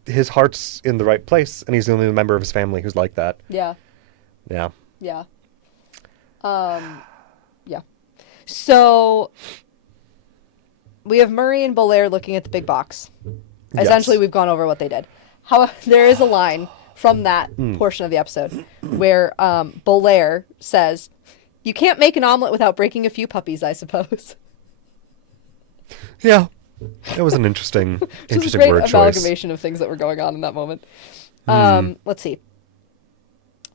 his heart's in the right place, and he's the only member of his family who's like that. yeah. Yeah. Yeah. Yeah. So we have Murray and Belair looking at the big box. Essentially, Yes. we've gone over what they did. How there is a line from that portion of the episode where Belair says, "You can't make an omelet without breaking a few puppies, I suppose." Yeah. It was an interesting, Which is a interesting great word choice. amalgamation of things that were going on in that moment. Let's see.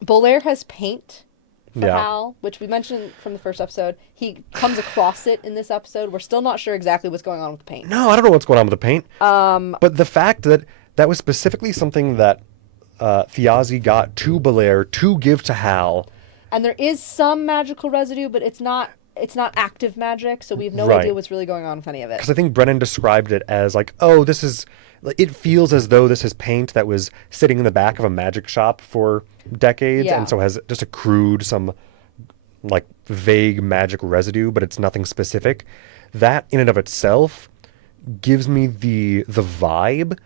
Belair has paint for Yeah. Hal, which we mentioned from the first episode. He comes across it in this episode. We're still not sure exactly what's going on with the paint. No, I don't know what's going on with the paint. But the fact that that was specifically something that Thiazi got to Belair to give to Hal. And there is some magical residue, but it's not active magic, so we have no Right. idea what's really going on with any of it. Because I think Brennan described it as like, oh, this is, it feels as though this is paint that was sitting in the back of a magic shop for decades, Yeah. and so has just accrued some like vague magic residue, but it's nothing specific. That in and of itself gives me the vibe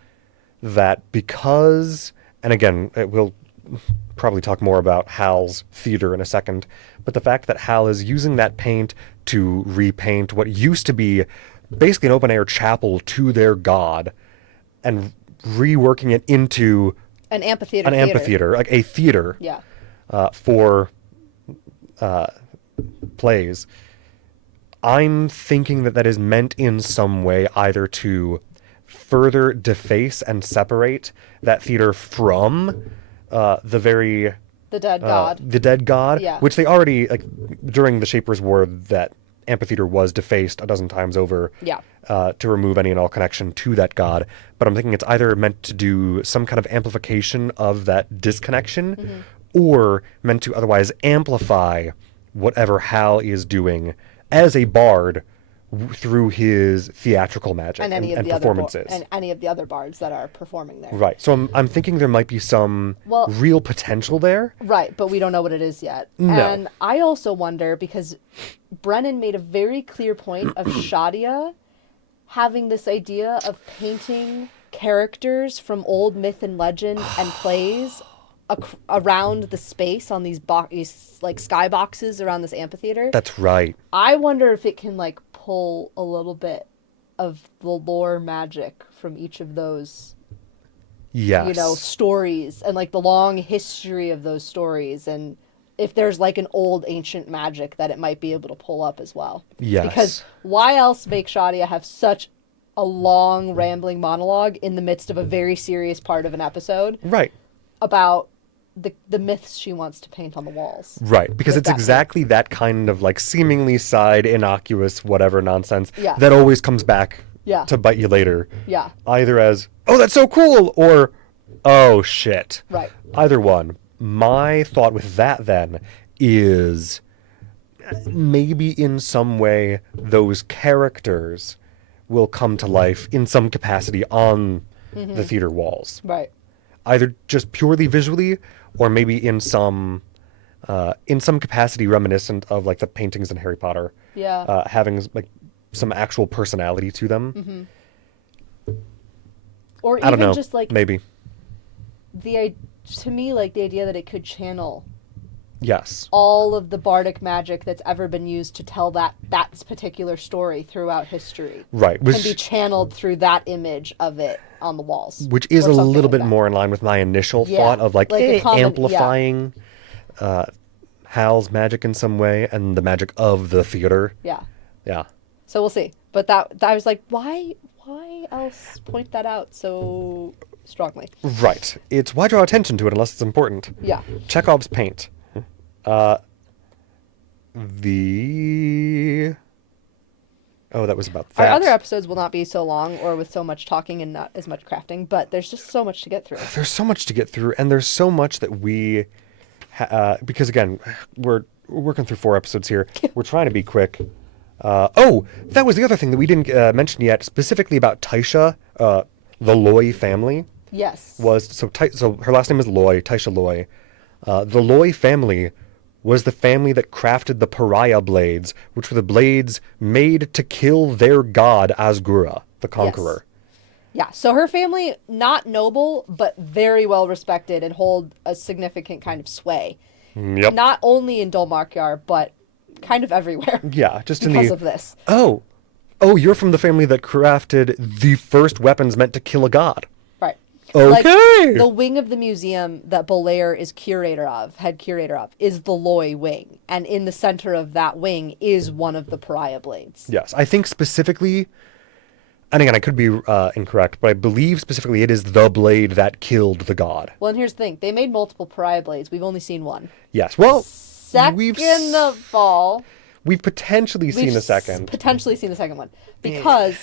that because, and again, we'll probably talk more about Hal's theater in a second, but the fact that Hal is using that paint to repaint what used to be basically an open air chapel to their god and reworking it into An amphitheater. an amphitheater, like a theater Yeah. for plays. I'm thinking that that is meant in some way either to further deface and separate that theater from the very The dead god. the dead god, Yeah. which they already, like during the Shapers' War, that amphitheater was defaced a dozen times over Yeah. to remove any and all connection to that god. But I'm thinking it's either meant to do some kind of amplification of that disconnection or meant to otherwise amplify whatever Hal is doing as a bard through his theatrical magic And any of the performances. and any of the other bards that are performing there. Right. So I'm thinking there might be some Well- real potential there. Right, but we don't know what it is yet. No. And I also wonder, because Brennan made a very clear point of Shadia having this idea of painting characters from old myth and legend and plays around the space on these like sky boxes around this amphitheater. That's right. I wonder if it can like pull a little bit of the lore magic from each of those, Yes. you know, stories and like the long history of those stories, and if there's like an old ancient magic that it might be able to pull up as well. Yes. Because why else make Shadia have such a long rambling monologue in the midst of a very serious part of an episode Right. about the myths she wants to paint on the walls? Right, because With it's that exactly that kind of like seemingly side innocuous whatever nonsense Yeah. that always comes back Yeah. to bite you later. Yeah. Either as, oh, that's so cool, or, oh, shit. Right. Either one. My thought with that then is maybe in some way those characters will come to life in some capacity on the theater walls. Right. Either just purely visually or maybe in some capacity reminiscent of like the paintings in Harry Potter. Yeah. Having like some actual personality to them. Or I don't even know. just like Maybe. to me, like the idea that it could channel Yes. all of the bardic magic that's ever been used to tell that particular story throughout history Right. can be channeled through that image of it on the walls. Which is or a something little like bit that. more in line with my initial Yeah, thought of like, like a common- amplifying Hal's magic in some way and the magic of the theater. Yeah. Yeah. So we'll see. But that I was like, why else point that out so strongly? Right. It's why draw attention to it unless it's important. Yeah. Chekhov's paint. The... Oh, that was about that. Our other episodes will not be so long or with so much talking and not as much crafting, but there's just so much to get through. There's so much to get through, and there's so much that we... because, again, we're working through 4 episodes here. We're trying to be quick. That was the other thing that we didn't mention yet, specifically about Taisha, the Loy family. Yes. So her last name is Loy, Taisha Loy. The Loy family was the family that crafted the pariah blades, which were the blades made to kill their god Asgura, the conqueror. Yeah, so her family, not noble, but very well respected and hold a significant kind of sway. Yep. Not only in Dol Markyar, but kind of everywhere. Yeah, just in because the... of this. Oh, you're from the family that crafted the first weapons meant to kill a god. Right. Okay. Like, the wing of the museum that Belair is head curator of, is the Loy wing. And in the center of that wing is one of the pariah blades. Yes, I think specifically, and again, I could be incorrect, but I believe specifically it is the blade that killed the god. Well, and here's the thing. They made multiple pariah blades. We've only seen one. Yes, well, second fall. We've potentially seen a second. Potentially seen the second one. Because...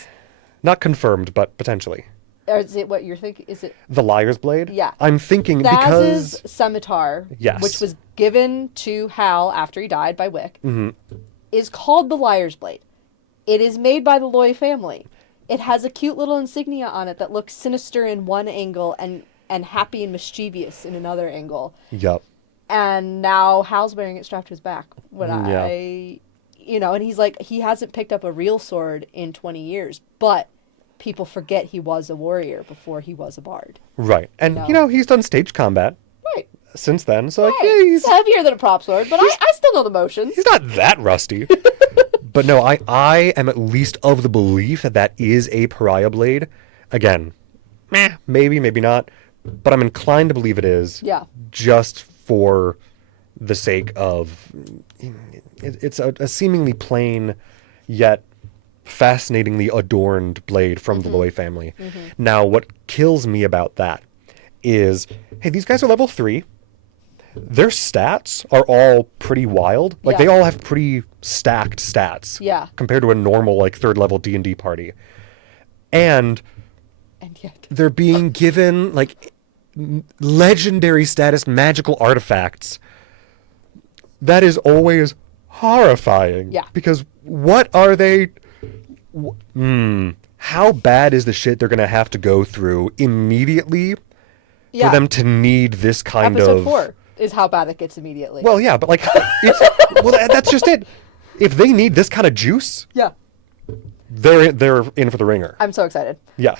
Not confirmed, but potentially. Or is it what you're thinking? Is it... The Liar's Blade? Yeah. I'm thinking Thaz's because... scimitar, Yes. which was given to Hal after he died by Wick, is called the Liar's Blade. It is made by the Loy family. It has a cute little insignia on it that looks sinister in one angle and happy and mischievous in another angle. Yep. And now Hal's wearing it strapped to his back. And he's like, he hasn't picked up a real sword in 20 years, but people forget he was a warrior before he was a bard. Right. And, he's done stage combat. Right. Since then, so right. He's heavier than a prop sword, but I still know the motions. He's not that rusty. But no, I am at least of the belief that is a pariah blade. Again, maybe, maybe not. But I'm inclined to believe it is. Yeah. Just for the sake of... It's a seemingly plain, yet fascinatingly adorned blade from the Loy family. Now, what kills me about that is, hey, these guys are level 3. Their stats are all pretty wild. Like, they all have pretty stacked stats. Yeah. Compared to a normal, like, 3rd level D&D party. And yet they're being given, like, legendary status magical artifacts. That is always horrifying. Yeah. Because what are they... How bad is the shit they're going to have to go through immediately for them to need this kind of... Episode 4 is how bad it gets immediately. Well, yeah, but like... that's just it. If they need this kind of juice... Yeah. They're in for the ringer. I'm so excited. Yes.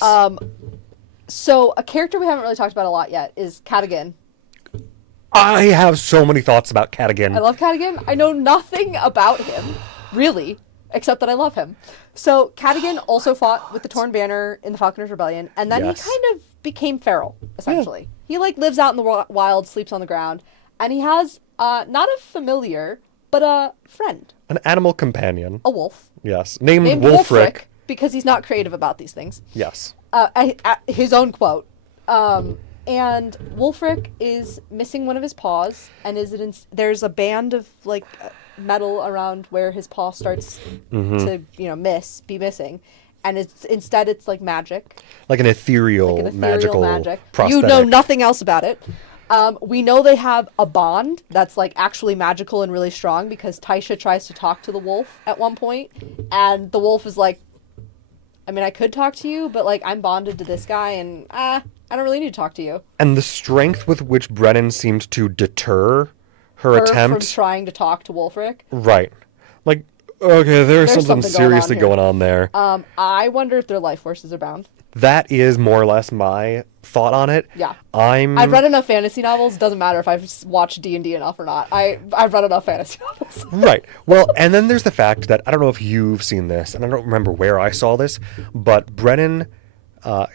So a character we haven't really talked about a lot yet is Cadigan. I have so many thoughts about Cadigan. I love Cadigan. I know nothing about him, really, except that I love him. So Cadigan also fought with the Torn Banner in the Falconer's Rebellion, and then he kind of became feral, essentially. Yeah. He lives out in the wild, sleeps on the ground, and he has not a familiar, but a friend. An animal companion. A wolf. Yes. Named Wulfric. Because he's not creative about these things. Yes. His own quote. And Wulfric is missing one of his paws, and there's a band of like metal around where his paw starts to be missing, and it's like magic, like an ethereal magical magic. Prosthetic. You know nothing else about it. We know they have a bond that's like actually magical and really strong because Taisha tries to talk to the wolf at one point, and the wolf is like, I mean, I could talk to you, but like I'm bonded to this guy, and I don't really need to talk to you. And the strength with which Brennan seemed to deter her attempt... from trying to talk to Wulfric. Right. Like, okay, there's something seriously going on there. I wonder if their life forces are bound. That is more or less my thought on it. Yeah. I've read enough fantasy novels. Doesn't matter if I've watched D&D enough or not. I've read enough fantasy novels. Right. Well, and then there's the fact that, I don't know if you've seen this, and I don't remember where I saw this, but Brennan...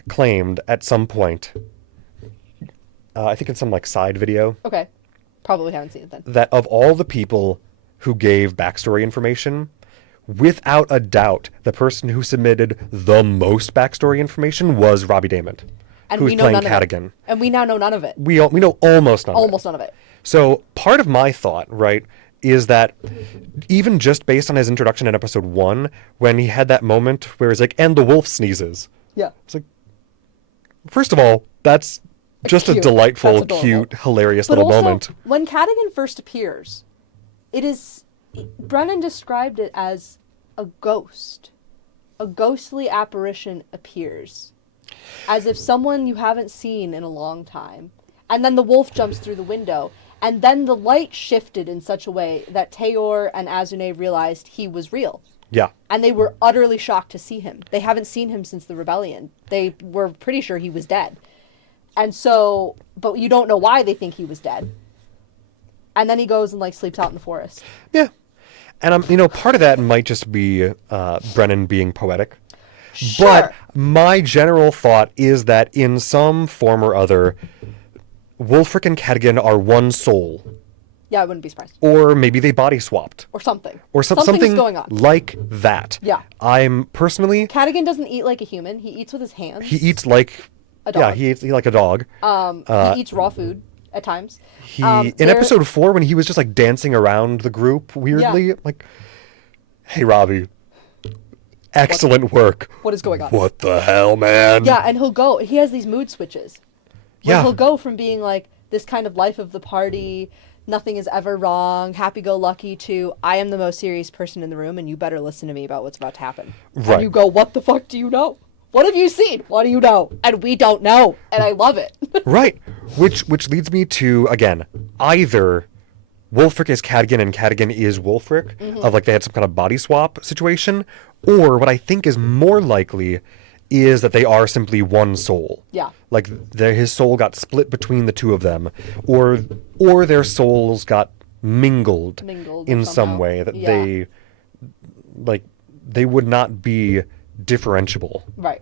claimed at some point, I think in some like side video. Okay. Probably haven't seen it then. That of all the people who gave backstory information, without a doubt, the person who submitted the most backstory information was Robbie Damon, and who was playing Cadigan. And we now know none of it. We know almost none of it. Almost none of it. So part of my thought, right, is that even just based on his introduction in episode 1, when he had that moment where he's like, and the wolf sneezes. Yeah. It's like, first of all, that's just cute. A delightful, cute, hilarious but little also, moment. When Cadigan first appears, Brennan described it as a ghost. A ghostly apparition appears. As if someone you haven't seen in a long time. And then the wolf jumps through the window. And then the light shifted in such a way that Tayor and Azune realized he was real. Yeah. And they were utterly shocked to see him. They haven't seen him since the rebellion. They were pretty sure he was dead. And so, but you don't know why they think he was dead. And then he goes and like sleeps out in the forest. Yeah. And part of that might just be Brennan being poetic. Sure. But my general thought is that in some form or other, Wulfric and Cadigan are one soul. Yeah, I wouldn't be surprised. Or maybe they body swapped. Or something. Or something going on. Like that. Yeah. I'm personally... Cadigan doesn't eat like a human. He eats with his hands. He eats like... A dog. Yeah, he eats like a dog. He eats raw food. at times. In There- episode 4, when he was just like dancing around the group weirdly, like, hey, Robbie, excellent work. What is going on? What the hell, man? Yeah, and he has these mood switches. Where Yeah. he'll go from being like this kind of life of the party, nothing is ever wrong, happy-go-lucky, to I am the most serious person in the room and you better listen to me about what's about to happen. Right. And you go, what the fuck do you know? What have you seen? What do you know? And we don't know. And I love it. Right. Which leads me to, again, either Wulfric is Cadogan and Cadogan is Wulfric, of like they had some kind of body swap situation, or what I think is more likely is that they are simply one soul. Yeah. Like his soul got split between the two of them, or their souls got mingled in some somehow. way that Yeah. they would not be differentiable. Right.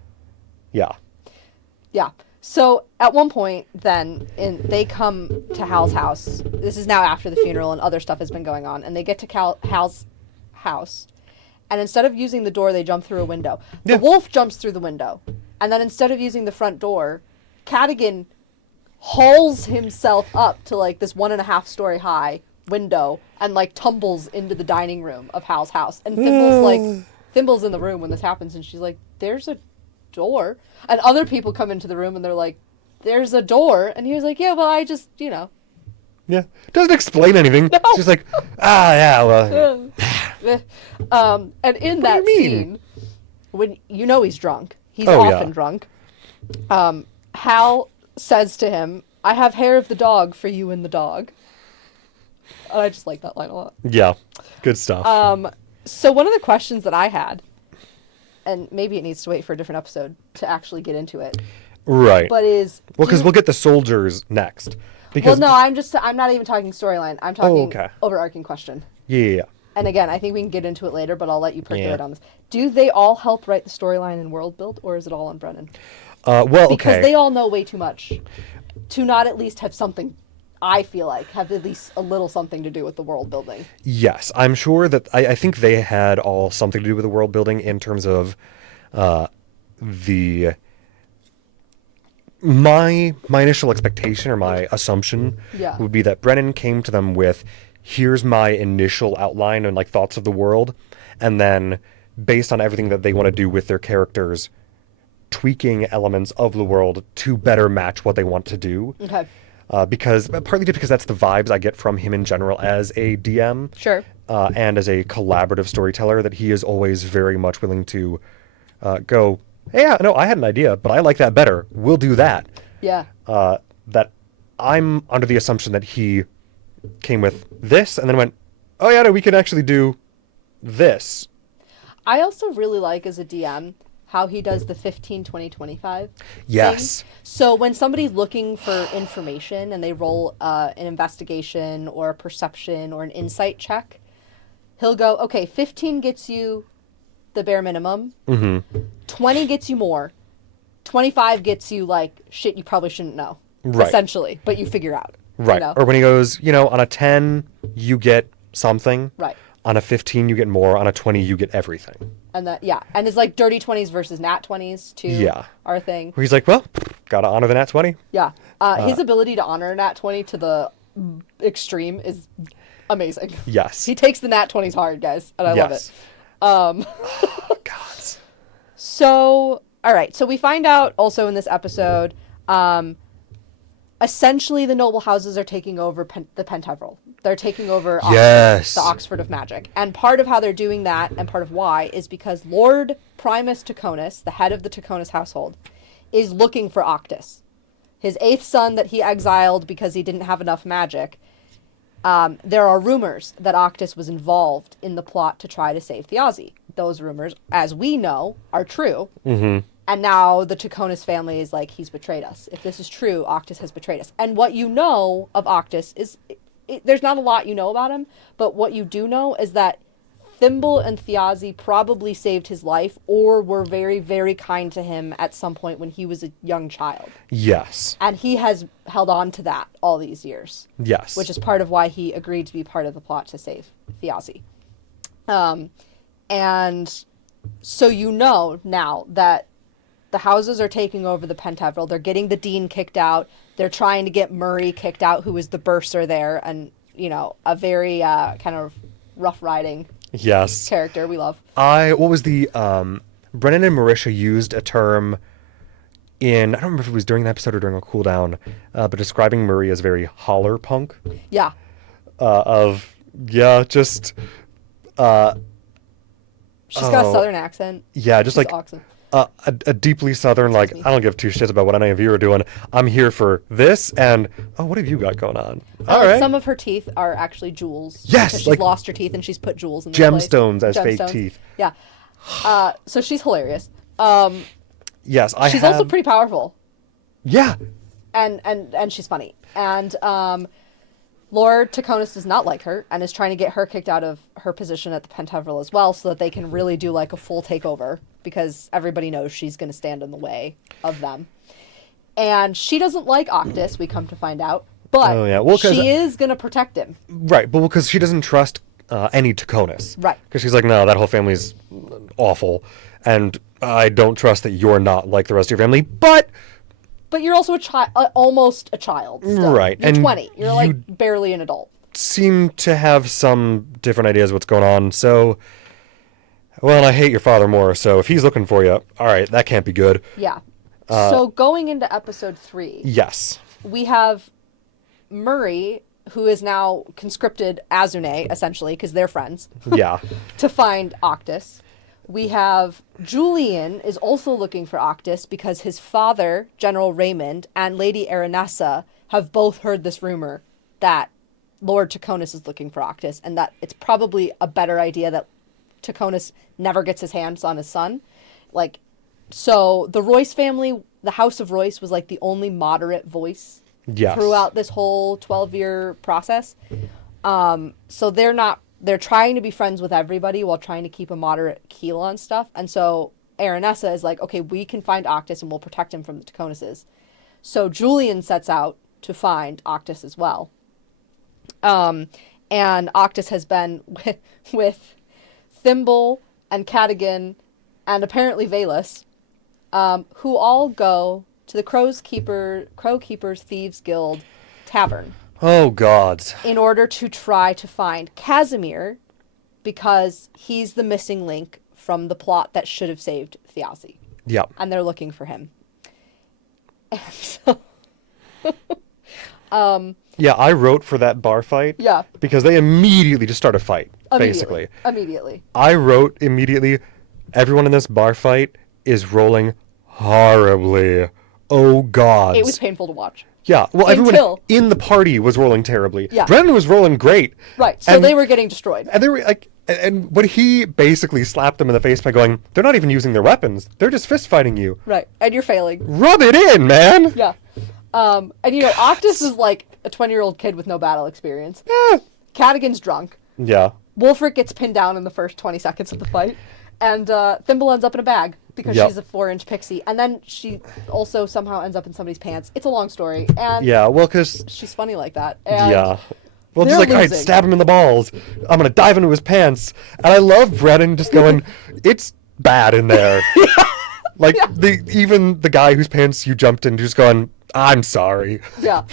Yeah. Yeah. So at one point, then, they come to Hal's house. This is now after the funeral and other stuff has been going on. And they get to Hal's house. And instead of using the door, they jump through a window. The Yeah. wolf jumps through the window. And then instead of using the front door, Cadogan hauls himself up to like this 1.5-story high window and like tumbles into the dining room of Hal's house. And Thimble's in the room when this happens. And she's like, there's a door. And other people come into the room and they're like, there's a door. And he was like, yeah, well, I just, Yeah. Doesn't explain anything. It's just like, yeah, well. And in that do you mean? scene, when he's drunk, he's Oh, often yeah. drunk. Hal says to him, "I have hair of the dog for you and the dog." And I just like that line a lot. Yeah. Good stuff. So one of the questions that I had, and maybe it needs to wait for a different episode to actually get into it, right. but is Because we'll get the soldiers next. Because well, no, I'm not even talking storyline. I'm talking okay. overarching question. Yeah. And again, I think we can get into it later, but I'll let you percolate Yeah. on this. Do they all help write the storyline and world build, or is it all on Brennan? Well, Because okay. they all know way too much to not at least have something, I feel like, have at least a little something to do with the world building. Yes, I'm sure that I think they had all something to do with the world building in terms of my initial expectation or my assumption Yeah. would be that Brennan came to them with, here's my initial outline and like thoughts of the world, and then based on everything that they want to do with their characters, tweaking elements of the world to better match what they want to do. Okay. Because partly just because that's the vibes I get from him in general as a DM. Sure. And as a collaborative storyteller, that he is always very much willing to go, yeah, no, I had an idea, but I like that better. We'll do that. Yeah. That I'm under the assumption that he came with this and then went, oh yeah, no, we can actually do this. I also really like as a DM how he does the 15, 20, 25 Yes. thing. So when somebody's looking for information and they roll an investigation or a perception or an insight check, he'll go, okay, 15 gets you the bare minimum. 20 gets you more. 25 gets you like shit you probably shouldn't know. Right. Essentially, but you figure out. Right. You know? Or when he goes, on a 10, you get something. Right. On a 15, you get more. On a 20, you get everything. And that, yeah. And it's like dirty 20s versus nat 20s too. Yeah. Our thing. Where he's like, well, gotta honor the nat 20. Yeah. His ability to honor nat 20 to the extreme is amazing. Yes. He takes the nat 20s hard, guys. And I love it. Oh, God. So, all right. So we find out also in this episode, essentially the noble houses are taking over the Pentavral. They're taking over Oxford, Yes. the Oxford of Magic. And part of how they're doing that, and part of why, is because Lord Primus Taconis, the head of the Taconis household, is looking for Octus. His 8th son that he exiled because he didn't have enough magic. There are rumors that Octus was involved in the plot to try to save Thiazi. Those rumors, as we know, are true. Mm-hmm. And now the Taconis family is like, he's betrayed us. If this is true, Octus has betrayed us. And what you know of Octus is, there's not a lot you know about him, but what you do know is that Thimble and Thiazi probably saved his life or were very, very kind to him at some point when he was a young child. Yes. And he has held on to that all these years. Yes. Which is part of why he agreed to be part of the plot to save Thiazi. And so you know now that the houses are taking over the Pentaville. They're getting the dean kicked out. They're trying to get Murray kicked out, who is the bursar there, and a very kind of rough riding Yes. character we love. What was the Brennan and Marisha used a term in, I don't remember if it was during the episode or during a cooldown, but describing Murray as very holler punk. Yeah. Just She's got a southern accent. Yeah, just She's like awesome. a deeply southern, like, I don't give two shits about what any of you are doing. I'm here for this, and what have you got going on? All right. Some of her teeth are actually jewels. Yes, because she's like lost her teeth and she's put jewels in their place. gemstones as fake teeth. Yeah. So she's hilarious. Yes, she's also pretty powerful. Yeah. And she's funny. And Lord Taconis does not like her and is trying to get her kicked out of her position at the Pentaville as well, so that they can really do like a full takeover, because everybody knows she's going to stand in the way of them. And she doesn't like Octus, we come to find out, but she is going to protect him. Right, but because she doesn't trust any Taconis. Right. Because she's like, no, that whole family's awful, and I don't trust that you're not like the rest of your family, but you're also a child, almost a child. Still. Right. You're 20. You're like barely an adult. Seem to have some different ideas of what's going on. So, well, I hate your father more. So if he's looking for you, all right, that can't be good. Yeah. So going into episode 3. Yes. We have Murray, who is now conscripted Azune, essentially, because they're friends. Yeah. To find Octus. We have Julian is also looking for Octus because his father, General Raymond, and Lady Aranessa have both heard this rumor that Lord Taconis is looking for Octus, and that it's probably a better idea that Taconis never gets his hands on his son. So the Royce family, the House of Royce, was like the only moderate voice throughout this whole 12-year process. So they're trying to be friends with everybody while trying to keep a moderate keel on stuff. And so Aranessa is like, okay, we can find Octus and we'll protect him from the Taconises. So Julian sets out to find Octus as well. And Octus has been with Thimble and Cadigan and apparently Valus, who all go to the Crow Keepers Thieves Guild Tavern. Oh, gods. In order to try to find Casimir, because he's the missing link from the plot that should have saved Thiazi. Yeah. And they're looking for him. And so... yeah, I wrote for that bar fight. Yeah. Because they immediately just start a fight, basically. Immediately. I wrote immediately, everyone in this bar fight is rolling horribly. Oh, gods. It was painful to watch. Yeah, well, everyone in the party was rolling terribly. Yeah. Brennan was rolling great. Right, so they were getting destroyed. And they were like, and when he basically slapped them in the face by going, they're not even using their weapons. They're just fist fighting you. Right, and you're failing. Rub it in, man. Yeah. And Octus is like a 20-year-old kid with no battle experience. Yeah. Cadigan's drunk. Yeah. Wolfric gets pinned down in the first 20 seconds of the fight. And Thimble ends up in a bag because she's a 4-inch pixie. And then she also somehow ends up in somebody's pants. It's a long story. And yeah, well, because... she's funny like that. And yeah. Well, just like, all right, stab him in the balls. I'm going to dive into his pants. And I love Brennan just going, it's bad in there. Even the guy whose pants you jumped in just going, I'm sorry. Yeah.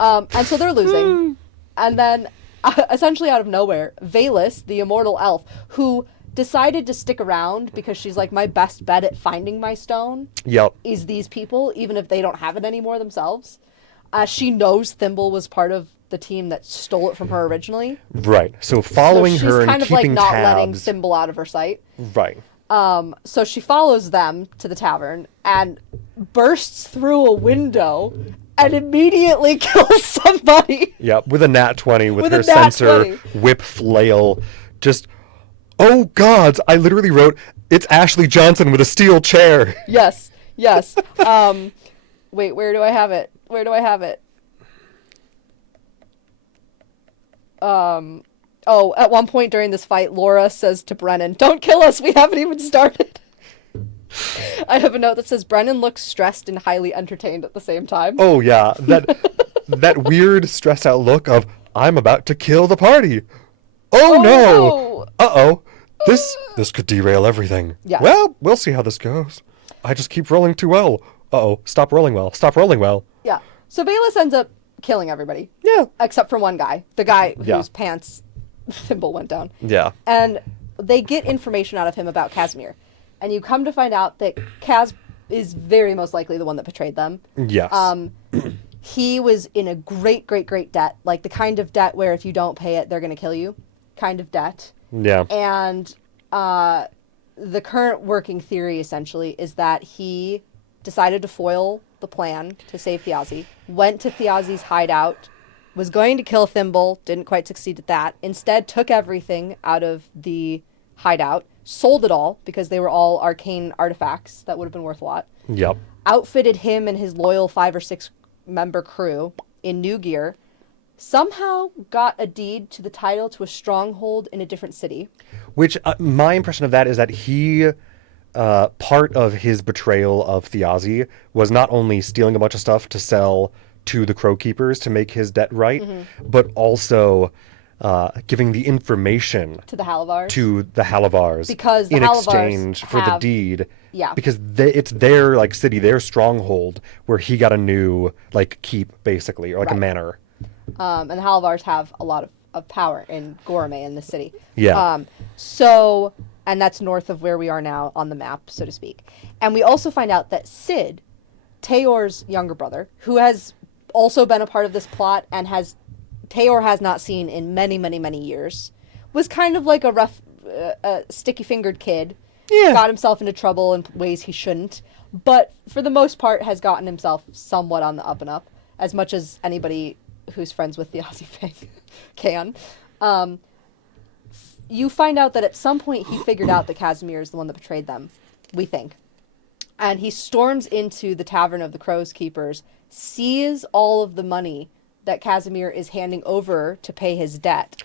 And so they're losing. And then, essentially out of nowhere, Valus, the immortal elf, who decided to stick around because she's like, my best bet at finding my stone is these people, even if they don't have it anymore themselves. She knows Thimble was part of the team that stole it from her originally. Right. So following her and keeping tabs. She's kind of like not letting Thimble out of her sight. Right. So she follows them to the tavern and bursts through a window and immediately kills somebody. Yeah, with a nat 20 with her sensor, whip flail. Just, oh gods, I literally wrote, it's Ashley Johnson with a steel chair. Yes. Wait, where do I have it? At one point during this fight, Laura says to Brennan, don't kill us, we haven't even started. I have a note that says, Brennan looks stressed and highly entertained at the same time. Oh, yeah. That weird, stressed out look of, I'm about to kill the party. Oh, no. Uh-oh. This could derail everything. Yeah. Well, we'll see how this goes. I just keep rolling too well. Uh-oh, stop rolling well. Stop rolling well. Yeah. So Bayless ends up killing everybody. Yeah. Except for one guy. The guy Yeah. whose pants thimble went down. Yeah. And they get information out of him about Casimir. And you come to find out that Kaz is very most likely the one that betrayed them. Yes. He was in a great, great, great debt. Like the kind of debt where if you don't pay it, they're going to kill you. Kind of debt. Yeah. And the current working theory, essentially, is that he decided to foil the plan to save Thiazi, went to Thiazi's hideout, was going to kill Thimble, didn't quite succeed at that, instead took everything out of the hideout, sold it all, because they were all arcane artifacts that would have been worth a lot, Yep. outfitted him and his loyal 5 or 6 member crew in new gear, somehow got a deed to the title to a stronghold in a different city. Which, my impression of that is that he, part of his betrayal of Thiazi was not only stealing a bunch of stuff to sell to the Crow Keepers to make his debt right, but also giving the information To the Halavars. to the Halavars Because the in Halavars exchange for the have- deed. Yeah. Because it's their like city, their stronghold, where he got a new like keep basically, or like a Right. manor. And the Halavars have a lot of power in Gorme in the city. Yeah. So, and that's north of where we are now on the map, so to speak. And we also find out that Sid, Tayor's younger brother, who has also been a part of this plot and Tayor has not seen in many, many, many years, was kind of like a rough, sticky-fingered kid. Yeah. Got himself into trouble in ways he shouldn't, but for the most part has gotten himself somewhat on the up and up, as much as anybody who's friends with the Aussie Fang can. You find out that at some point he figured out that Casimir is the one that betrayed them, we think. And he storms into the Tavern of the Crow's Keepers, sees all of the money that Casimir is handing over to pay his debt,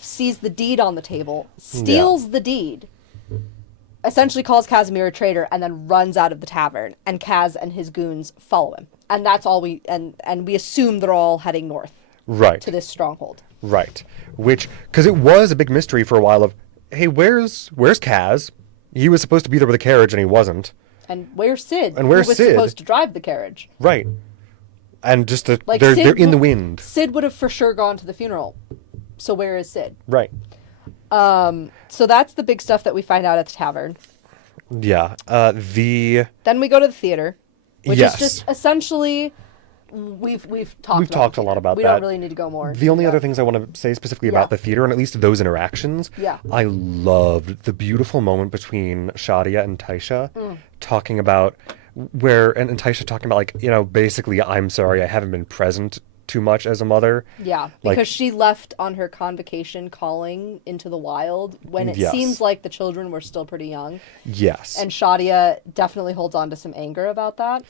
sees the deed on the table, steals the deed, essentially calls Casimir a traitor, and then runs out of the tavern. And Kaz and his goons follow him. And that's all and we assume they're all heading north Right. to this stronghold. Right. Which, because it was a big mystery for a while of, hey, where's Kaz? He was supposed to be there with a carriage and he wasn't. And where's Sid? And where's who was Sid? supposed to drive the carriage? Right. And just Like they're Sid in the w- wind. Sid would have for sure gone to the funeral. So where is Sid? Right. So that's the big stuff that we find out at the tavern. Yeah. Then we go to the theater, which Yes. is just essentially we've talked a lot about we that. don't really need to go more. The only into other that. things I want to say specifically Yeah. about the theater, and at least those interactions, Yeah. I loved the beautiful moment between Shadia and Taisha talking about and Taisha talking about, like, basically, I'm sorry, I haven't been present too much as a mother. Yeah, Like- because she left on her convocation calling into the wild when it Yes. seems like the children were still pretty young. Yes. And Shadia definitely holds on to some anger about that.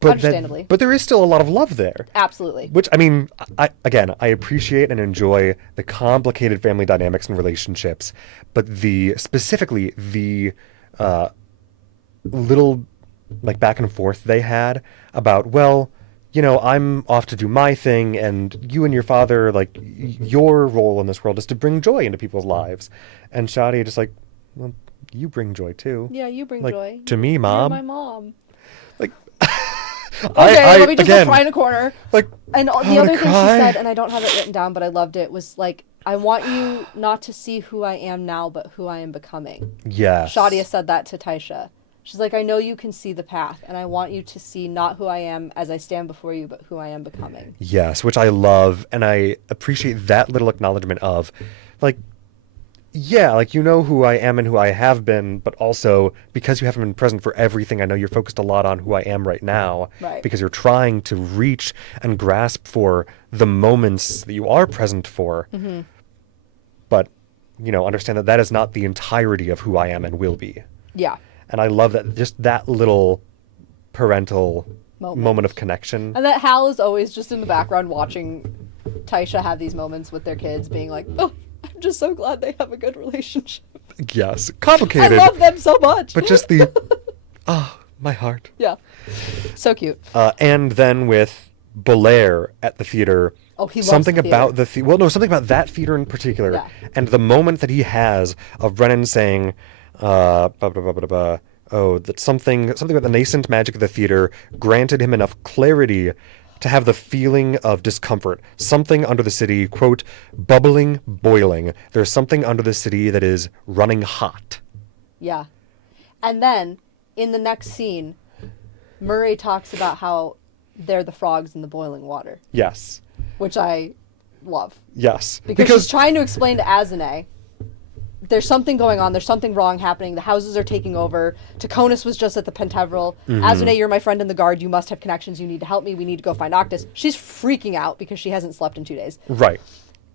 but understandably. but there is still a lot of love there. Absolutely. Which, I mean, I appreciate and enjoy the complicated family dynamics and relationships, but specifically the little, like, back and forth they had about, well, I'm off to do my thing, and you and your father, like, your role in this world is to bring joy into people's lives. And Shadia just like, well, you bring joy too. Yeah, you bring Like, joy. to me, You're Mom. my mom. Like, Okay, let me just again, go cry in a corner. like, And I the wanna other thing cry. she said, and I don't have it written down, but I loved it, was like, I want you not to see who I am now, but who I am becoming. Yes. Shadia said that to Taisha. She's like, I know you can see the path, and I want you to see not who I am as I stand before you, but who I am becoming. Yes, which I love, and I appreciate that little acknowledgement of, like, yeah, like, who I am and who I have been, but also, because you haven't been present for everything, I know you're focused a lot on who I am right now, Right. because you're trying to reach and grasp for the moments that you are present for, but, understand that that is not the entirety of who I am and will be. Yeah. And I love that, just that little parental moment of connection. And that Hal is always just in the background watching Taisha have these moments with their kids, being like, oh, I'm just so glad they have a good relationship. Yes, I complicated. love them so much. But just the, my heart. Yeah. So cute. And then with Belair at the theater. Oh, he loves something the about theater. something about that theater in particular, Yeah. and the moment that he has of Brennan saying, that something about the nascent magic of the theater granted him enough clarity to have the feeling of discomfort. Something under the city, quote, bubbling, boiling. There's something under the city that is running hot. Yeah. And then, in the next scene, Murray talks about how they're the frogs in the boiling water. Yes. Which I love. Yes. Because she's trying to explain to Azune, there's something going on, there's something wrong happening, the houses are taking over, Taconis was just at the Pentevral, Azune, you're my friend in the guard, you must have connections, you need to help me, we need to go find Octus. She's freaking out because she hasn't slept in 2 days. Right.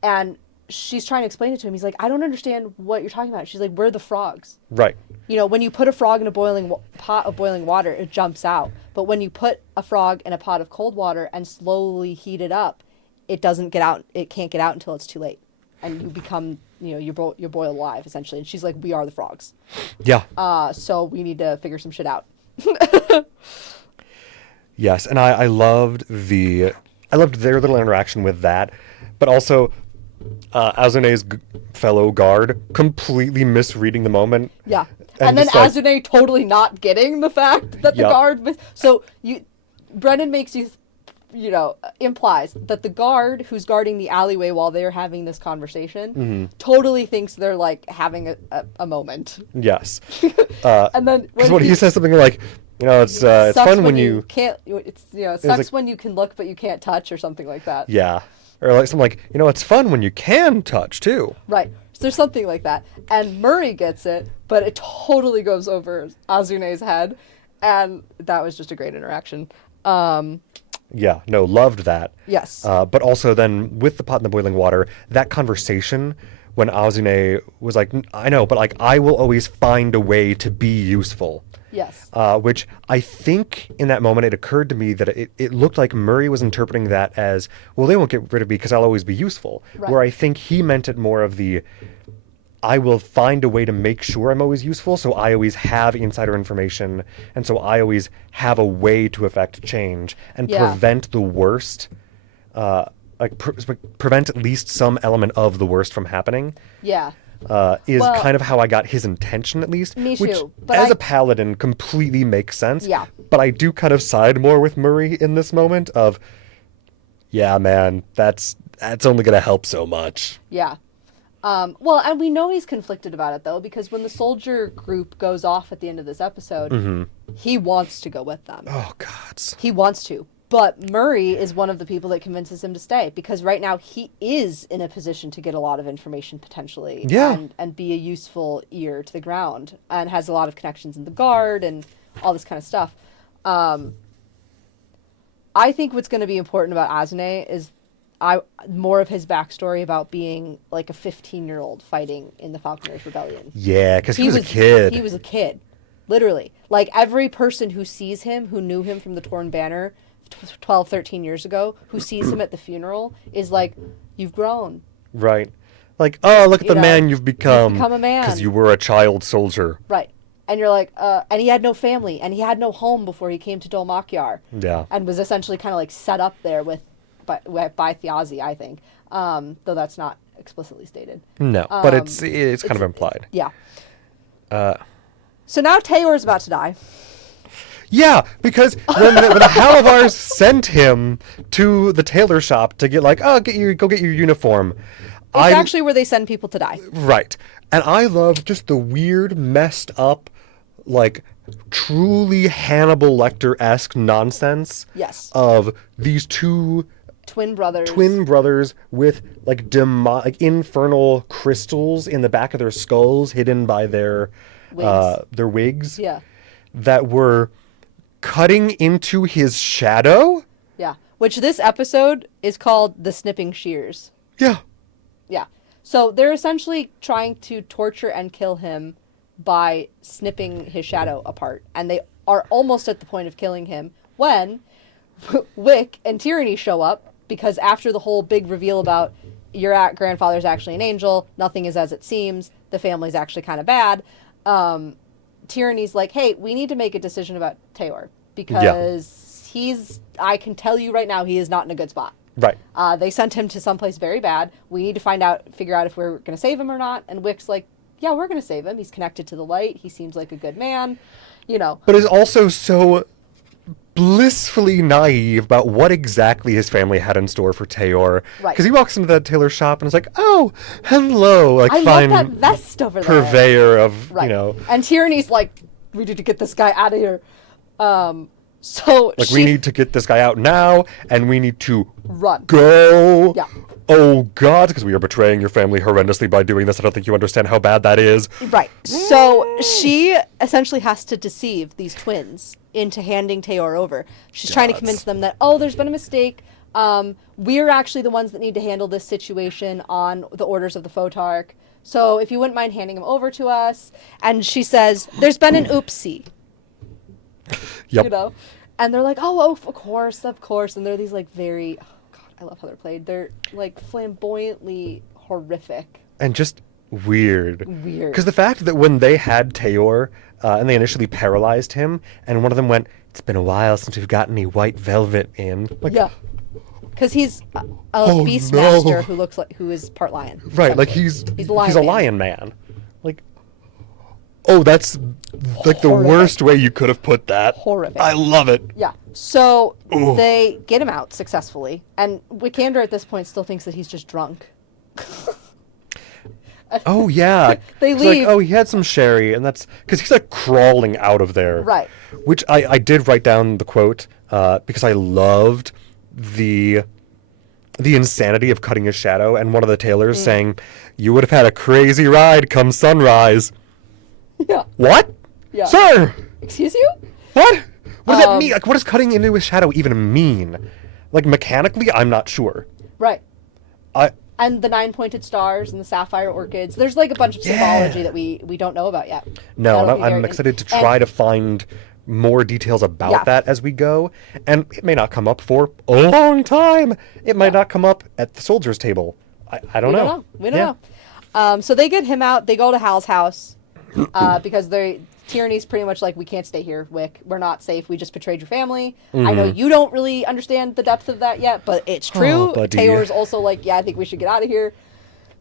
And she's trying to explain it to him. He's like, I don't understand what you're talking about. She's like, we're the frogs. Right. You know, when you put a frog in a pot of boiling water, it jumps out. But when you put a frog in a pot of cold water and slowly heat it up, it doesn't get out. It can't get out until it's too late. And you become, you know, you're boiled alive, essentially. And she's like, we are the frogs. Yeah. So we need to figure some shit out. Yes, and I loved their little interaction with that, but also Azune's fellow guard completely misreading the moment. Yeah. And then Azune totally not getting the fact that the guard... So Brennan makes you, you know, implies that the guard who's guarding the alleyway while they're having this conversation totally thinks they're, like, having a moment. Yes. And then... Because he says something like, you know, it's fun when you... can't... It's, you know, it sucks like, when you can look but you can't touch or something like that. Yeah. Or like something like, you know, it's fun when you can touch, too. Right. So there's something like that. And Murray gets it, but it totally goes over Azune's head. And that was just a great interaction. Yeah, no, loved that. Yes. But also then with the pot in the boiling water, that conversation when Azune was like, I know, but like I will always find a way to be useful. Yes. Which I think in that moment it occurred to me that it looked like Murray was interpreting that as, well, they won't get rid of me because I'll always be useful. Right. Where I think he meant it more of the, I will find a way to make sure I'm always useful, so I always have insider information, and so I always have a way to affect change and prevent the worst, prevent at least some element of the worst from happening. Yeah. Kind of how I got his intention, at least. Me which, too. But as a paladin, completely makes sense. Yeah. But I do kind of side more with Murray in this moment of, yeah, man, that's only going to help so much. Yeah. Well, and we know he's conflicted about it, though, because when the soldier group goes off at the end of this episode, he wants to go with them. Oh, God. He wants to. But Murray is one of the people that convinces him to stay, because right now he is in a position to get a lot of information, potentially, and be a useful ear to the ground, and has a lot of connections in the guard and all this kind of stuff. I think what's going to be important about Azune is more of his backstory about being like a 15-year-old fighting in the Falconers Rebellion. Yeah, because he was a kid. He was a kid, literally. Like, every person who sees him, who knew him from the Torn Banner 12, 13 years ago, who sees him at the funeral, is like, you've grown. Right. Like, oh, look at the man you've become. You've become a man. Because you were a child soldier. Right. And you're like, and he had no family, and he had no home before he came to Dol Makyar. Yeah. And was essentially kind of like set up there by Thiazi, I think. Though that's not explicitly stated. No, but it's kind of implied. Yeah. So now Tayor's about to die. Yeah, because when the Halavars sent him to the tailor shop to get like, oh, go get your uniform. It's actually where they send people to die. Right. And I love just the weird, messed up, like, truly Hannibal Lecter-esque nonsense. Yes. Of these two twin brothers with like infernal crystals in the back of their skulls hidden by their wigs. Yeah. That were cutting into his shadow. Yeah. Which this episode is called The Snipping Shears. Yeah. Yeah. So they're essentially trying to torture and kill him by snipping his shadow apart. And they are almost at the point of killing him when Wick and Tyranny show up, because after the whole big reveal about your grandfather's actually an angel, nothing is as it seems, the family's actually kind of bad, Tyranny's like, hey, we need to make a decision about Tayor, because I can tell you right now, he is not in a good spot. Right. They sent him to someplace very bad. We need to figure out if we're going to save him or not. And Wick's like, yeah, we're going to save him. He's connected to the light. He seems like a good man. you know. But is also so blissfully naive about what exactly his family had in store for Tayor. Right. Because he walks into that tailor shop and is like, oh, hello. Like, I fine love that vest over there. purveyor of, Right. you know. And Tyranny's like, we need to get this guy out of here. So Like, we need to get this guy out now, and we need to run. go. Yeah. Oh, God, because we are betraying your family horrendously by doing this. I don't think you understand how bad that is. Right. So she essentially has to deceive these twins into handing Tayor over. She's trying to convince them that, oh, there's been a mistake. We're actually the ones that need to handle this situation on the orders of the Photarch. So if you wouldn't mind handing him over to us. And she says, there's been an oopsie. Yep. You know? And they're like, oh, of course, of course. And they're these like very, oh God, I love how they're played. They're like flamboyantly horrific. And just weird. Weird. Because the fact that when they had Tayor, and they initially paralyzed him, and one of them went, it's been a while since we've got any white velvet in. Like, Yeah. Because he's a Oh, beastmaster no. who is part lion. right, like essentially. he's a a lion man. Like, oh, that's like the Horrific. worst way you could have put that. Horrific. I love it. Yeah. So Ooh. they get him out successfully, and Wikander at this point still thinks that he's just drunk. Oh, yeah. They It's leave. like, oh, he had some sherry, and that's because he's like crawling out of there. Right. Which I did write down the quote because I loved the insanity of cutting his shadow, and one of the tailors saying, "You would have had a crazy ride come sunrise." Yeah. What? Yeah. Sir? Excuse you? What? What does that mean? Like, what does cutting into his shadow even mean? Like, mechanically, I'm not sure. Right. I And the 9-pointed stars and the sapphire orchids. There's like a bunch of symbology that we don't know about yet. No, That'll and be I'm very excited to and- try to find more details about Yeah. that as we go. And it may not come up for a long time. It might not come up at the soldiers' table. I don't know. We don't know. So they get him out. They go to Hal's house because Tyranny's pretty much like, we can't stay here, Wick. We're not safe. We just betrayed your family. I know you don't really understand the depth of that yet, but it's true. Oh, buddy. Tayor's also like, yeah, I think we should get out of here.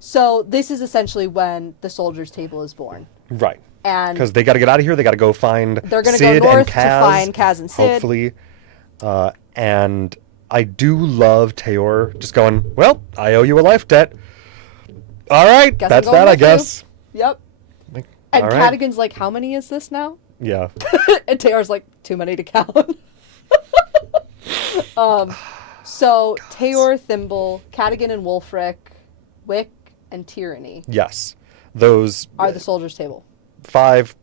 So this is essentially when the soldiers' table is born. Right. And Because they got to get out of here. They got to go find they're going to Sid go north and to Kaz, find Kaz and Sid. hopefully. And I do love Tayor just going, well, I owe you a life debt. All right, Guess I'm that's going that, I with you. guess. Yep. Like, And all right. Cadigan's like, how many is this now? Yeah. And Tayor's like, too many to count. So Tayor, Thimble, Cadigan and Wulfric, Wick, and Tyranny Yes. Those are the soldiers' table.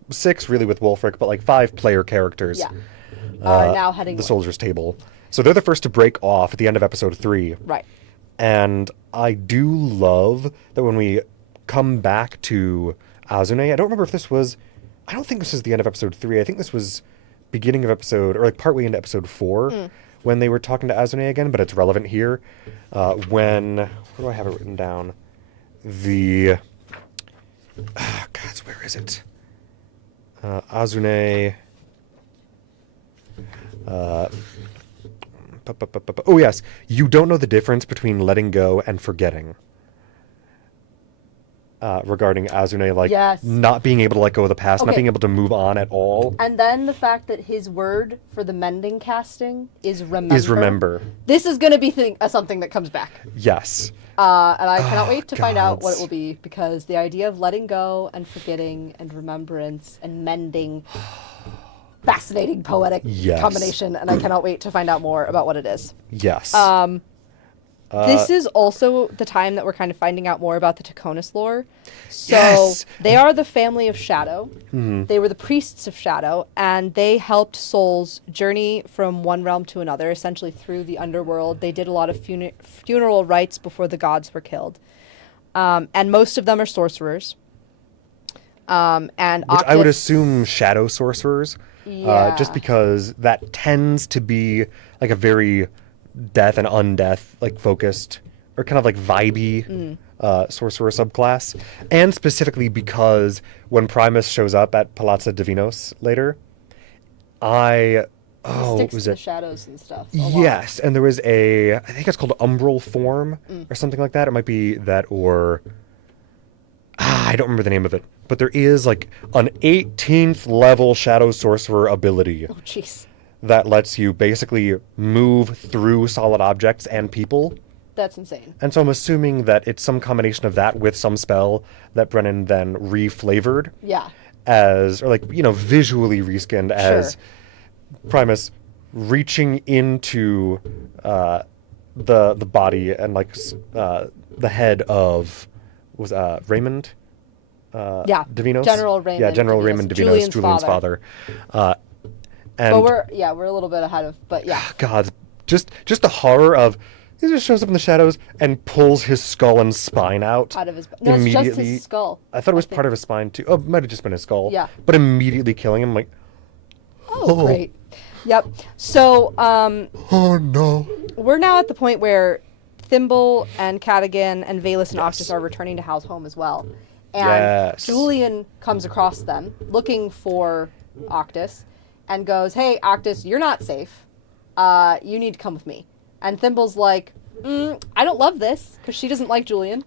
6 really with Wulfric, but like 5 player characters. Yeah. Are now heading the north. soldiers' table. So they're the first to break off at the end of episode 3. Right. And I do love that when we come back to Azune, I don't remember if this was, I don't think this is the end of episode 3. I think this was beginning of episode, or like partway into episode 4, when they were talking to Azune again, but it's relevant here. When, where do I have it written down? The, God, where is it? Azune. Oh, yes. You don't know the difference between letting go and forgetting. Regarding Azune, like, Yes. not being able to let go of the past, not Okay. being able to move on at all, And then the fact that his word for the mending casting is remember. is remember. This is going to be something that comes back. Yes. And I cannot wait to find out what gods. it will be, because the idea of letting go and forgetting and remembrance and mending, fascinating poetic Yes. combination, and I cannot wait to find out more about what it is. Yes. This is also the time that we're kind of finding out more about the Taconis lore. So Yes. they are the family of Shadow. Mm-hmm. They were the priests of Shadow, and they helped souls journey from one realm to another, essentially through the underworld. They did a lot of funeral rites before the gods were killed. And most of them are sorcerers. And Which I would Octus- assume shadow sorcerers, Yeah. just because that tends to be like a very death and undeath like focused or kind of like vibey sorcerer subclass, and specifically because when Primus shows up at Palazzo Divinos later, what sticks was to the it? shadows and stuff. a lot. Yes, and there was I think it's called umbral form or something like that. It might be that, or I don't remember the name of it. but there is like an 18th level Shadow Sorcerer ability Oh, jeez. that lets you basically move through solid objects and people. That's insane. And so I'm assuming that it's some combination of that with some spell that Brennan then reflavored Yeah. as, or like, visually reskinned as Primus reaching into the body and like the head of Raymond Divinos. General Raymond. Yeah, General Divinos. Raymond Divinos, Julian's father. And But we're a little bit ahead of, but yeah. God, just the horror of he just shows up in the shadows and pulls his skull and spine out Out of his, no, it's just his skull. I thought it was part of his spine too. Oh, it might have just been his skull. Yeah. But immediately killing him, like, Oh, great. Yep. So, oh no. we're now at the point where Thimble and Cadigan and Valus and Octus are returning to Hal's home as well. And Yes. Julian comes across them looking for Octus and goes, "Hey, Octus, you're not safe. You need to come with me." And Thimble's like, "I don't love this," because she doesn't like Julian.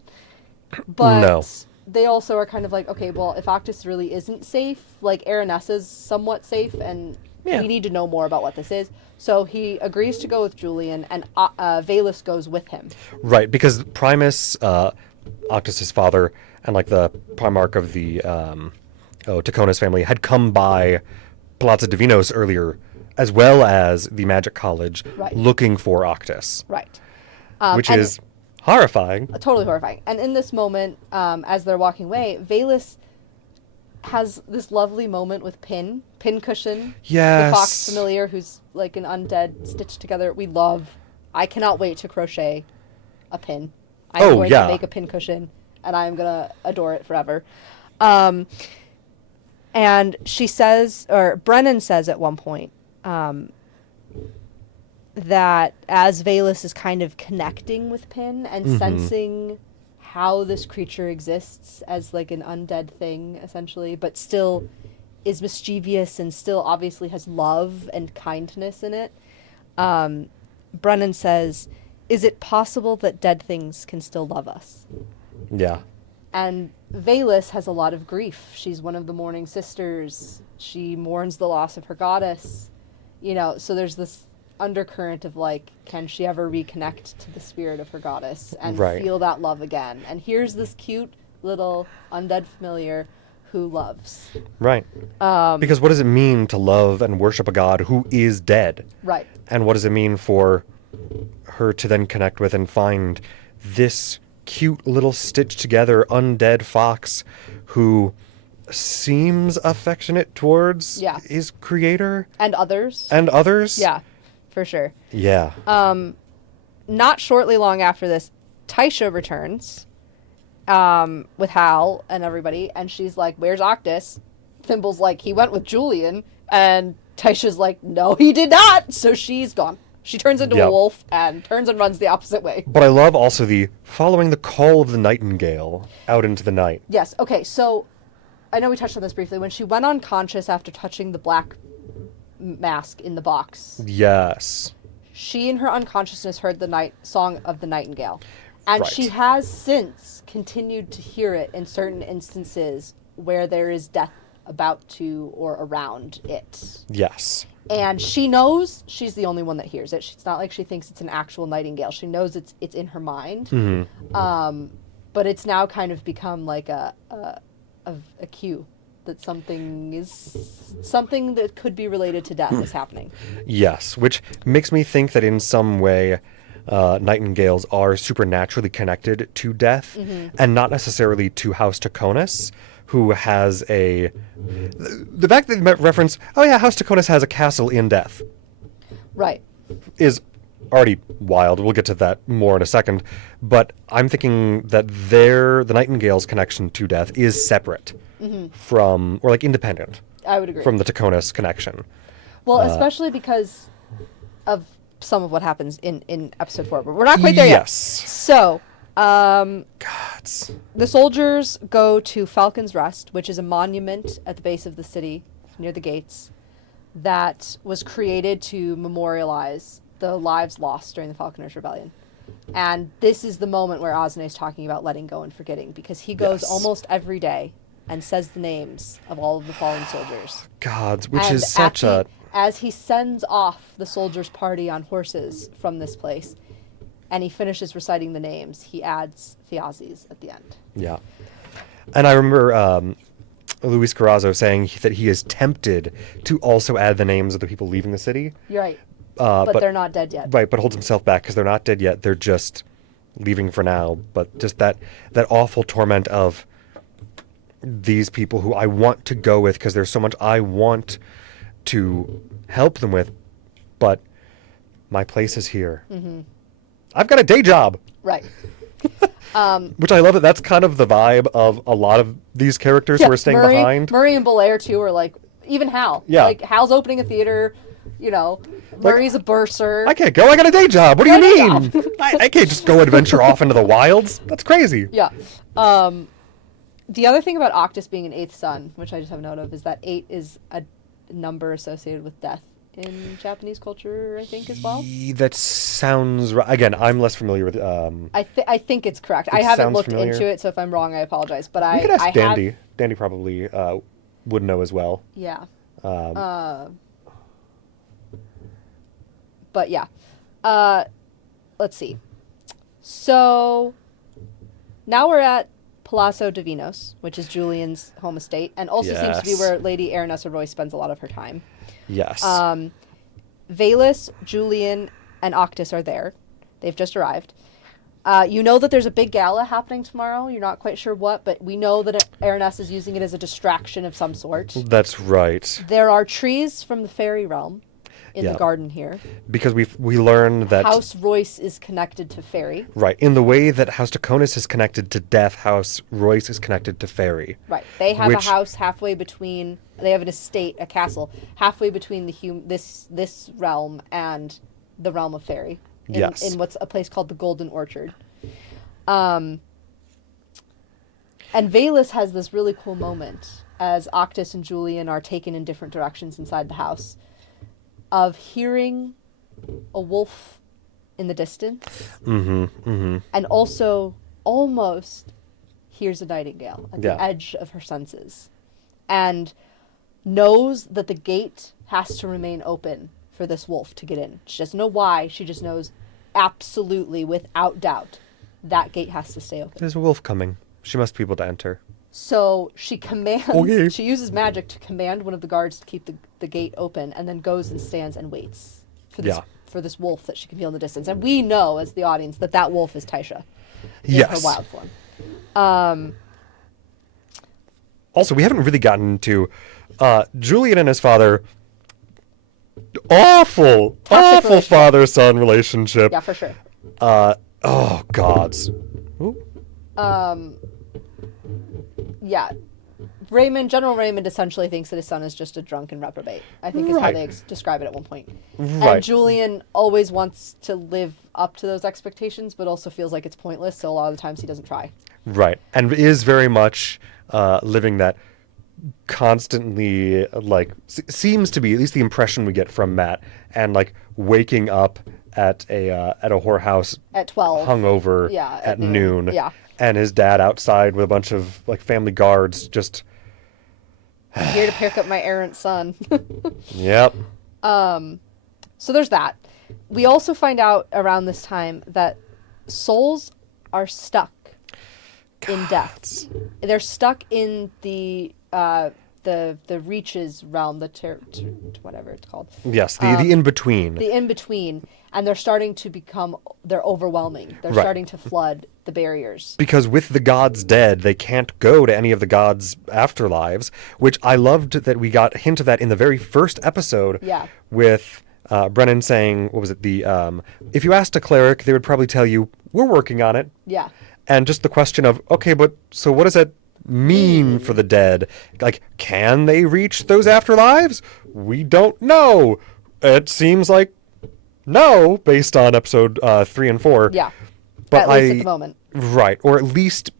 But No. they also are kind of like, okay, well, if Octus really isn't safe, like Aranessa's somewhat safe, and Yeah. we need to know more about what this is. So he agrees to go with Julian, and Valus goes with him. Right, because Primus, Octus's father, and like the Primarch of the Taconis family had come by Palazzo Divinos earlier, as well as the Magic College, Right. looking for Octus, Right. which and is horrifying. totally horrifying. And in this moment, as they're walking away, Valus has this lovely moment with Pincushion, Yes. the fox familiar who's like an undead stitched together. I cannot wait to crochet a pin. I'm Oh, going yeah. to make a pincushion, and I'm going to adore it forever. And she says, or Brennan says at one point, that as Valus is kind of connecting with Pin and sensing how this creature exists as like an undead thing, essentially, but still is mischievous and still obviously has love and kindness in it, Brennan says, "Is it possible that dead things can still love us?" Yeah. And Valus has a lot of grief. She's one of the mourning sisters. She mourns the loss of her goddess. So there's this undercurrent of like, can she ever reconnect to the spirit of her goddess and Right. feel that love again? And here's this cute little undead familiar who loves. Right. Because what does it mean to love and worship a god who is dead? Right. And what does it mean for her to then connect with and find this cute little stitched together undead fox who seems affectionate towards Yeah. his creator And others. and others? Yeah, for sure. Yeah. Not shortly long after this, Taisha returns with Hal and everybody, and she's like, "Where's Octus?" Thimble's like, "He went with Julian," and Taisha's like, "No, he did not." So she's gone. She turns into Yep. a wolf and turns and runs the opposite way. But I love also the following the call of the nightingale out into the night. Yes. Okay. So I know we touched on this briefly. When she went unconscious after touching the black mask in the box, Yes. she in her unconsciousness heard the song of the nightingale. And Right. she has since continued to hear it in certain instances where there is death about to or around it. Yes. And she knows she's the only one that hears it. It's not like she thinks it's an actual nightingale. She knows it's in her mind. But it's now kind of become like a cue that something that could be related to death is happening. Yes, which makes me think that in some way nightingales are supernaturally connected to death and not necessarily to House Taconis, who has the fact that they reference, oh yeah, House Taconis has a castle in death, Right. is already wild. We'll get to that more in a second. But I'm thinking that the Nightingale's connection to death is separate from, or like independent I would agree. from the Taconis connection. Well, especially because of some of what happens in episode 4, but we're not quite there yet. Yes. So, Gods. the soldiers go to Falcon's Rest, which is a monument at the base of the city near the gates that was created to memorialize the lives lost during the Falconers' Rebellion. And this is the moment where Osnay's talking about letting go and forgetting, because he goes Yes. almost every day and says the names of all of the fallen soldiers. Gods, which And is such a... as he sends off the soldiers' party on horses from this place, and he finishes reciting the names, he adds Thiazis at the end. Yeah. And I remember Luis Carrazzo saying that he is tempted to also add the names of the people leaving the city. You're right. But they're not dead yet. Right, but holds himself back because they're not dead yet. They're just leaving for now. But just that awful torment of these people who I want to go with because there's so much I want to help them with, but my place is here. Mm-hmm. I've got a day job. Right. Which I love that that's kind of the vibe of a lot of these characters who are staying behind. Murray and Belair, too, are like, even Hal. Yeah. Like, Hal's opening a theater, you know, Murray's a bursar. I can't go, I got a day job. What do you mean? I can't just go adventure off into the wilds. That's crazy. Yeah. The other thing about Octus being an eighth son, which I just have a note of, is that 8 is a number associated with death in Japanese culture, I think, as well. That sounds right. Again, I'm less familiar with... I think it's correct. I haven't looked into it, so if I'm wrong, I apologize. But you could ask Dandy. Dandy probably would know as well. Yeah. But yeah. Let's see. So now we're at Palazzo Divinos, which is Julian's home estate, and also seems to be where Lady Aranessa Roy spends a lot of her time. Yes. Valus, Julian, and Octus are there. They've just arrived. You know that there's a big gala happening tomorrow. You're not quite sure what, but we know that Aranessa is using it as a distraction of some sort. That's right. There are trees from the fairy realm in the garden here. Because we learned that... House Royce is connected to fairy. Right. In the way that House Taconis is connected to death, House Royce is connected to fairy. Right. They have a house halfway between... They have an estate, a castle, halfway between this realm and the realm of fairy. In what's a place called the Golden Orchard. And Valus has this really cool moment as Octus and Julian are taken in different directions inside the house of hearing a wolf in the distance and also almost hears a nightingale at the edge of her senses and knows that the gate has to remain open for this wolf to get in. She doesn't know why. She just knows absolutely, without doubt, that gate has to stay open. There's a wolf coming. She must be able to enter. So she commands, she uses magic to command one of the guards to keep the gate open and then goes and stands and waits for this wolf that she can feel in the distance. And we know, as the audience, that wolf is Taisha in her wild form. Also, we haven't really gotten into Julian and his father. Awful father-son relationship. Yeah, for sure. Oh, gods. Ooh. Yeah. General Raymond essentially thinks that his son is just a drunken reprobate. I think is how they describe it at one point. Right. And Julian always wants to live up to those expectations, but also feels like it's pointless, so a lot of the times he doesn't try. Right. And is very much living that constantly, seems to be, at least the impression we get from Matt, and, waking up at a whorehouse at 12, hungover at noon. Yeah. And his dad outside with a bunch of family guards just I'm here to pick up my errant son. Yep. So there's that. We also find out around this time that souls are stuck in death. They're stuck in the Reaches realm, whatever it's called. Yes, the in-between. The in-between. And they're overwhelming. They're starting to flood the barriers. Because with the gods dead, they can't go to any of the gods' afterlives, which I loved that we got a hint of that in the very first episode with Brennan saying, what was it, if you asked a cleric, they would probably tell you, we're working on it. Yeah. And just the question of, okay, but so what does that mean for the dead? Can they reach those afterlives? We don't know. It seems like no, based on episode 3 and 4. Yeah. But at least at the moment. Right. Or at least,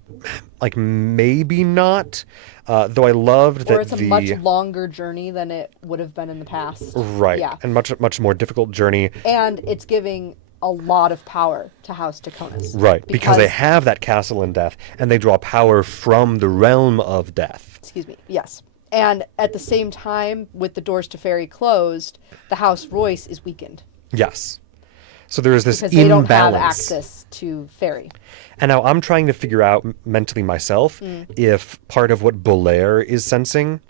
maybe not. Though I loved that Or it's a much longer journey than it would have been in the past. Right. Yeah. And much more difficult journey. And it's giving a lot of power to House Taconis. Right, because they have that castle in death, and they draw power from the realm of death. Excuse me, yes. And at the same time, with the doors to Fairy closed, the House Royce is weakened. Yes. So there is this because they imbalance. don't have access to Fairy. And now I'm trying to figure out mentally myself if part of what Belair is sensing,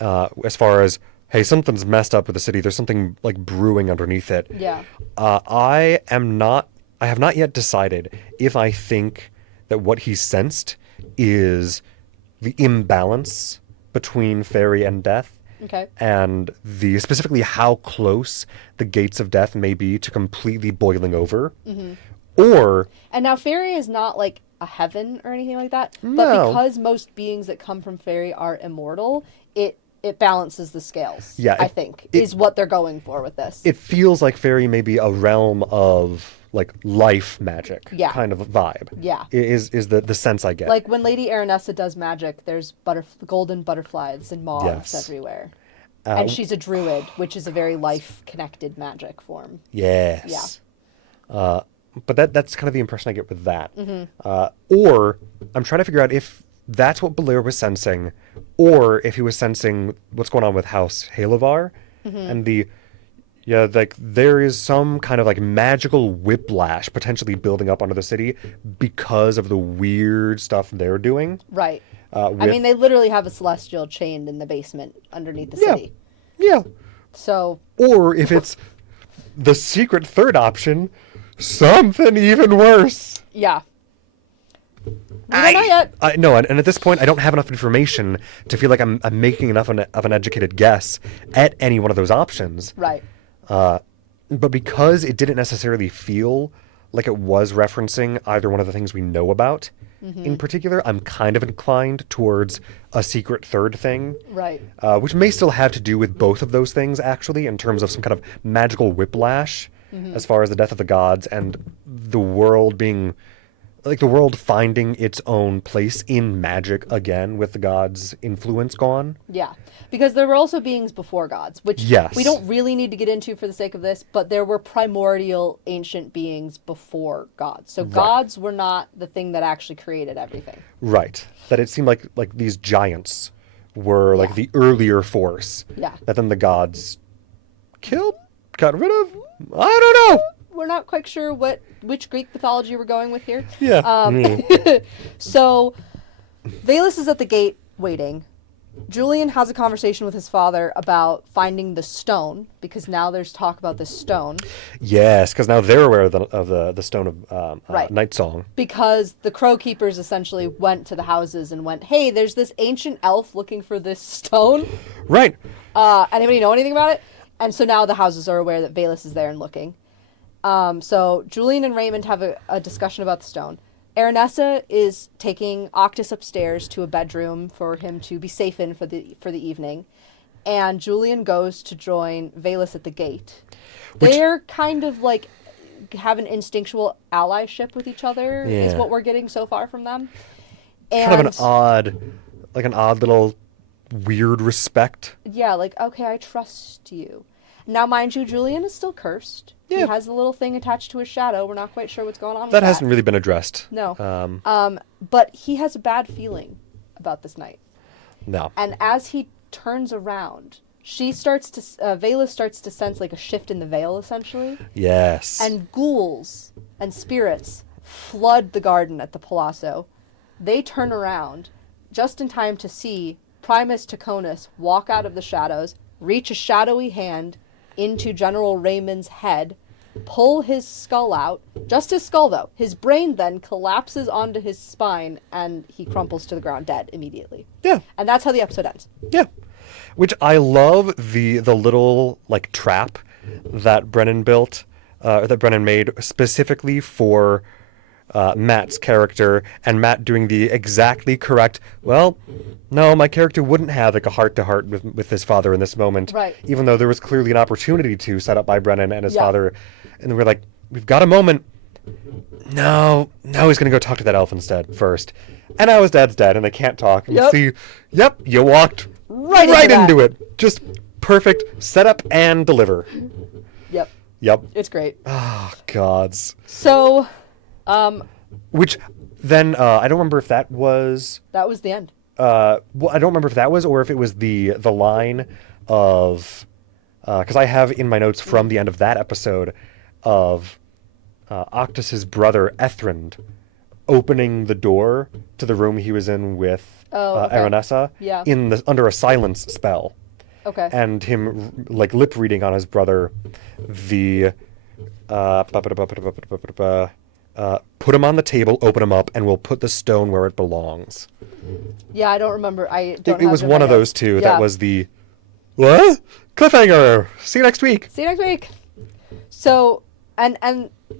as far as, hey, something's messed up with the city, there's something like brewing underneath it. Yeah. I have not yet decided if I think that what he sensed is the imbalance between Fairy and death. Okay. And specifically how close the gates of death may be to completely boiling over. Or... And now Fairy is not like a heaven or anything like that. No. But because most beings that come from Fairy are immortal, it balances the scales. Yeah, I think is what they're going for with this. It feels like Fairy may be a realm of like life magic kind of vibe. Yeah. Is the sense I get. Like when Lady Aranessa does magic, there's golden butterflies and moths everywhere. And she's a druid, which is a very life-connected magic form. Yes. Yeah. But that's kind of the impression I get with that. Or I'm trying to figure out if that's what Belair was sensing, or if he was sensing what's going on with House Halovar, and like there is some kind of like magical whiplash potentially building up onto the city because of the weird stuff they're doing. Right. I mean, they literally have a celestial chained in the basement underneath the city. Yeah. So. Or if it's the secret third option, something even worse. Yeah. We don't know yet. No, and at this point, I don't have enough information to feel like I'm making enough of an educated guess at any one of those options. Right. But because it didn't necessarily feel like it was referencing either one of the things we know about in particular, I'm kind of inclined towards a secret third thing. Right. Which may still have to do with both of those things, actually, in terms of some kind of magical whiplash as far as the death of the gods and the world being... like the world finding its own place in magic again with the gods' influence gone. Yeah, because there were also beings before gods, which we don't really need to get into for the sake of this, but there were primordial ancient beings before gods. So gods were not the thing that actually created everything. Right. That it seemed like these giants were like the earlier force that then the gods killed, got rid of. I don't know. We're not quite sure which Greek mythology we're going with here. Yeah. So, Valus is at the gate waiting. Julian has a conversation with his father about finding the stone, because now there's talk about this stone. Yes, because now they're aware of the stone of Night Song. Because the Crow Keepers essentially went to the houses and went, hey, there's this ancient elf looking for this stone. Right. Anybody know anything about it? And so now the houses are aware that Valus is there and looking. So Julian and Raymond have a discussion about the stone. Aranessa is taking Octus upstairs to a bedroom for him to be safe in for the evening. And Julian goes to join Valus at the gate. They're kind of like have an instinctual allyship with each other is what we're getting so far from them. And kind of an odd little weird respect. Yeah, like, okay, I trust you. Now, mind you, Julian is still cursed. Yeah. He has a little thing attached to his shadow. We're not quite sure what's going on with that. That hasn't really been addressed. No. But he has a bad feeling about this night. No. And as he turns around, Valus starts to sense like a shift in the veil, essentially. Yes. And ghouls and spirits flood the garden at the Palazzo. They turn around just in time to see Primus Taconis walk out of the shadows, reach a shadowy hand into General Raymond's head, pull his skull out. Just his skull, though. His brain then collapses onto his spine, and he crumples to the ground dead immediately. Yeah. And that's how the episode ends. Yeah. Which I love the little, like, trap that Brennan built, that Brennan made specifically for Matt's character, and Matt doing the exactly correct, well, no, my character wouldn't have like a heart-to-heart with his father in this moment. Right. Even though there was clearly an opportunity to set up by Brennan and his father. And we're like, we've got a moment. No, he's going to go talk to that elf instead first. And now his dad's dead and they can't talk. And see, you walked right into it. Just perfect setup and deliver. Yep. Yep. It's great. Oh, gods. So, Which then, I don't remember if that was... that was the end. Well, I don't remember if that was, or if it was the line of... Because I have in my notes from the end of that episode of Octus's brother, Ethrend, opening the door to the room he was in with okay. Aranessa Yeah. under a silence spell. Okay. And him like lip reading on his brother the put him on the table, open him up, and we'll put the stone where it belongs. Yeah, I don't remember. It Was one of those two. Yeah. That was the what? Cliffhanger. See you next week. See you next week. So, and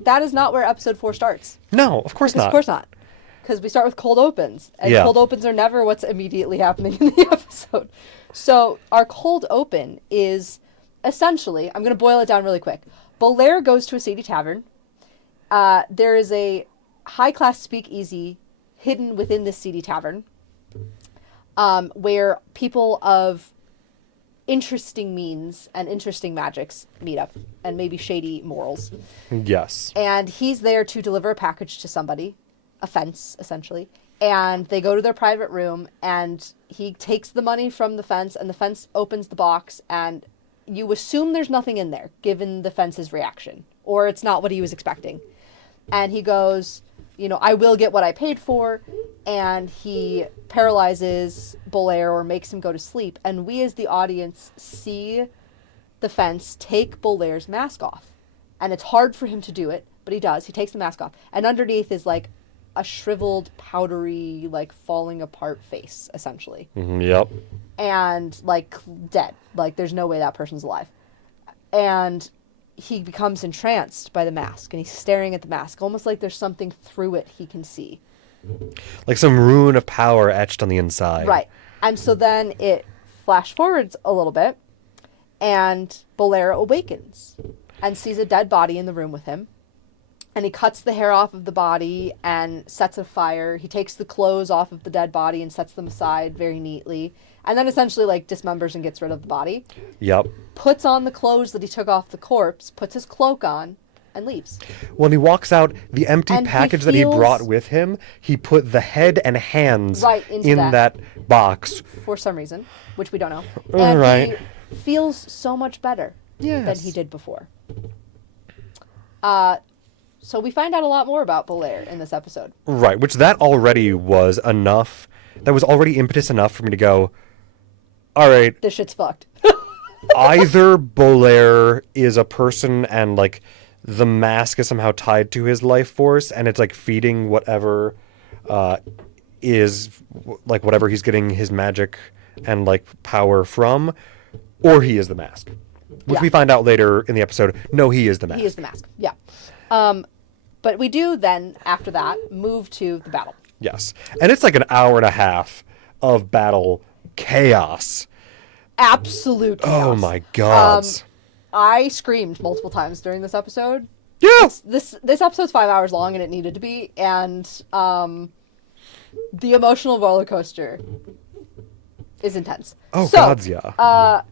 that is not where episode 4 starts. No, of course not. Of course not. Because we start with cold opens. And Yeah. cold opens are never what's immediately happening in the episode. So our cold open is essentially, I'm going to boil it down really quick. Bolaire goes to a seedy tavern. There is a high-class speakeasy hidden within this seedy tavern where people of interesting means and interesting magics meet up, and maybe shady morals. Yes. And he's there to deliver a package to somebody, a fence, essentially. And they go to their private room, and he takes the money from the fence, and the fence opens the box, and you assume there's nothing in there, given the fence's reaction, or it's not what he was expecting. And he goes, I will get what I paid for, and he paralyzes Bolaire or makes him go to sleep, and we as the audience see the fence take Bolaire's mask off. And it's hard for him to do it, but he does. He takes the mask off, and underneath is like a shriveled, powdery, like falling apart face, essentially. Yep. And like dead. Like there's no way that person's alive. And he becomes entranced by the mask, and he's staring at the mask, almost like there's something through it he can see. Like some rune of power etched on the inside. Right. And so then it flash forwards a little bit, and Bolaire awakens and sees a dead body in the room with him. And he cuts the hair off of the body and sets a fire. He takes the clothes off of the dead body and sets them aside very neatly. And then essentially like dismembers and gets rid of the body. Yep. Puts on the clothes that he took off the corpse, puts his cloak on, and leaves. When he walks out, the empty And he package that he feels- brought with him, he put the head and hands Right, into in that. that box. For some reason, which we don't know. All And right. he feels so much better than Yes. he did before. So we find out a lot more about Bolaire in this episode. Right, which that already was enough. That was already impetus enough for me to go, all right, This shit's fucked. either Bolaire is a person and like the mask is somehow tied to his life force and it's like feeding whatever is like whatever he's getting his magic and like power from, or he is the mask. Which Yeah. we find out later in the episode, no, he is the mask. He is the mask. Yeah. But we do then, after that, move to the battle. Yes. And it's like an hour and a half of battle chaos. Absolute chaos. Oh my gods. I screamed multiple times during this episode. Yeah. This episode's 5 hours long, and it needed to be. And the emotional roller coaster is intense. Oh, so, gods, yeah.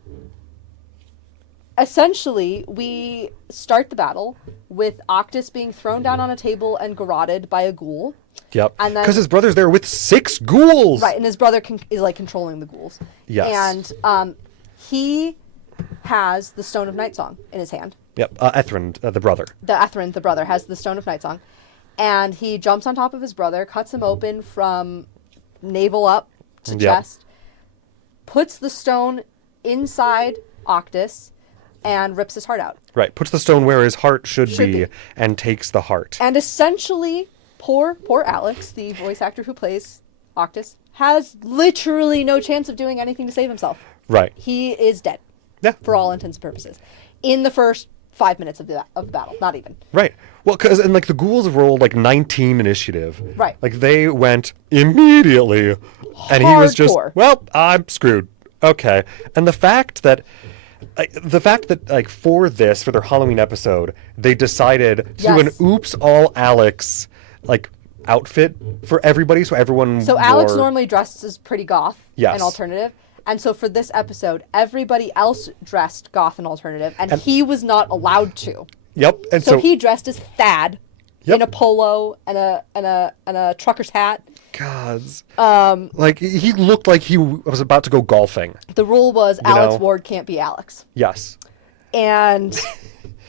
Essentially, we start the battle with Octus being thrown down on a table and garroted by a ghoul. Yep. and then- Because his brother's there with 6 ghouls. Right, and his brother is like controlling the ghouls. Yes. And he has the Stone of Night Song in his hand. Yep. Ethrend, the brother. The Ethrend, the brother, has the Stone of Night Song. And he jumps on top of his brother, cuts him open from navel up to Yep. chest, puts the stone inside Octus, and rips his heart out. Right. Puts the stone where his heart should Should be. and takes the heart. And essentially, poor Alex, the voice actor who plays Octus, has literally no chance of doing anything to save himself. Right. He is dead. Yeah. For all intents and purposes. In the first 5 minutes of the battle, not even. Right. Well, because and like the ghouls rolled like 19 initiative. Right. Like they went immediately, and he was just, Hardcore. well, I'm screwed. Okay. And the fact that like for their Halloween episode, they decided to do an Yes. oops all Alex like outfit for everybody, so everyone. So Alex wore- normally dresses pretty goth Yes. and alternative. And so for this episode, everybody else dressed goth and alternative, and he was not allowed to. Yep. And So he dressed as Thad Yep. in a polo and a trucker's hat. Gods. Like, he looked like he was about to go golfing. The rule was You Alex know? Ward can't be Alex. Yes. And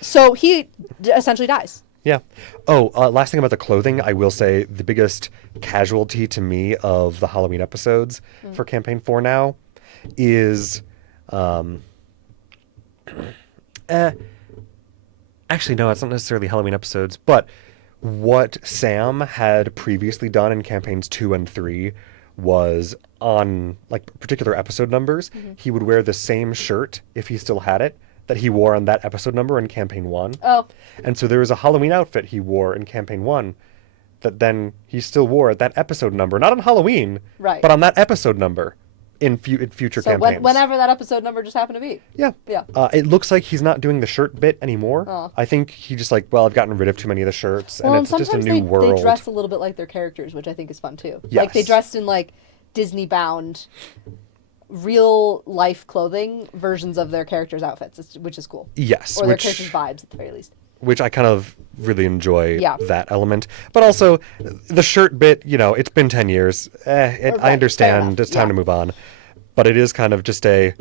so he essentially dies. Yeah. Oh, last thing about the clothing, I will say the biggest casualty to me of the Halloween episodes for Campaign 4 now is, actually, no, it's not necessarily Halloween episodes, but what Sam had previously done in Campaigns 2 and 3 was on, like, particular episode numbers, he would wear the same shirt, if he still had it, that he wore on that episode number in Campaign 1. Oh. And so there was a Halloween outfit he wore in Campaign 1 that then he still wore at that episode number. Not on Halloween, Right. but on that episode number in future So campaigns. whenever that episode number just happened to be. Yeah. Yeah. It looks like he's not doing the shirt bit anymore. Oh. I think he just like, well, I've gotten rid of too many of the shirts, Well, and it's just a sometimes new world. they dress a little bit like their characters, which I think is fun too. Yes. Like they dressed in like Disney-bound, real-life clothing versions of their characters' outfits, which is cool. Yes. Or their characters' vibes, at the very least. Which I kind of really enjoy Yeah. that element. But also, the shirt bit, you know, it's been 10 years. Right, I fair understand. enough, It's time yeah. to move on. But it is kind of just a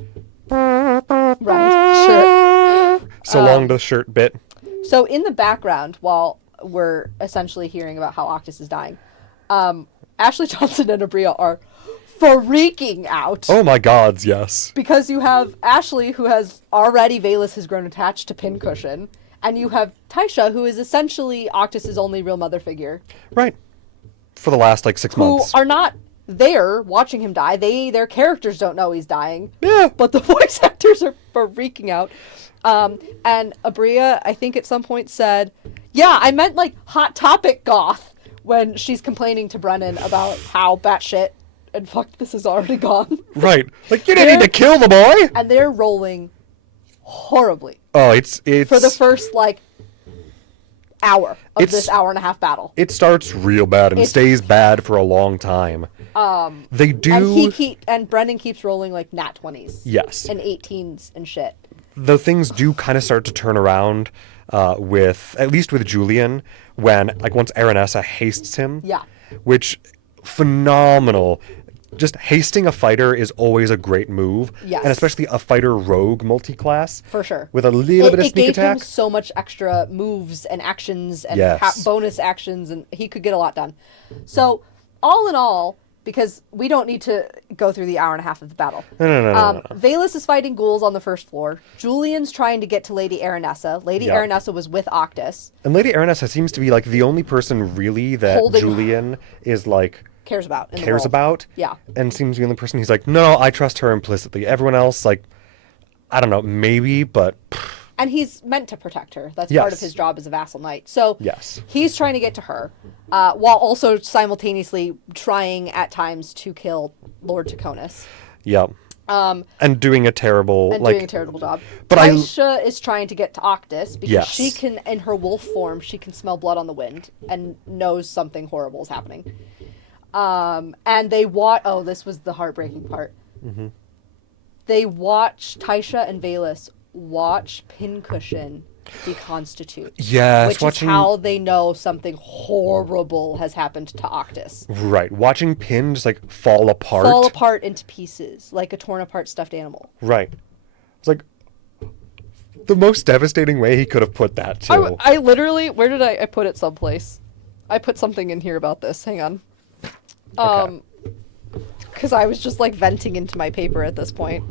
Right. Sure. so long the shirt bit. So in the background, while we're essentially hearing about how Octus is dying, Ashley Johnson and Abria are freaking out. Oh my gods, yes. Because you have Ashley, who has already, Valus has grown attached to Pincushion, and you have Taisha, who is essentially Octus's only real mother figure, Right. For the last, like, 6 who months. are not there watching him die. Their characters don't know he's dying. Yeah. But the voice actors are freaking out. And Abria, I think at some point said, yeah, I meant like Hot Topic goth, when she's complaining to Brennan about how batshit and fucked this is already gone. Right. Like, you didn't need to kill the boy! And they're rolling horribly Oh, it's... for the first, like, hour of It's- this hour-and-a-half battle. It starts real bad and It's- stays bad for a long time. They do... And Brennan keeps rolling, like, nat 20s. Yes. And 18s and shit. Though things do kind of start to turn around with, at least with Julian, when, like, once Aranessa hastes him. Yeah. Which, phenomenal. Just hasting a fighter is always a great move. Yes. And especially a fighter rogue multi-class. For sure. With a little bit of It sneak gave attack. him so much extra moves and actions and Yes. bonus actions, and he could get a lot done. So, all in all, because we don't need to go through the hour and a half of the battle. No. Valus is fighting ghouls on the first floor. Julian's trying to get to Lady Aranessa. Lady Yeah. Aranessa was with Octus. And Lady Aranessa seems to be, like, the only person really that Holding- Julian is, like... Cares about. In the cares world. about. Yeah. And seems to be the only person he's like, no, I trust her implicitly. Everyone else, like, I don't know, maybe, but And he's meant to protect her. That's part of Yes. his job as a vassal knight. So Yes. he's trying to get to her, while also simultaneously trying at times to kill Lord Taconis. yeah. And doing a terrible, And like, doing a terrible job. but Taisha is trying to get to Octus because Yes. she can, in her wolf form, she can smell blood on the wind and knows something horrible is happening. And they watch. Oh, this was the heartbreaking part. Mm-hmm. They watch Taisha and Valus watch Pincushion deconstitute. yes, Which watching, is how they know something horrible has happened to Octus. right, watching Pin just, like, fall apart. Fall apart into pieces, like a torn apart stuffed animal. Right. It's like, the most devastating way he could have put that, too. I literally, where did I put it someplace? I put something in here about this. Hang on. Okay. Because I was just like venting into my paper at this point.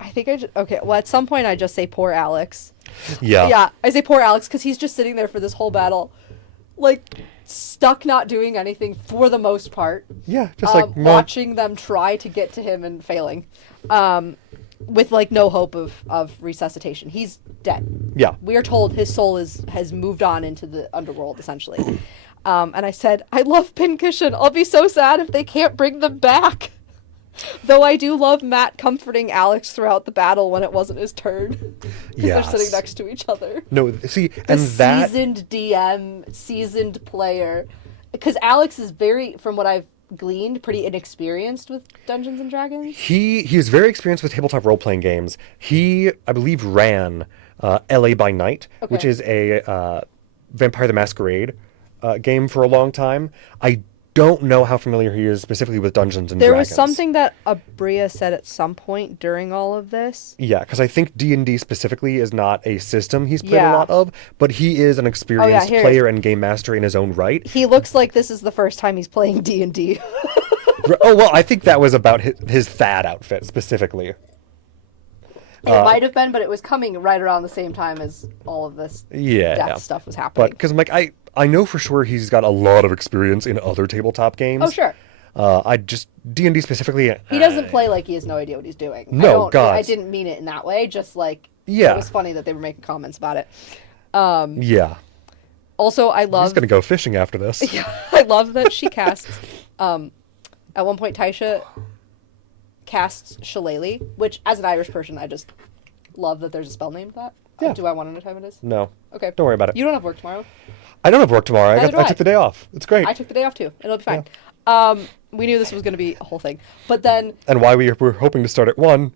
I think okay, well, at some point I just say poor Alex. Yeah. Yeah, I say poor Alex because he's just sitting there for this whole battle, like, stuck not doing anything for the most part. Yeah, just like, watching them try to get to him and failing. With, like, no hope of resuscitation. He's dead. Yeah. We are told his soul has moved on into the underworld, essentially. And I said, I love Pincushion. I'll be so sad if they can't bring them back. Though I do love Matt comforting Alex throughout the battle when it wasn't his turn. Because Yes. they're sitting next to each other. No, see, The and that... seasoned DM, seasoned player. Because Alex is very, from what I've gleaned, pretty inexperienced with Dungeons and Dragons. He is very experienced with tabletop role-playing games. He, I believe, ran LA by Night, which Okay. is a Vampire the Masquerade game for a long time. I don't know how familiar he is specifically with Dungeons and There Dragons. was something that Abria said at some point during all of this. Yeah, because I think D&D specifically is not a system he's played Yeah. a lot of, but he is an experienced here. player and game master in his own right. He looks like this is the first time he's playing D&D. Oh, well, I think that was about his Thad outfit specifically. It might have been, but it was coming right around the same time as all of this death stuff was happening. But because I'm like, I know for sure he's got a lot of experience in other tabletop games. Oh, sure. I just D&D specifically. He doesn't play like he has no idea what he's doing. No, God. I didn't mean it in that way. Just like Yeah. it was funny that they were making comments about it. Yeah. Also, I He's love. gonna go fishing after this. I love that she casts. At one point, Taisha casts Shillelagh, which, as an Irish person, I just love that there's a spell named that. Yeah. Do I want to know what time it is? No. Okay. Don't worry about it. You don't have work tomorrow. I don't have work tomorrow. Neither do I took the day off. It's great. I took the day off too. It'll be fine. We knew this was going to be a whole thing, but then. And why we were hoping to start at 1.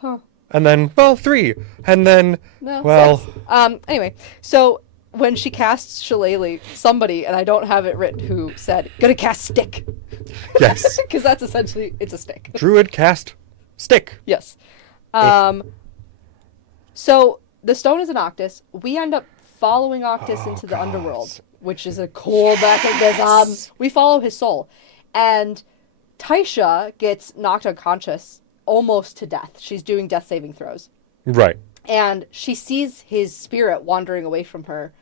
Huh. And then, well, 3. And then, No. well, 6. Anyway, so when she casts Shillelagh, somebody, and I don't have it written, who said, "Gonna cast stick," yes. because that's essentially it's a stick. Druid cast stick. Yes. So the stone is an Octus. We end up following Octus into the underworld, which is a cool back of this. We follow his soul, and Taisha gets knocked unconscious almost to death. She's doing death saving throws, Right. and she sees his spirit wandering away from her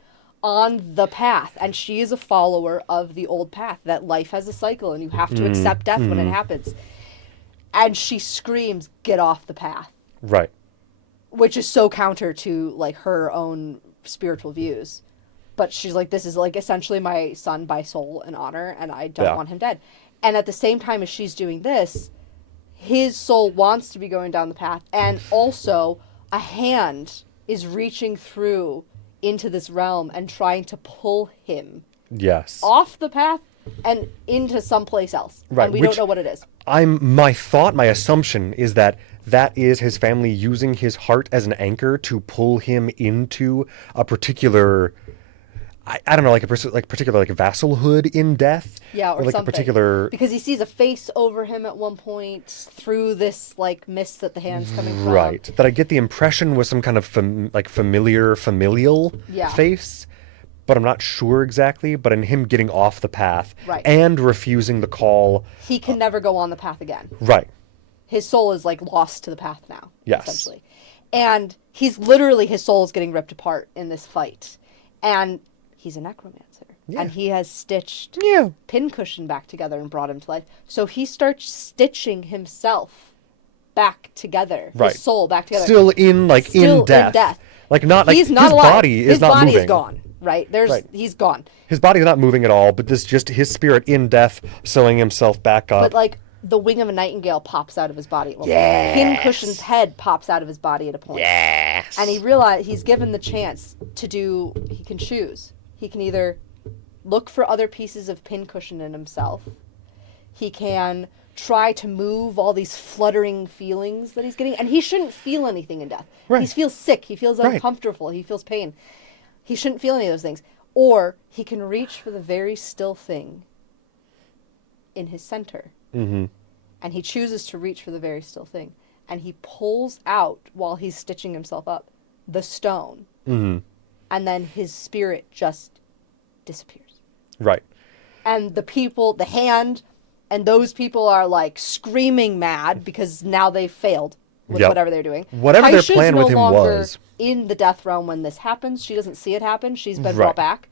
on the path, and she is a follower of the old path, that life has a cycle and you have to accept death when it happens. And she screams, "Get off the path," Right. which is so counter to like her own spiritual views. But she's like, this is like essentially my son by soul and honor, and I don't want him dead. And at the same time as she's doing this, his soul wants to be going down the path, and also a hand is reaching through into this realm and trying to pull him Yes. off the path and into someplace else. Right, And we which- don't know what it is. My assumption is that is his family using his heart as an anchor to pull him into a particular, I don't know, like particular like vassalhood in death. Yeah, or like something. a particular. Because he sees a face over him at one point through this like mist that the hand's coming from. Right. That I get the impression was some kind of familial Yeah. face, but I'm not sure exactly. But in him getting off the path Right. and refusing the call. He can never go on the path again. Right. His soul is like lost to the path now. Yes. Essentially. And he's literally, his soul is getting ripped apart in this fight. And he's a necromancer. Yeah. And he has stitched Yeah. pincushion back together and brought him to life. So he starts stitching himself back together. Right. His soul back together. Still in death. Like not like He's not his alive. body is his not body moving. is gone. Right? He's gone. His body is not moving at all, but this just his spirit in death sewing himself back up. But like the wing of a nightingale pops out of his body. Well, Yes. Pincushion's head pops out of his body at a point. Yes. And he realized he's given the chance to do. He can choose. He can either look for other pieces of pincushion in himself. He can try to move all these fluttering feelings that he's getting, and he shouldn't feel anything in death. Right. He feels sick. He feels Right. uncomfortable. He feels pain. He shouldn't feel any of those things. Or he can reach for the very still thing in his center. Mm-hmm. And he chooses to reach for the very still thing. And he pulls out, while he's stitching himself up, the stone. Mm-hmm. And then his spirit just disappears. Right. And the people, the hand, and those people are like screaming mad because now they've failed with Yep. whatever they're doing. Whatever their Taisha's plan no with him longer was. in the death realm when this happens. She doesn't see it happen. She's been Right. brought back.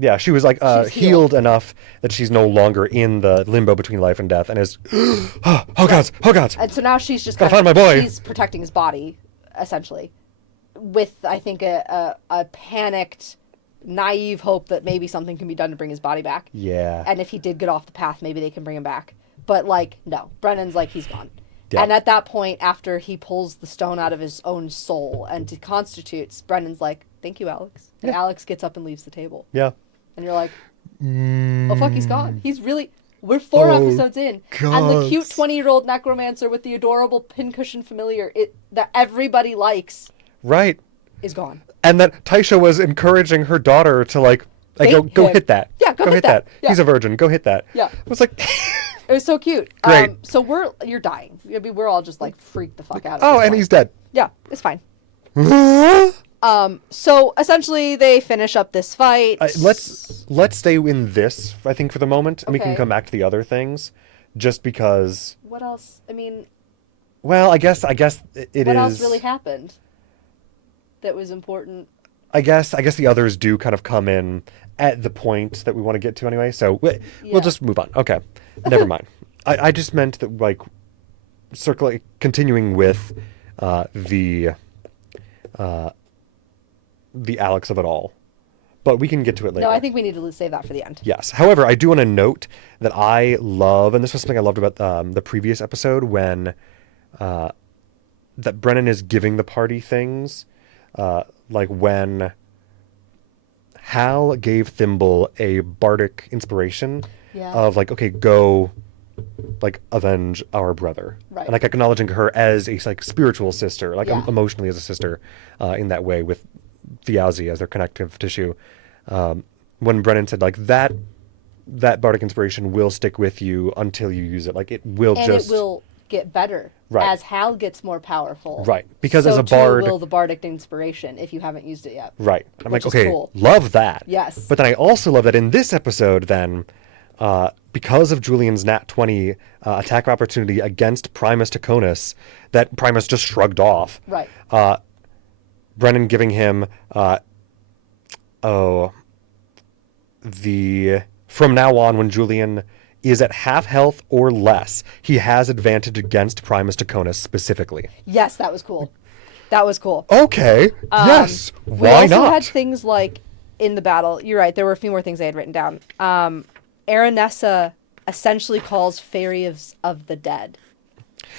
Yeah, she was like She's healed enough that she's no longer in the limbo between life and death and is oh gods, oh gods. And so now she's just Gotta kind of, find my boy. she's protecting his body, essentially, with I think a panicked, naive hope that maybe something can be done to bring his body back. Yeah. And if he did get off the path, maybe they can bring him back. But like, no, Brennan's like he's gone. Yeah. And at that point, after he pulls the stone out of his own soul and deconstitutes, Brennan's like, "Thank you, Alex." And Yeah. Alex gets up and leaves the table. Yeah. And you're like, "Oh fuck, he's gone. He's really." We're 4 Oh, episodes in, and the cute God. 20-year-old necromancer with the adorable pincushion familiar that everybody likes Right. is gone. And that Taisha was encouraging her daughter to like Bait go him. hit that. Yeah, go hit that. Yeah. He's a virgin. Go hit that. Yeah. I was like, It was so cute. Great. So you're dying. I mean, we're all just like freaked the fuck out. At oh, this and point. he's dead. Yeah, it's fine. So essentially they finish up this fight. Let's stay in this, I think, for the moment, and we can Okay. come back to the other things, just because. What else? I mean, Well, I guess it is. what else really happened that was important? I guess the others do kind of come in at the point that we want to get to anyway. So Yeah. we'll just move on. Okay, never mind. I just meant that like continuing with the Alex of it all, but we can get to it later. No, I think we need to save that for the end. Yes. However, I do want to note that I love, and this was something I loved about the previous episode when that Brennan is giving the party things, like when Hal gave Thimble a bardic inspiration Yeah. of like, okay, go like avenge our brother, Right. and like acknowledging her as a like spiritual sister, like Yeah. emotionally as a sister, in that way with Thiazi as their connective tissue. When Brennan said like that bardic inspiration will stick with you until you use it, like it will And just it will get better Right. as Hal gets more powerful. Right. Because so as a too bard- will the bardic inspiration if you haven't used it yet. right. And I'm Which like, is okay, cool. love that. Yes. But then I also love that in this episode, then, because of Julian's Nat 20 attack of opportunity against Primus Taconis, that Primus just shrugged off. Right. Brennan giving him, from now on, when Julian is at half health or less, he has advantage against Primus Taconis specifically. Yes, that was cool. That was cool. Okay. Yes. We Why also not? had things like in the battle. You're right. There were a few more things I had written down. Aranessa essentially calls fairies of the dead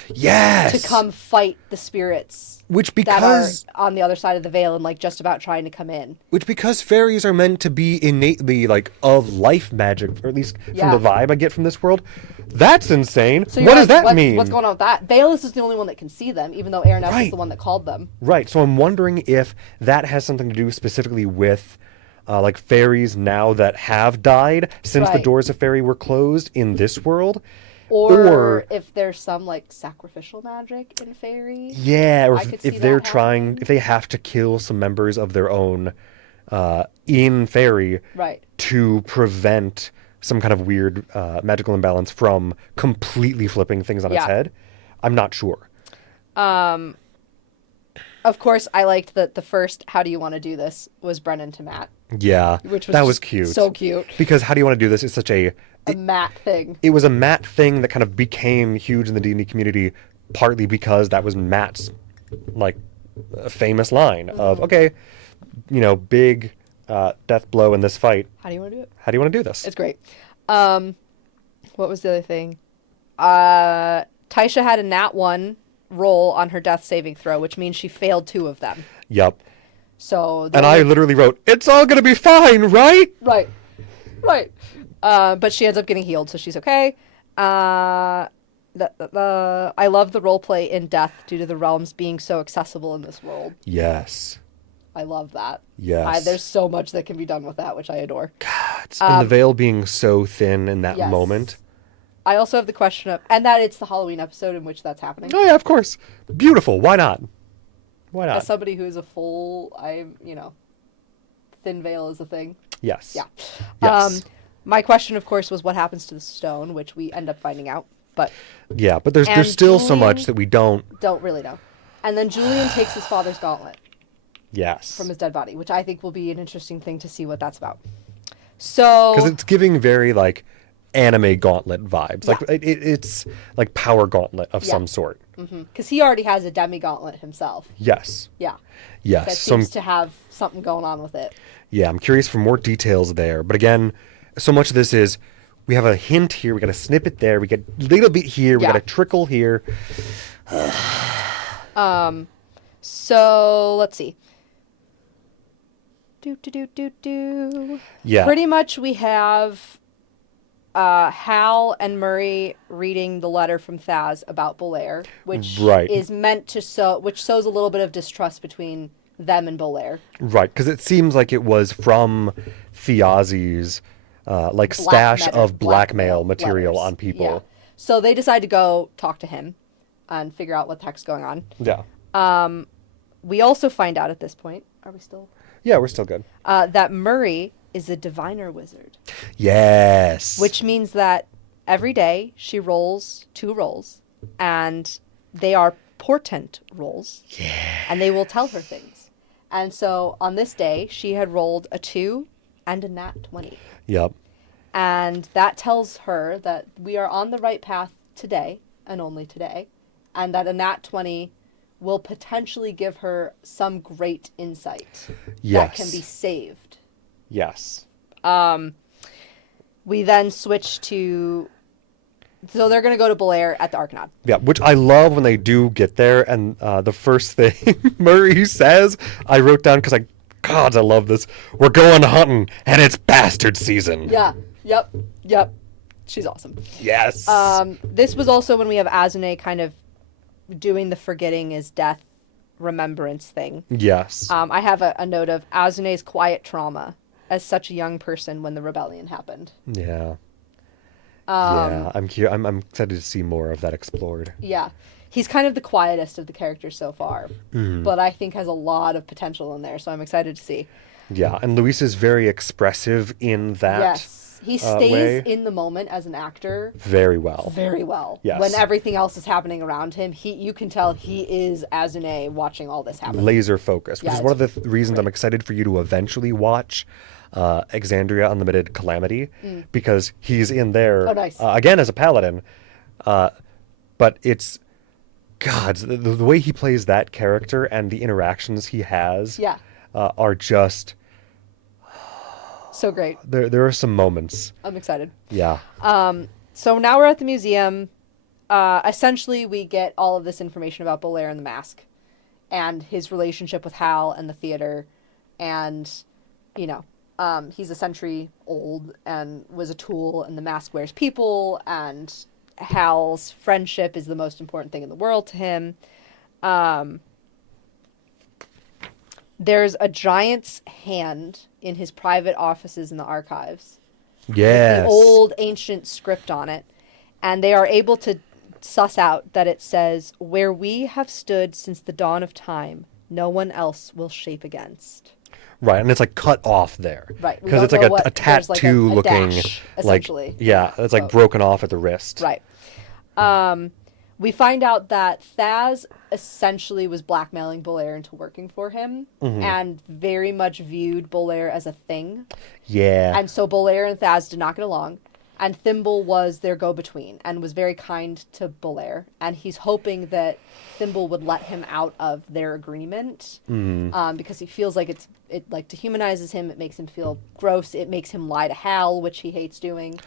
Yes. to come fight the spirits Which that are because on the other side of the veil and like just about trying to come in. fairies are meant to be innately like of life magic, or at least Yeah. from the vibe I get from this world. That's insane. So What you're does like, that mean? What's going on with that? Valus is the only one that can see them, even though Aranessa is Right. the one that called them. Right. So I'm wondering if that has something to do specifically with like fairies now that have died since the Right. doors of fairy were closed in this world. Or if there's some like sacrificial magic in fairy. Yeah, or I could if see they're that trying, happening. if they have to kill some members of their own in fairy Right. to prevent some kind of weird magical imbalance from completely flipping things on its Yeah. head. I'm not sure. Of course, I liked that the first "How do you want to do this?" was Brennan to Matt, Yeah, which was that was just cute. so cute. Because how do you want to do this is such a Matt thing. it was a Matt thing that kind of became huge in the D&D community, partly because that was Matt's like famous line of okay, big death blow in this fight. How do you want to do it? How do you want to do this? It's great. What was the other thing? Taisha had a nat 1 roll on her death saving throw, which means she failed 2 of them. Yep. So And I literally wrote, "It's all gonna be fine, right?" right. But she ends up getting healed, so she's okay. I love the role play in death due to the realms being so accessible in this world. Yes. I love that. Yes. There's so much that can be done with that, which I adore. And the veil being so thin in that Yes. moment. I also have the question of, and that it's the Halloween episode in which that's happening. Oh yeah, of course. Beautiful. Why not? Why As not? somebody who is a full, thin veil is a thing. Yes. Yeah. Yes. My question, of course, was what happens to the stone, which we end up finding out, but Yeah, but there's And still so Julian- much that we don't. don't really know. And then Julian takes his father's gauntlet Yes. from his dead body, which I think will be an interesting thing to see what that's about. So, Because it's giving very like anime gauntlet vibes. Yeah. Like it's like power gauntlet of Yeah. some sort. because he already has a demi gauntlet himself. Yes. Yeah. That Yes. So seems to have something going on with it. yeah, I'm curious for more details there. But again, so much of this is we have a hint here, we got a snippet there, we get a little bit here, we Yeah. got a trickle here. So let's see. Do. Yeah. Pretty much we have Hal and Murray reading the letter from Thaz about Belair, which Right. is meant to which sows a little bit of distrust between them and Belair. Right, because it seems like it was from Thiazi's stash of blackmail material letters. on people. Yeah. So they decide to go talk to him and figure out what the heck's going on. Yeah. We also find out at this point, are we still? Yeah, we're still good. That Murray is a diviner wizard. Yes. Which means that every day she rolls 2 rolls, and they are portent rolls. Yeah. And they will tell her things. And so on this day, she had rolled a 2 and a nat 20. Yep. And that tells her that we are on the right path today, and only today, and that a nat 20 will potentially give her some great insight that can be saved. Yes. We then switch to... So they're going to go to Belair at the Arcanod. Yeah, which I love when they do get there, and the first thing Murray says, I wrote down because I love this. We're going hunting, and it's bastard season. Yeah. Yep. She's awesome. Yes. This was also when we have Azune kind of doing the forgetting is death remembrance thing. Yes. I have a note of Azune's quiet trauma as such a young person when the rebellion happened. Yeah. Yeah, I'm excited to see more of that explored. Yeah. He's kind of the quietest of the characters so far, but I think has a lot of potential in there, so I'm excited to see. Yeah, and Luis is very expressive in that. Yes. He stays way. in the moment as an actor Very well. very well. Yes. When everything else is happening around him, you can tell he is Azune watching all this happen. Laser focused, which Yeah, is one of the it's reasons I'm excited for you to eventually watch Exandria Unlimited Calamity, because he's in there nice. again as a paladin. But it's, God, the way he plays that character and the interactions he has Yeah. are just, So great. there are some moments. I'm excited. Yeah. So now we're at the museum. Essentially, we get all of this information about Belair and the mask and his relationship with Hal and the theater. And, he's a century old and was a tool, and the mask wears people, and Hal's friendship is the most important thing in the world to him. There's a giant's hand in his private offices in the archives. Yes. The old ancient script on it, and they are able to suss out that it says, "Where we have stood since the dawn of time, no one else will shape against." Right, and it's like cut off there. Right, we because don't it's like know a what- there's like a tattoo looking, dash, like, essentially. yeah, it's like So- broken off at the wrist. Right. We find out that Thaz essentially was blackmailing Belair into working for him, and very much viewed Belair as a thing. Yeah. And so Belair and Thaz did not get along. And Thimble was their go-between and was very kind to Belair. And he's hoping that Thimble would let him out of their agreement, because he feels like it like dehumanizes him. It makes him feel gross. It makes him lie to Hal, which he hates doing.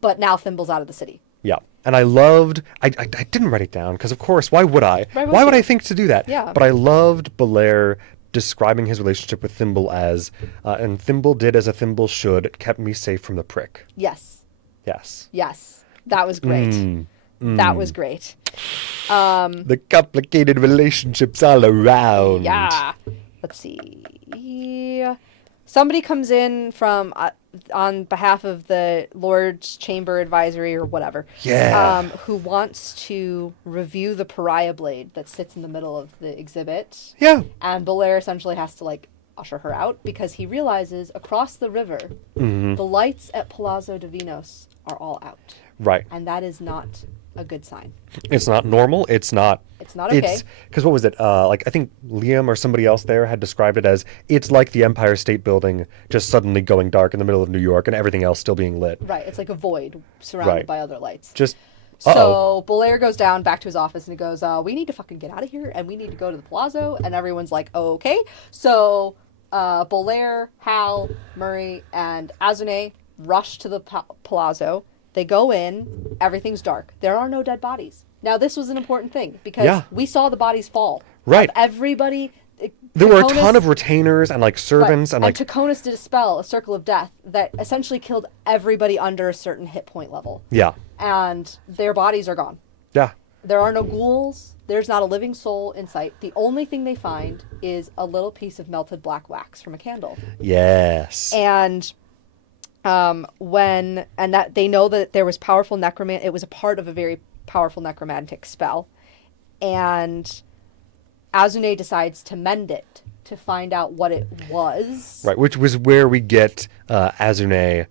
But now Thimble's out of the city. Yeah. And I loved, I didn't write it down because, of course, why would I? Right, Why would you? I think to do that? Yeah. But I loved Belair describing his relationship with Thimble as, and Thimble did as a Thimble should, it kept me safe from the prick. Yes. Yes. Yes. That was great. That was great. The complicated relationships all around. Yeah. Let's see. Somebody comes in from on behalf of the Lord's Chamber Advisory or whatever. Yeah. Who wants to review the pariah blade that sits in the middle of the exhibit. Yeah. And Belair essentially has to usher her out because he realizes across the river the lights at Palazzo Divinos are all out. Right. And that is not a good sign. It's not normal. It's not okay. Because what was it? I think Liam or somebody else there had described it as, it's like the Empire State Building just suddenly going dark in the middle of New York and everything else still being lit. Right. It's like a void surrounded Right. by other lights. Just, So Belair goes down back to his office and he goes, we need to fucking get out of here and we need to go to the Palazzo. And everyone's like, okay. So Belair, Hal, Murray, and Azune rush to the Palazzo. They go in. Everything's dark. There are no dead bodies. Now, this was an important thing because Yeah. we saw the bodies fall. Right. Of everybody there were a ton Taconis- of retainers and like servants and like Taconis did a spell, a circle of death, that essentially killed everybody under a certain hit point level. yeah, And their bodies are gone. yeah, There are no ghouls. There's not a living soul in sight. The only thing they find is a little piece of melted black wax from a candle. yes, And that they know that there was powerful necromantic. It was a part of a very powerful necromantic spell, and Azune decides to mend it to find out what it was. right, which was where we get Azune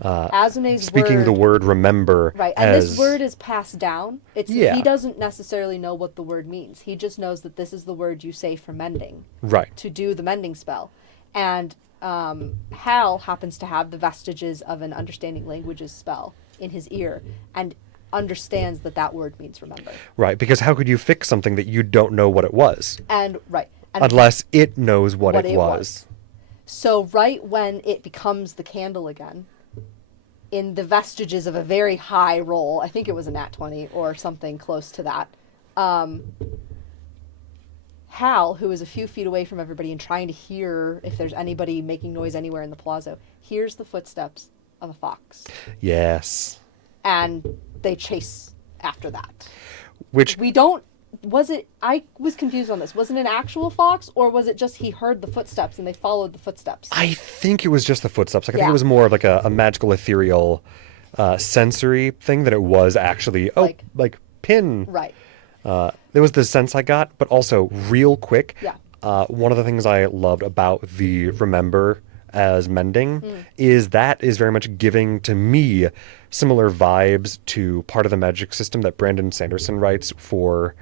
Azune's speaking the word remember. Right, and as, this word is passed down. Yeah. He doesn't necessarily know what the word means. He just knows that this is the word you say for mending. right, To do the mending spell. And Hal happens to have the vestiges of an understanding languages spell in his ear and understands that word means remember. right, because how could you fix something that you don't know what it was And unless it knows what it it was? So right when it becomes the candle again, in the vestiges of a very high roll, I think it was a nat 20 or something close to that, Hal, who is a few feet away from everybody and trying to hear if there's anybody making noise anywhere in the palazzo, hears the footsteps of a fox. Yes, And they chase after that. which I was confused on this. Was it an actual fox, or was it just he heard the footsteps and they followed the footsteps? I think it was just the footsteps. Like, I think Yeah. it was more of like a magical, ethereal, sensory thing than it was actually. Like pin. Right. There was the sense I got, but also real quick. Yeah. One of the things I loved about the remember as mending is that is very much giving to me similar vibes to part of the magic system that Brandon Sanderson writes for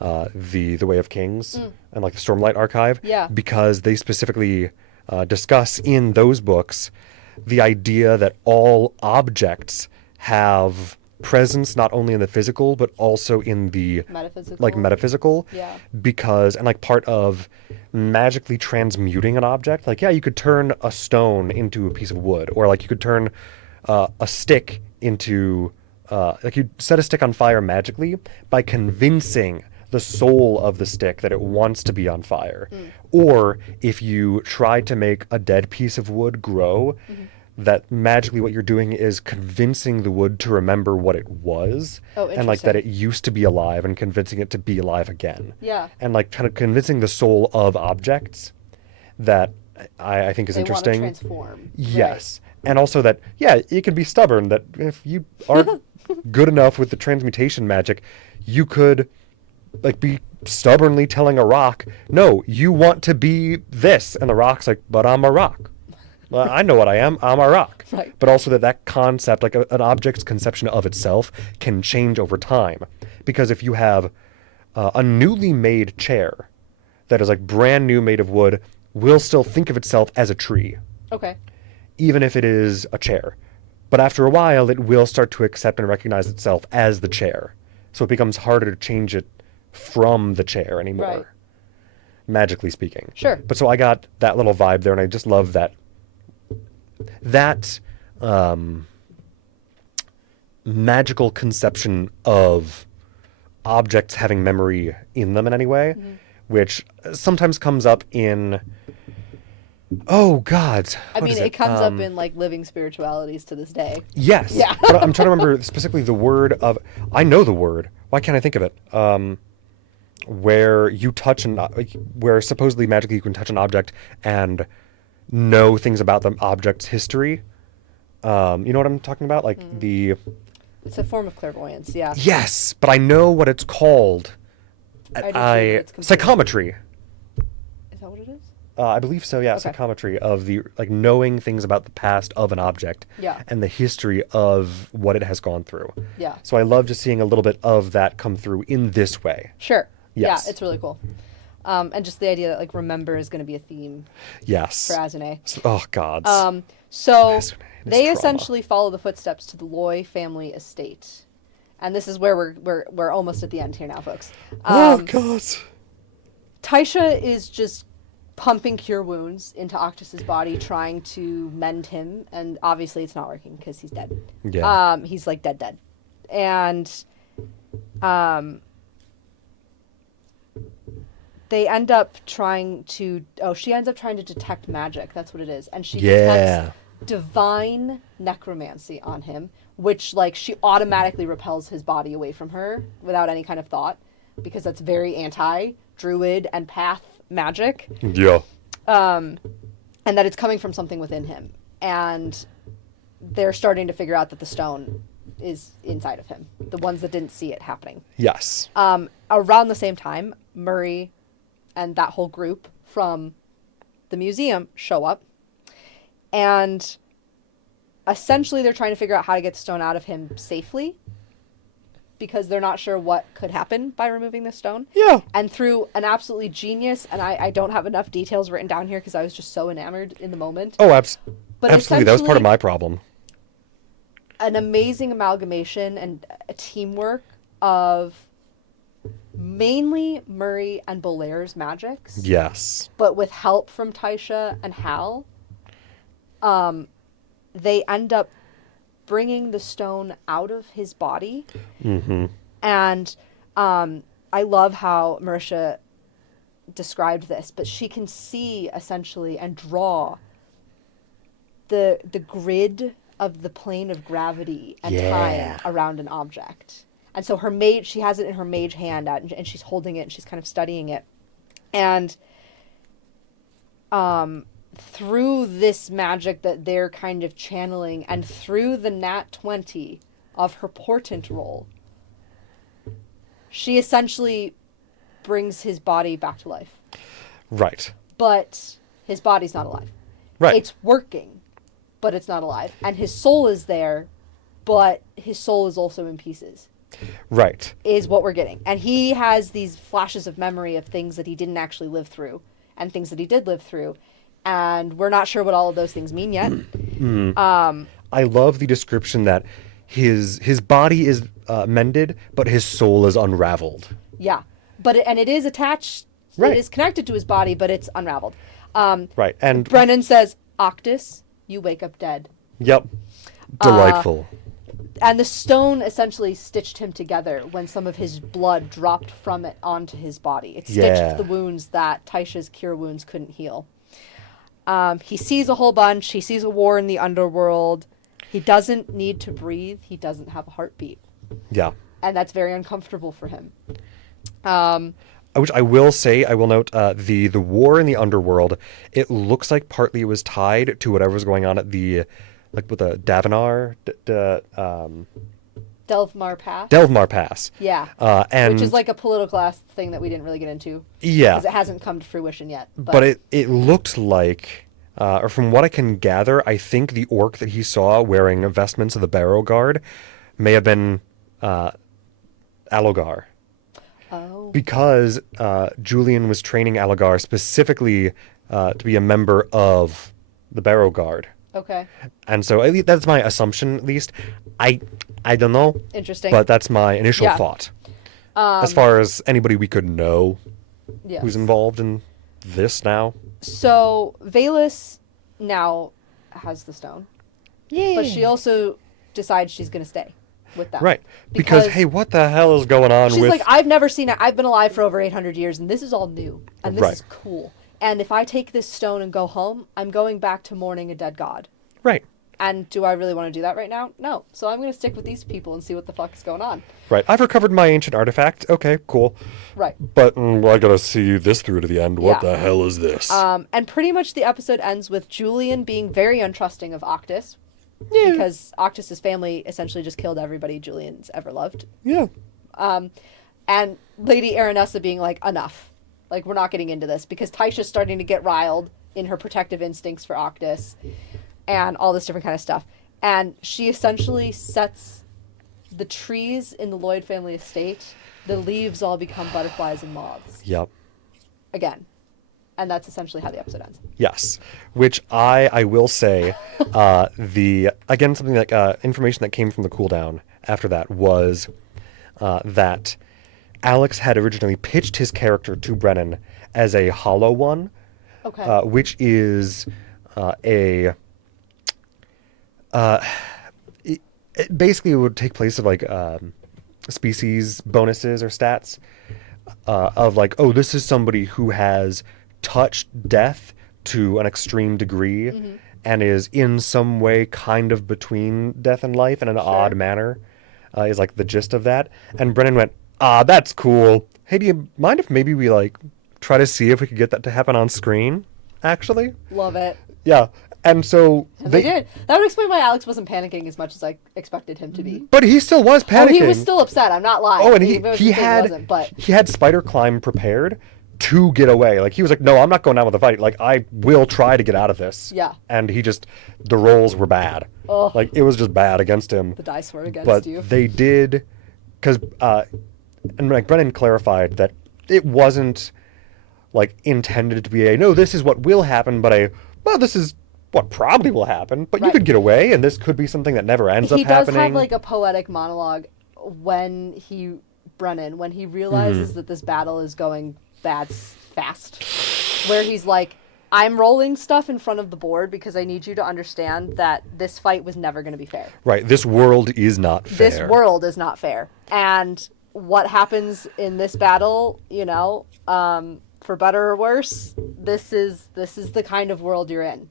the Way of Kings and like the Stormlight Archive. Yeah. Because they specifically discuss in those books the idea that all objects have presence not only in the physical but also in the metaphysical. Yeah. Because and like part of magically transmuting an object, like you could turn a stone into a piece of wood, or like you could turn a stick into like you set a stick on fire magically by convincing the soul of the stick that it wants to be on fire. Or if you try to make a dead piece of wood grow, that magically what you're doing is convincing the wood to remember what it was. Oh, and like that interesting. it used to be alive and convincing it to be alive again. Yeah. And like kind of convincing the soul of objects that I think is They interesting. want to transform. Yes. And also that, it can be stubborn, that if you aren't good enough with the transmutation magic, you could like be stubbornly telling a rock, no, you want to be this. And the rock's like, but I'm a rock. Well, I know what I am. I'm a rock. Right. But also that concept, like an object's conception of itself, can change over time. Because if you have a newly made chair that is like brand new made of wood, will still think of itself as a tree, Okay. even if it is a chair. But after a while, it will start to accept and recognize itself as the chair. So it becomes harder to change it from the chair anymore, Right. magically speaking. Sure. But so I got that little vibe there, and I just love that magical conception of objects having memory in them in any way, which sometimes comes up in I mean, it comes up in like living spiritualities to this day. Yes. Yeah. But I'm trying to remember specifically the word of. I know the word. Why can't I think of it? Where you touch where supposedly magically you can touch an object and know things about the object's history. You know what I'm talking about? Like It's a form of clairvoyance, yeah. Yes, but I know what it's called. I do too, but it's completely- Psychometry. Is that what it is? I believe so. Yeah, Okay. psychometry of the like knowing things about the past of an object. Yeah. And the history of what it has gone through. Yeah. So I love just seeing a little bit of that come through in this way. Sure. Yes. Yeah, it's really cool. And just the idea that like remember is going to be a theme Yes. for Azune. Oh gods. So Azune and they his trauma. essentially follow the footsteps to the Loy family estate, and this is where we're almost at the end here now, folks. God. Taisha is just pumping cure wounds into Octus's body, trying to mend him, and obviously it's not working because he's dead. Yeah. He's like dead, and they end up trying to. Oh, she ends up trying to detect magic. That's what it is, and she Yeah. detects divine necromancy on him, which like she automatically repels his body away from her without any kind of thought, because that's very anti-druid and path magic. Yeah. And that it's coming from something within him. And they're starting to figure out that the stone is inside of him. The ones that didn't see it happening. Yes. Around the same time, Murray and that whole group from the museum show up. And essentially they're trying to figure out how to get the stone out of him safely, because they're not sure what could happen by removing the stone. Yeah. And through an absolutely genius, and I don't have enough details written down here because I was just so enamored in the moment. Oh, But absolutely. That was part of essentially, my problem. an amazing amalgamation and a teamwork of mainly Murray and Belair's magics, Yes. but with help from Taisha and Hal. They end up bringing the stone out of his body. Mm-hmm. And I love how Marisha described this, but she can see essentially and draw the grid of the plane of gravity and Yeah. time around an object. And so she has it in her mage hand out, and she's holding it and she's kind of studying it. And through this magic that they're kind of channeling, and through the nat 20 of her portent roll, she essentially brings his body back to life. Right. But his body's not alive. Right. It's working, but it's not alive. And his soul is there, but his soul is also in pieces. Right. Is what we're getting. And he has these flashes of memory of things that he didn't actually live through and things that he did live through. And we're not sure what all of those things mean yet. I love the description that his body is mended, but his soul is unraveled. Yeah. But it is attached. Right. It is connected to his body, but it's unraveled. Right. And Brennan says, Octus, you wake up dead. yep. Delightful. And the stone essentially stitched him together when some of his blood dropped from it onto his body. It stitched Yeah. the wounds that Taisha's cure wounds couldn't heal. He sees a whole bunch. He sees a war in the underworld. He doesn't need to breathe. He doesn't have a heartbeat. Yeah. And that's very uncomfortable for him. Which I will say, I will note, the war in the underworld, it looks like partly it was tied to whatever was going on at the, like with the Davenar, Delvmar Pass. Delvmar Pass. Yeah. And Which is like a political ass thing that we didn't really get into. yeah, Because it hasn't come to fruition yet. but it looked like, or from what I can gather, I think the orc that he saw wearing vestments of the Barrow Guard may have been Allogar. Oh. Because Julian was training Allogar specifically to be a member of the Barrow Guard. Okay. And so that's my assumption, at least. I don't know. Interesting. But that's my initial Yeah. thought. As far as anybody we could know Yes. who's involved in this now. So Valus now has the stone. Yeah. But she also decides she's going to stay with them. Right. Because, hey, what the hell is going on she's with... like, I've never seen it. I've been alive for over 800 years, and this is all new. And this Right. is cool. And if I take this stone and go home, I'm going back to mourning a dead god. Right. And do I really want to do that right now? No. So I'm going to stick with these people and see what the fuck is going on. Right. I've recovered my ancient artifact. Okay, cool. Right. But I gotta see this through to the end. What Yeah. the hell is this? And pretty much the episode ends with Julian being very untrusting of Octus. Yeah. Because Octus's family essentially just killed everybody Julian's ever loved. Yeah. And Lady Aranessa being like, enough. Like, we're not getting into this. Because Taisha's starting to get riled in her protective instincts for Octus. And all this different kind of stuff. And she essentially sets the trees in the Lloyd family estate. The leaves all become butterflies and moths. Yep. Again. And that's essentially how the episode ends. Yes, which I will say, again something like information that came from the cooldown after that was that Alex had originally pitched his character to Brennan as a hollow one, Okay. which is it basically would take place of like species bonuses or stats, of like, oh, this is somebody who has touched death to an extreme degree and is in some way kind of between death and life in an odd manner, is like the gist of that. And Brennan went, that's cool. Hey, do you mind if maybe we like try to see if we could get that to happen on screen, actually? Love it. Yeah. And so And they did. That would explain why Alex wasn't panicking as much as I expected him to be. But he still was panicking. Oh, he was still upset. I'm not lying. Oh, and he had spider climb prepared to get away. Like he was like, no, I'm not going down with the fight. Like I will try to get out of this. Yeah. And the rolls were bad. Oh. Like it was just bad against him. The dice were against but you. But they did, because and like Brennan clarified that it wasn't like intended to be no, this is what will happen, but this is what probably will happen. But you could get away, and this could be something that never ends up happening. He does have like a poetic monologue when he realizes that this battle is going bad fast, where he's like, I'm rolling stuff in front of the board because I need you to understand that this fight was never going to be fair. Right. This world is not fair. This world is not fair. And what happens in this battle, for better or worse, this is the kind of world you're in.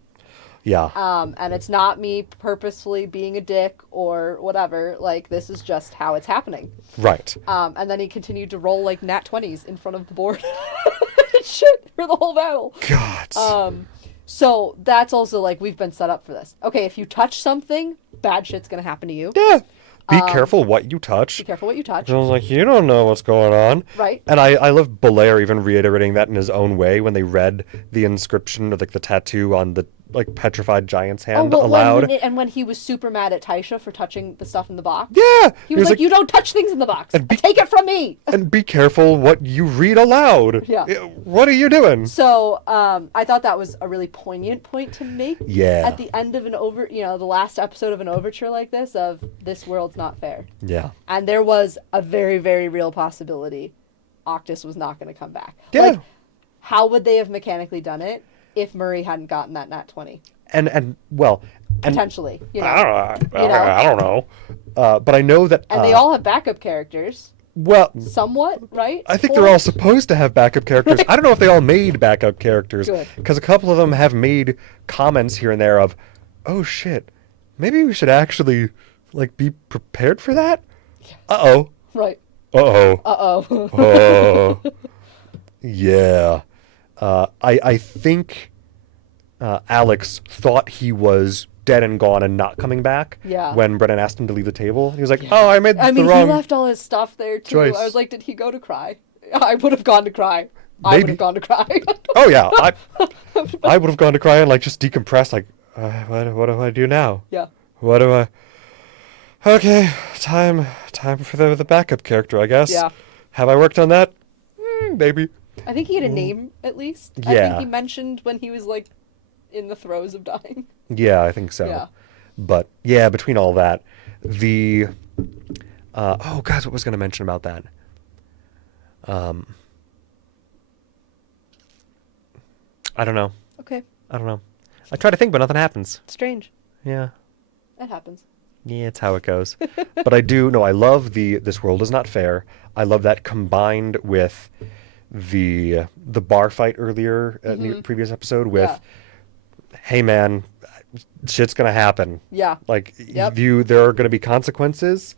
Yeah. And it's not me purposefully being a dick or whatever. Like, this is just how it's happening. Right. And then he continued to roll like nat 20s in front of the board. Shit, for the whole battle. God. So that's also like, we've been set up for this. Okay, if you touch something, bad shit's gonna happen to you. Yeah. Be careful what you touch. Be careful what you touch. I was like, you don't know what's going on. Right. And I love Belair even reiterating that in his own way when they read the inscription or like the tattoo on the like petrified giant's hand aloud. When he was super mad at Taisha for touching the stuff in the box. Yeah. He was like, you don't touch things in the box. Take it from me. And be careful what you read aloud. Yeah. What are you doing? So I thought that was a really poignant point to make. Yeah. At the end of the last episode of an overture like this, of this world's not fair. Yeah. And there was a very, very real possibility Octus was not going to come back. Yeah. Like, how would they have mechanically done it if Murray hadn't gotten that nat 20? And potentially, I don't know. But I know that. And they all have backup characters. Well, somewhat, right? I think they're all supposed to have backup characters. I don't know if they all made backup characters. Good. Because a couple of them have made comments here and there of, oh shit, maybe we should actually like be prepared for that. Yeah. Uh-oh. Right. Uh-oh. Uh-oh. Oh. Yeah. I think Alex thought he was dead and gone and not coming back. Yeah. When Brennan asked him to leave the table, he was like, "Oh, I made the wrong." He left all his stuff there too. Choice. I was like, did he go to cry? I would have gone to cry. I would have gone to cry. Oh yeah, I would have gone to cry and like just decompress. Like, what do I do now? Yeah. What do I? Okay, time for the backup character, I guess. Yeah. Have I worked on that? Maybe. I think he had a name at least. Yeah. I think he mentioned when he was like in the throes of dying. Yeah, I think so. Yeah. But yeah, between all that, the oh guys, what was going to mention about that? I don't know. Okay. I don't know. I try to think, but nothing happens. Strange. Yeah. That happens. Yeah, it's how it goes. But I love this world is not fair. I love that combined with the bar fight earlier in the previous episode with, hey man, shit's gonna happen. Yeah. Like Yep. there are gonna be consequences,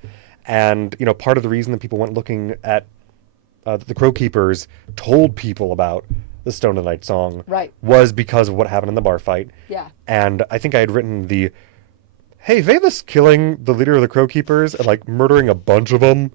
and part of the reason that people went looking at the Crow Keepers told people about the Stone of Night song was because of what happened in the bar fight. Yeah. And I think I had written hey, Valus killing the leader of the Crow Keepers and like murdering a bunch of them,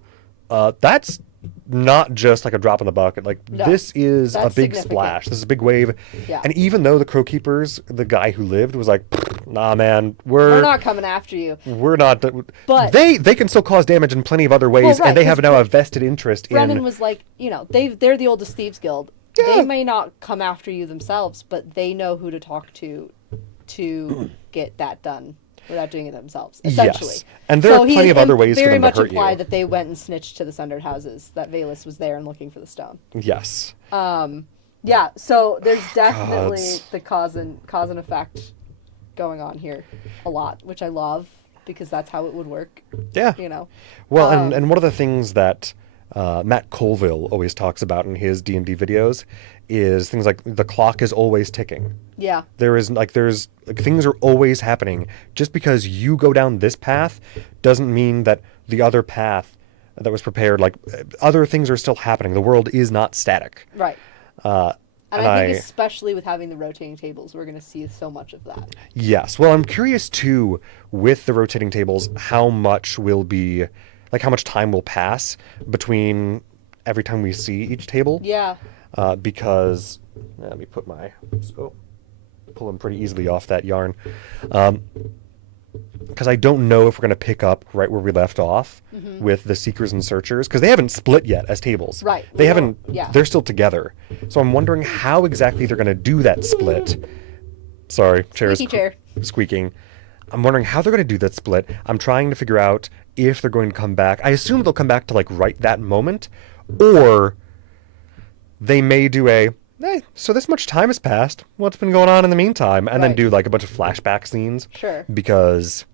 that's not just like a drop in the bucket. Like this is a big splash. This is a big wave. Yeah. And even though the Crow Keepers, the guy who lived was like, nah, man, we're not coming after you. We're not. But they can still cause damage in plenty of other ways, and they have now a vested interest Brennan was like, they're the oldest thieves guild. Yeah. They may not come after you themselves, but they know who to talk to get that done without doing it themselves, essentially. Yes. And there are plenty of other ways for them to hurt you. Very much implied that they went and snitched to the Sundered Houses, that Valus was there and looking for the stone. Yes. Yeah, so there's definitely the cause and effect going on here a lot, which I love, because that's how it would work. Yeah. You know. Well, and one of the things that Matt Colville always talks about in his D&D videos is things like the clock is always ticking. Yeah. There's things are always happening. Just because you go down this path doesn't mean that the other path that was prepared, like other things are still happening. The world is not static. Right. And I think especially with having the rotating tables, we're going to see so much of that. Yes. Well, I'm curious too, with the rotating tables, how much time will pass between every time we see each table. Yeah. Because, let me pull them pretty easily off that yarn. Because I don't know if we're going to pick up right where we left off with the Seekers and Searchers, because they haven't split yet as tables. Right. They haven't, yeah. They're still together. So I'm wondering how exactly they're going to do that split. Sorry, Squeaky chair. Squeaking. I'm wondering how they're going to do that split. I'm trying to figure out if they're going to come back. I assume they'll come back to right that moment, or they may do so this much time has passed. What's been going on in the meantime? And then do a bunch of flashback scenes. Sure. Because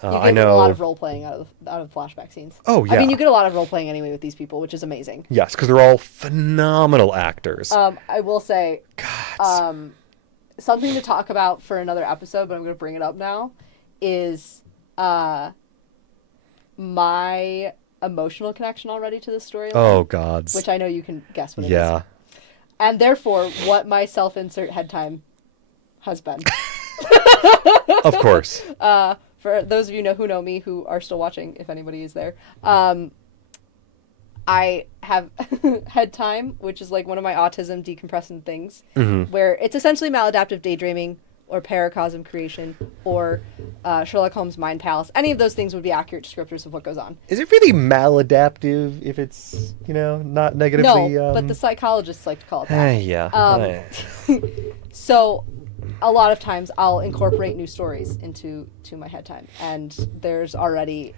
I know a lot of role playing out of flashback scenes. Oh yeah. I mean, you get a lot of role playing anyway with these people, which is amazing. Yes, because they're all phenomenal actors. I will say, God. Something to talk about for another episode, but I'm going to bring it up now, is my emotional connection already to this storyline. Oh gods. Which I know you can guess what it is. Yeah. And therefore, what my self-insert head time has been. Of course. For those of you who know me, who are still watching, if anybody is there, I have head time, which is one of my autism decompressing things, where it's essentially maladaptive daydreaming or paracosm creation or Sherlock Holmes' mind palace. Any of those things would be accurate descriptors of what goes on. Is it really maladaptive if it's, not negatively... No, but the psychologists like to call it that. Yeah. So a lot of times I'll incorporate new stories into my head time. And there's already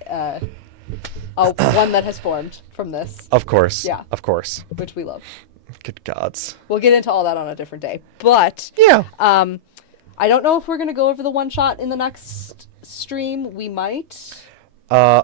one that has formed from this. Of course. Yeah. Of course. Which we love. Good gods. We'll get into all that on a different day. But yeah. I don't know if we're going to go over the one shot in the next stream. We might. I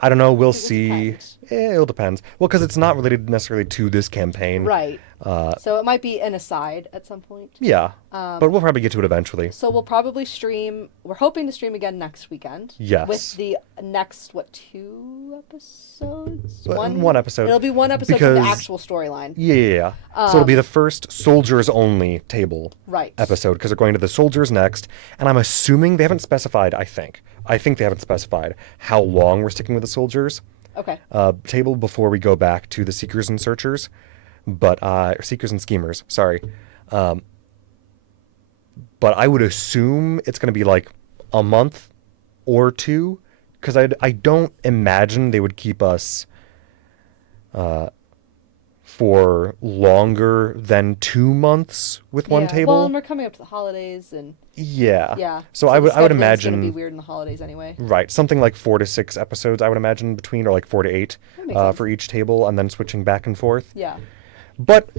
don't know. We'll see. Depend. It'll depend. Well, because it's not related necessarily to this campaign. Right. So it might be an aside at some point. Yeah. But we'll probably get to it eventually. So we'll probably stream. We're hoping to stream again next weekend. Yes. With the next, 2 episodes? One episode. It'll be one episode from the actual storyline. Yeah. So it'll be the first soldiers only table episode, because they're going to the soldiers next. And I'm assuming they haven't specified, I think they haven't specified how long we're sticking with the soldiers. Okay. Table before we go back to the Seekers and Searchers. Or Seekers and Schemers, sorry. But I would assume it's going to be a month or 2, because I don't imagine they would keep us for longer than 2 months with one table. Well, and we're coming up to the holidays and yeah. So I would imagine it's going to be weird in the holidays anyway. Right, something like 4 to 6 episodes I would imagine between, or 4 to 8 for each table, and then switching back and forth. Yeah. But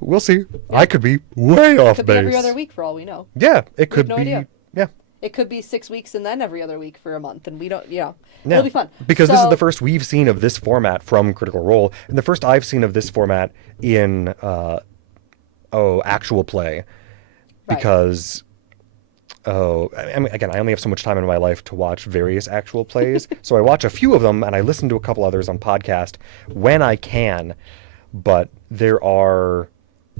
we'll see. Yeah. I could be way off base. It could be every other week for all we know. Yeah, it could be. Idea. Yeah. It could be 6 weeks and then every other week for a month, and we don't. It'll be fun because this is the first we've seen of this format from Critical Role, and the first I've seen of this format in actual play, because. Again, I only have so much time in my life to watch various actual plays, so I watch a few of them and I listen to a couple others on podcast when I can. But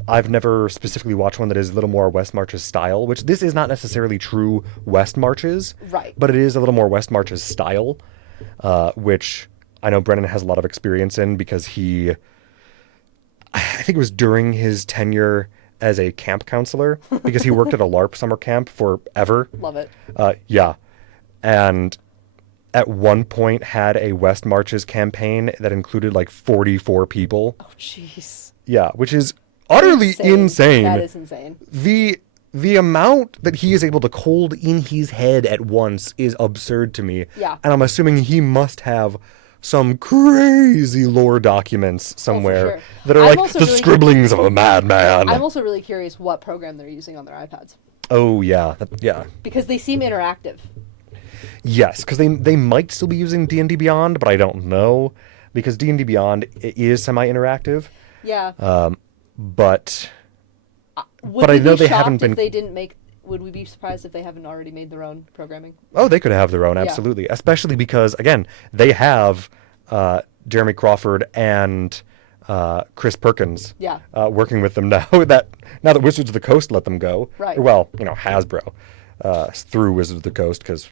I've never specifically watched one that is a little more West Marches style, which this is not necessarily true West Marches, right? But it is a little more West Marches style, which I know Brennan has a lot of experience in, because I think it was during his tenure as a camp counselor, because he worked at a LARP summer camp forever. Love it. Yeah. And at one point had a West Marches campaign that included 44 people. Oh, jeez. Yeah, which is utterly insane. That is insane. The amount that he is able to hold in his head at once is absurd to me. Yeah. And I'm assuming he must have some crazy lore documents somewhere that are the scribblings of a madman. I'm also really curious what program they're using on their iPads. Oh, yeah. Yeah. Because they seem interactive. Yes, because they might still be using D&D Beyond, but I don't know. because D&D Beyond is semi-interactive, Yeah. but Would I we know be they shocked haven't been. if they didn't make? Would we be surprised if they haven't already made their own programming? Oh, they could have their own, Yeah. absolutely. Especially because, again, they have Jeremy Crawford and Chris Perkins Yeah. working with them now. Now that Wizards of the Coast let them go. Right. Or, well, Hasbro through Wizards of the Coast because,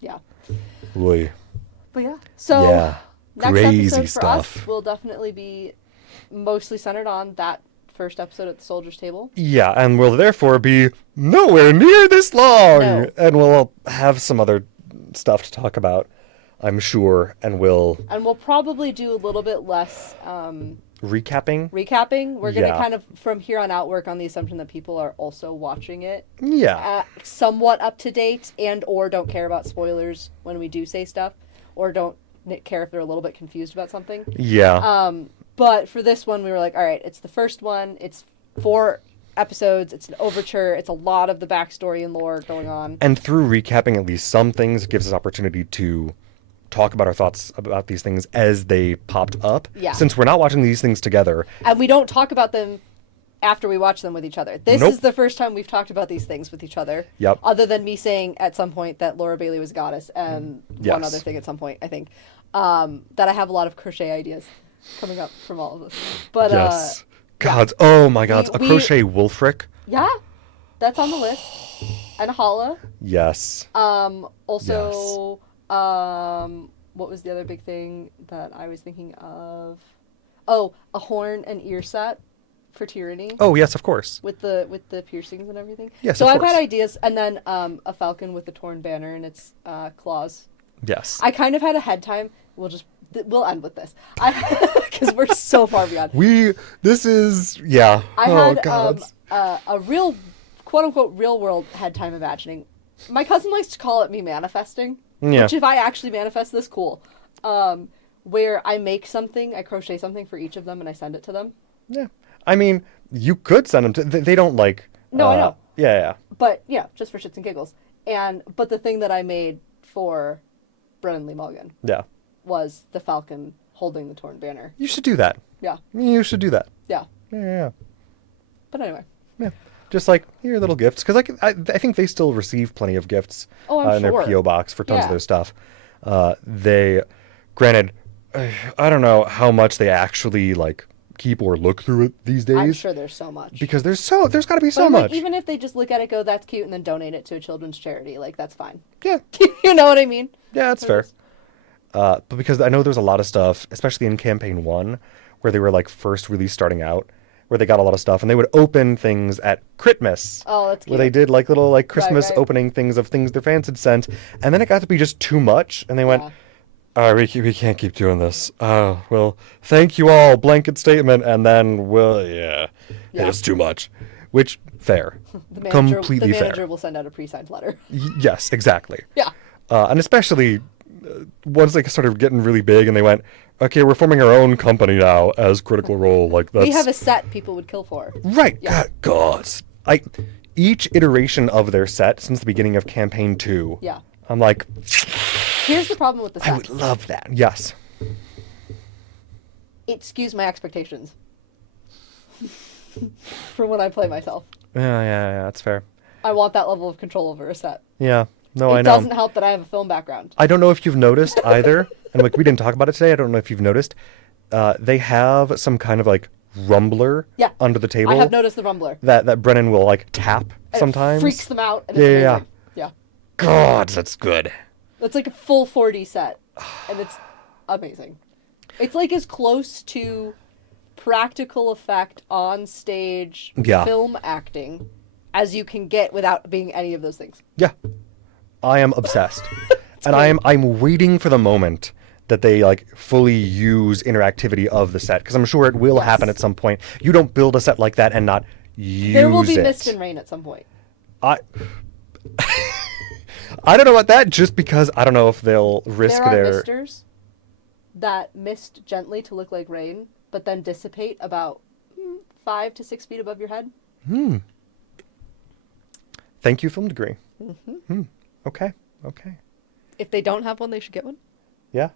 Yeah. boy, But yeah. So yeah, next crazy episode for stuff. us will definitely be mostly centered on that first episode at the Soldiers' Table. Yeah, and will therefore be nowhere near this long. No. And we'll have some other stuff to talk about, I'm sure, and we'll probably do a little bit less recapping. We're going to Yeah. kind of, from here on out, work on the assumption that people are also watching it Yeah. somewhat up to date and or don't care about spoilers when we do say stuff, or don't care if they're a little bit confused about something. Yeah. But for this one, we were like, all right, it's the first one. It's 4 episodes. It's an overture. It's a lot of the backstory and lore going on. And through recapping at least some things, it gives us opportunity to talk about our thoughts about these things as they popped up. Yeah. Since we're not watching these things together. And we don't talk about them after we watch them with each other. This Nope. is the first time we've talked about these things with each other. Yep. Other than me saying at some point that Laura Bailey was a goddess and one Yes. other thing at some point, I think. That I have a lot of crochet ideas coming up from all of this. But Yes. Gods. Oh my gods. A We- crochet Wolfric. yeah, that's on the list. And a holla. Yes. Also, what was the other big thing that I was thinking of? Oh, a horn and ear set for Tyranny. Oh yes, of course. With the piercings and everything. Yes, so of I've course. had ideas, and then a falcon with a torn banner and its claws. Yes. I kind of had a head time. We'll end with this. Because we're so far beyond. This is, yeah. I Oh had gods. a real, quote unquote, real world head time imagining. My cousin likes to call it me manifesting. Yeah. Which if I actually manifest this, cool. Where I make something, I crochet something for each of them, and I send it to them. Yeah. I mean, you could send them to. They don't like. No, I know. Yeah, yeah. But yeah, just for shits and giggles. But the thing that I made for Brennan Lee Mulligan Yeah. was the falcon holding the torn banner. You should do that. Yeah, You should do that. yeah. Yeah. But anyway. Yeah. Just like, here are little gifts. Because I think they still receive plenty of gifts Oh, I'm in their sure. P.O. box for tons of Yeah. their stuff. Granted, I don't know how much they actually, like, keep or look through it these days. I'm sure there's so much. Because there's got to be But so I'm much. like, even if they just look at it, go, that's cute, and then donate it to a children's charity, like, that's fine. Yeah. You know what I mean? Yeah, that's fair. But because I know there's a lot of stuff, especially in campaign 1, where they were like first really starting out, where they got a lot of stuff, and they would open things at Christmas. Oh, that's cute. Where they did like little like Christmas right. opening things of things their fans had sent, and then it got to be just too much, and they went, we can't keep doing this. Oh, well, thank you all, blanket statement, and then Yeah. it's too much. Which, fair. The manager, Completely the manager fair. will send out a pre-signed letter. Yes, exactly. Yeah. And especially once they started getting really big and they went, okay, we're forming our own company now as Critical Role. Like that's We have a set people would kill for. right. Yeah. God. Each iteration of their set since the beginning of campaign 2. Yeah. I'm like, Here's the problem with the I set. would love that. Yes. It skews my expectations. For when I play myself. Yeah, that's fair. I want that level of control over a set. Yeah. No, I It know. doesn't help that I have a film background. I don't know if you've noticed either, and like we didn't talk about it today. I don't know if you've noticed. They have some kind of like rumbler Yeah. under the table I have noticed the rumbler. that Brennan will like tap And sometimes. It freaks them out. And Yeah, it's yeah, amazing. Yeah. God, that's good. It's like a full 4D set. And it's amazing. It's like as close to practical effect on stage Yeah. film acting as you can get without being any of those things. Yeah, I am obsessed, and I'm waiting for the moment that they like fully use interactivity of the set because I'm sure it will Yes. happen at some point. You don't build a set like that and not use There will be it. mist and rain at some point. I I don't know about that just because I don't know if they'll risk There are their misters that mist gently to look like rain, but then dissipate about 5 to 6 feet above your head. Thank you, film degree. Mm-hmm. Okay. If they don't have one, they should get one. Yeah.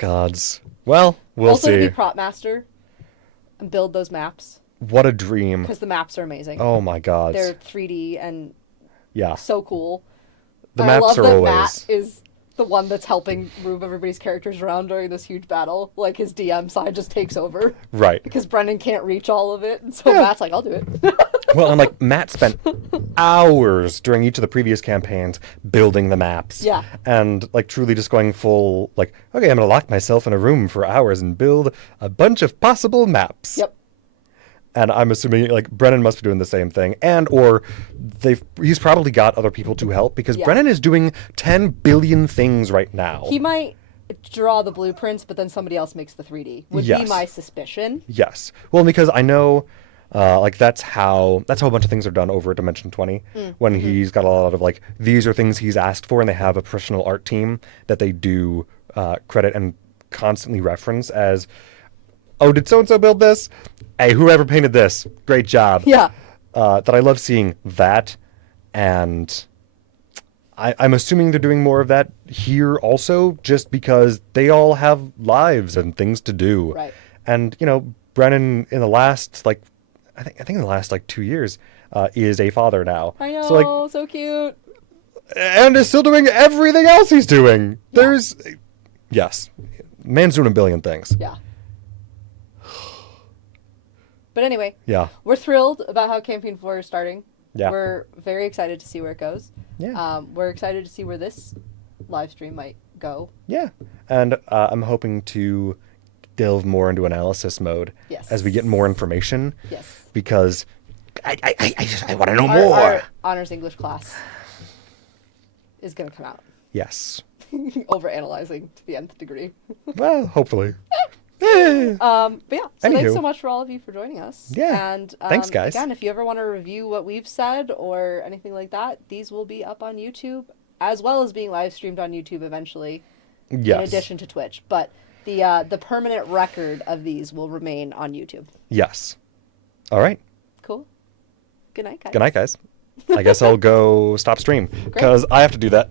Gods. Well, we'll Also to see. be prop master and build those maps What a dream. because the maps are amazing. Oh my gods. They're 3D and Yeah. so cool. The And I maps love are that always Matt is the one that's helping move everybody's characters around during this huge battle. Like his DM side just takes over right. because Brennan can't reach all of it, and so Yeah. Matt's like, "I'll do it." Well, and like Matt spent hours during each of the previous campaigns building the maps. Yeah. And like truly just going full like, okay, I'm gonna lock myself in a room for hours and build a bunch of possible maps. Yep. And I'm assuming like Brennan must be doing the same thing, and or he's probably got other people to help because Yeah. Brennan is doing 10 billion things right now. He might draw the blueprints, but then somebody else makes the 3D. Would be Yes. my suspicion. Yes. Well, because I know like that's how a bunch of things are done over at Dimension 20 when he's got a lot of like these are things he's asked for, and they have a professional art team that they do credit and constantly reference as, oh, did so and so build this? Hey, whoever painted this, great job. Yeah. That I love seeing that, and I'm assuming they're doing more of that here also, just because they all have lives and things to do. Right. And you know, Brennan in the last like, I think in the last like 2 years, is a father now. I know, So like, so cute. and is still doing everything else he's doing. Yeah. There's, yes, man's doing a billion things. Yeah. But anyway, Yeah. we're thrilled about how Campaign 4 is starting. Yeah. We're very excited to see where it goes. Yeah. We're excited to see where this live stream might go. Yeah. And I'm hoping to delve more into analysis mode Yes. as we get more information. Yes. Because I want to know Our, more. our honors English class is going to come out. Yes. Overanalyzing to the nth degree. Well, hopefully. But yeah, so thanks Anywho. so much for all of you for joining us. Yeah. And Thanks, guys. Again, if you ever want to review what we've said or anything like that, these will be up on YouTube as well as being live streamed on YouTube eventually. Yes. In addition to Twitch, but the permanent record of these will remain on YouTube. Yes. All right. Cool. Good night, guys. Good night, guys. I guess I'll go stop stream because I have to do that.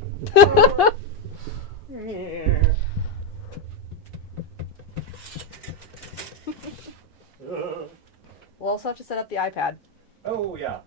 We'll also have to set up the iPad. Oh, yeah.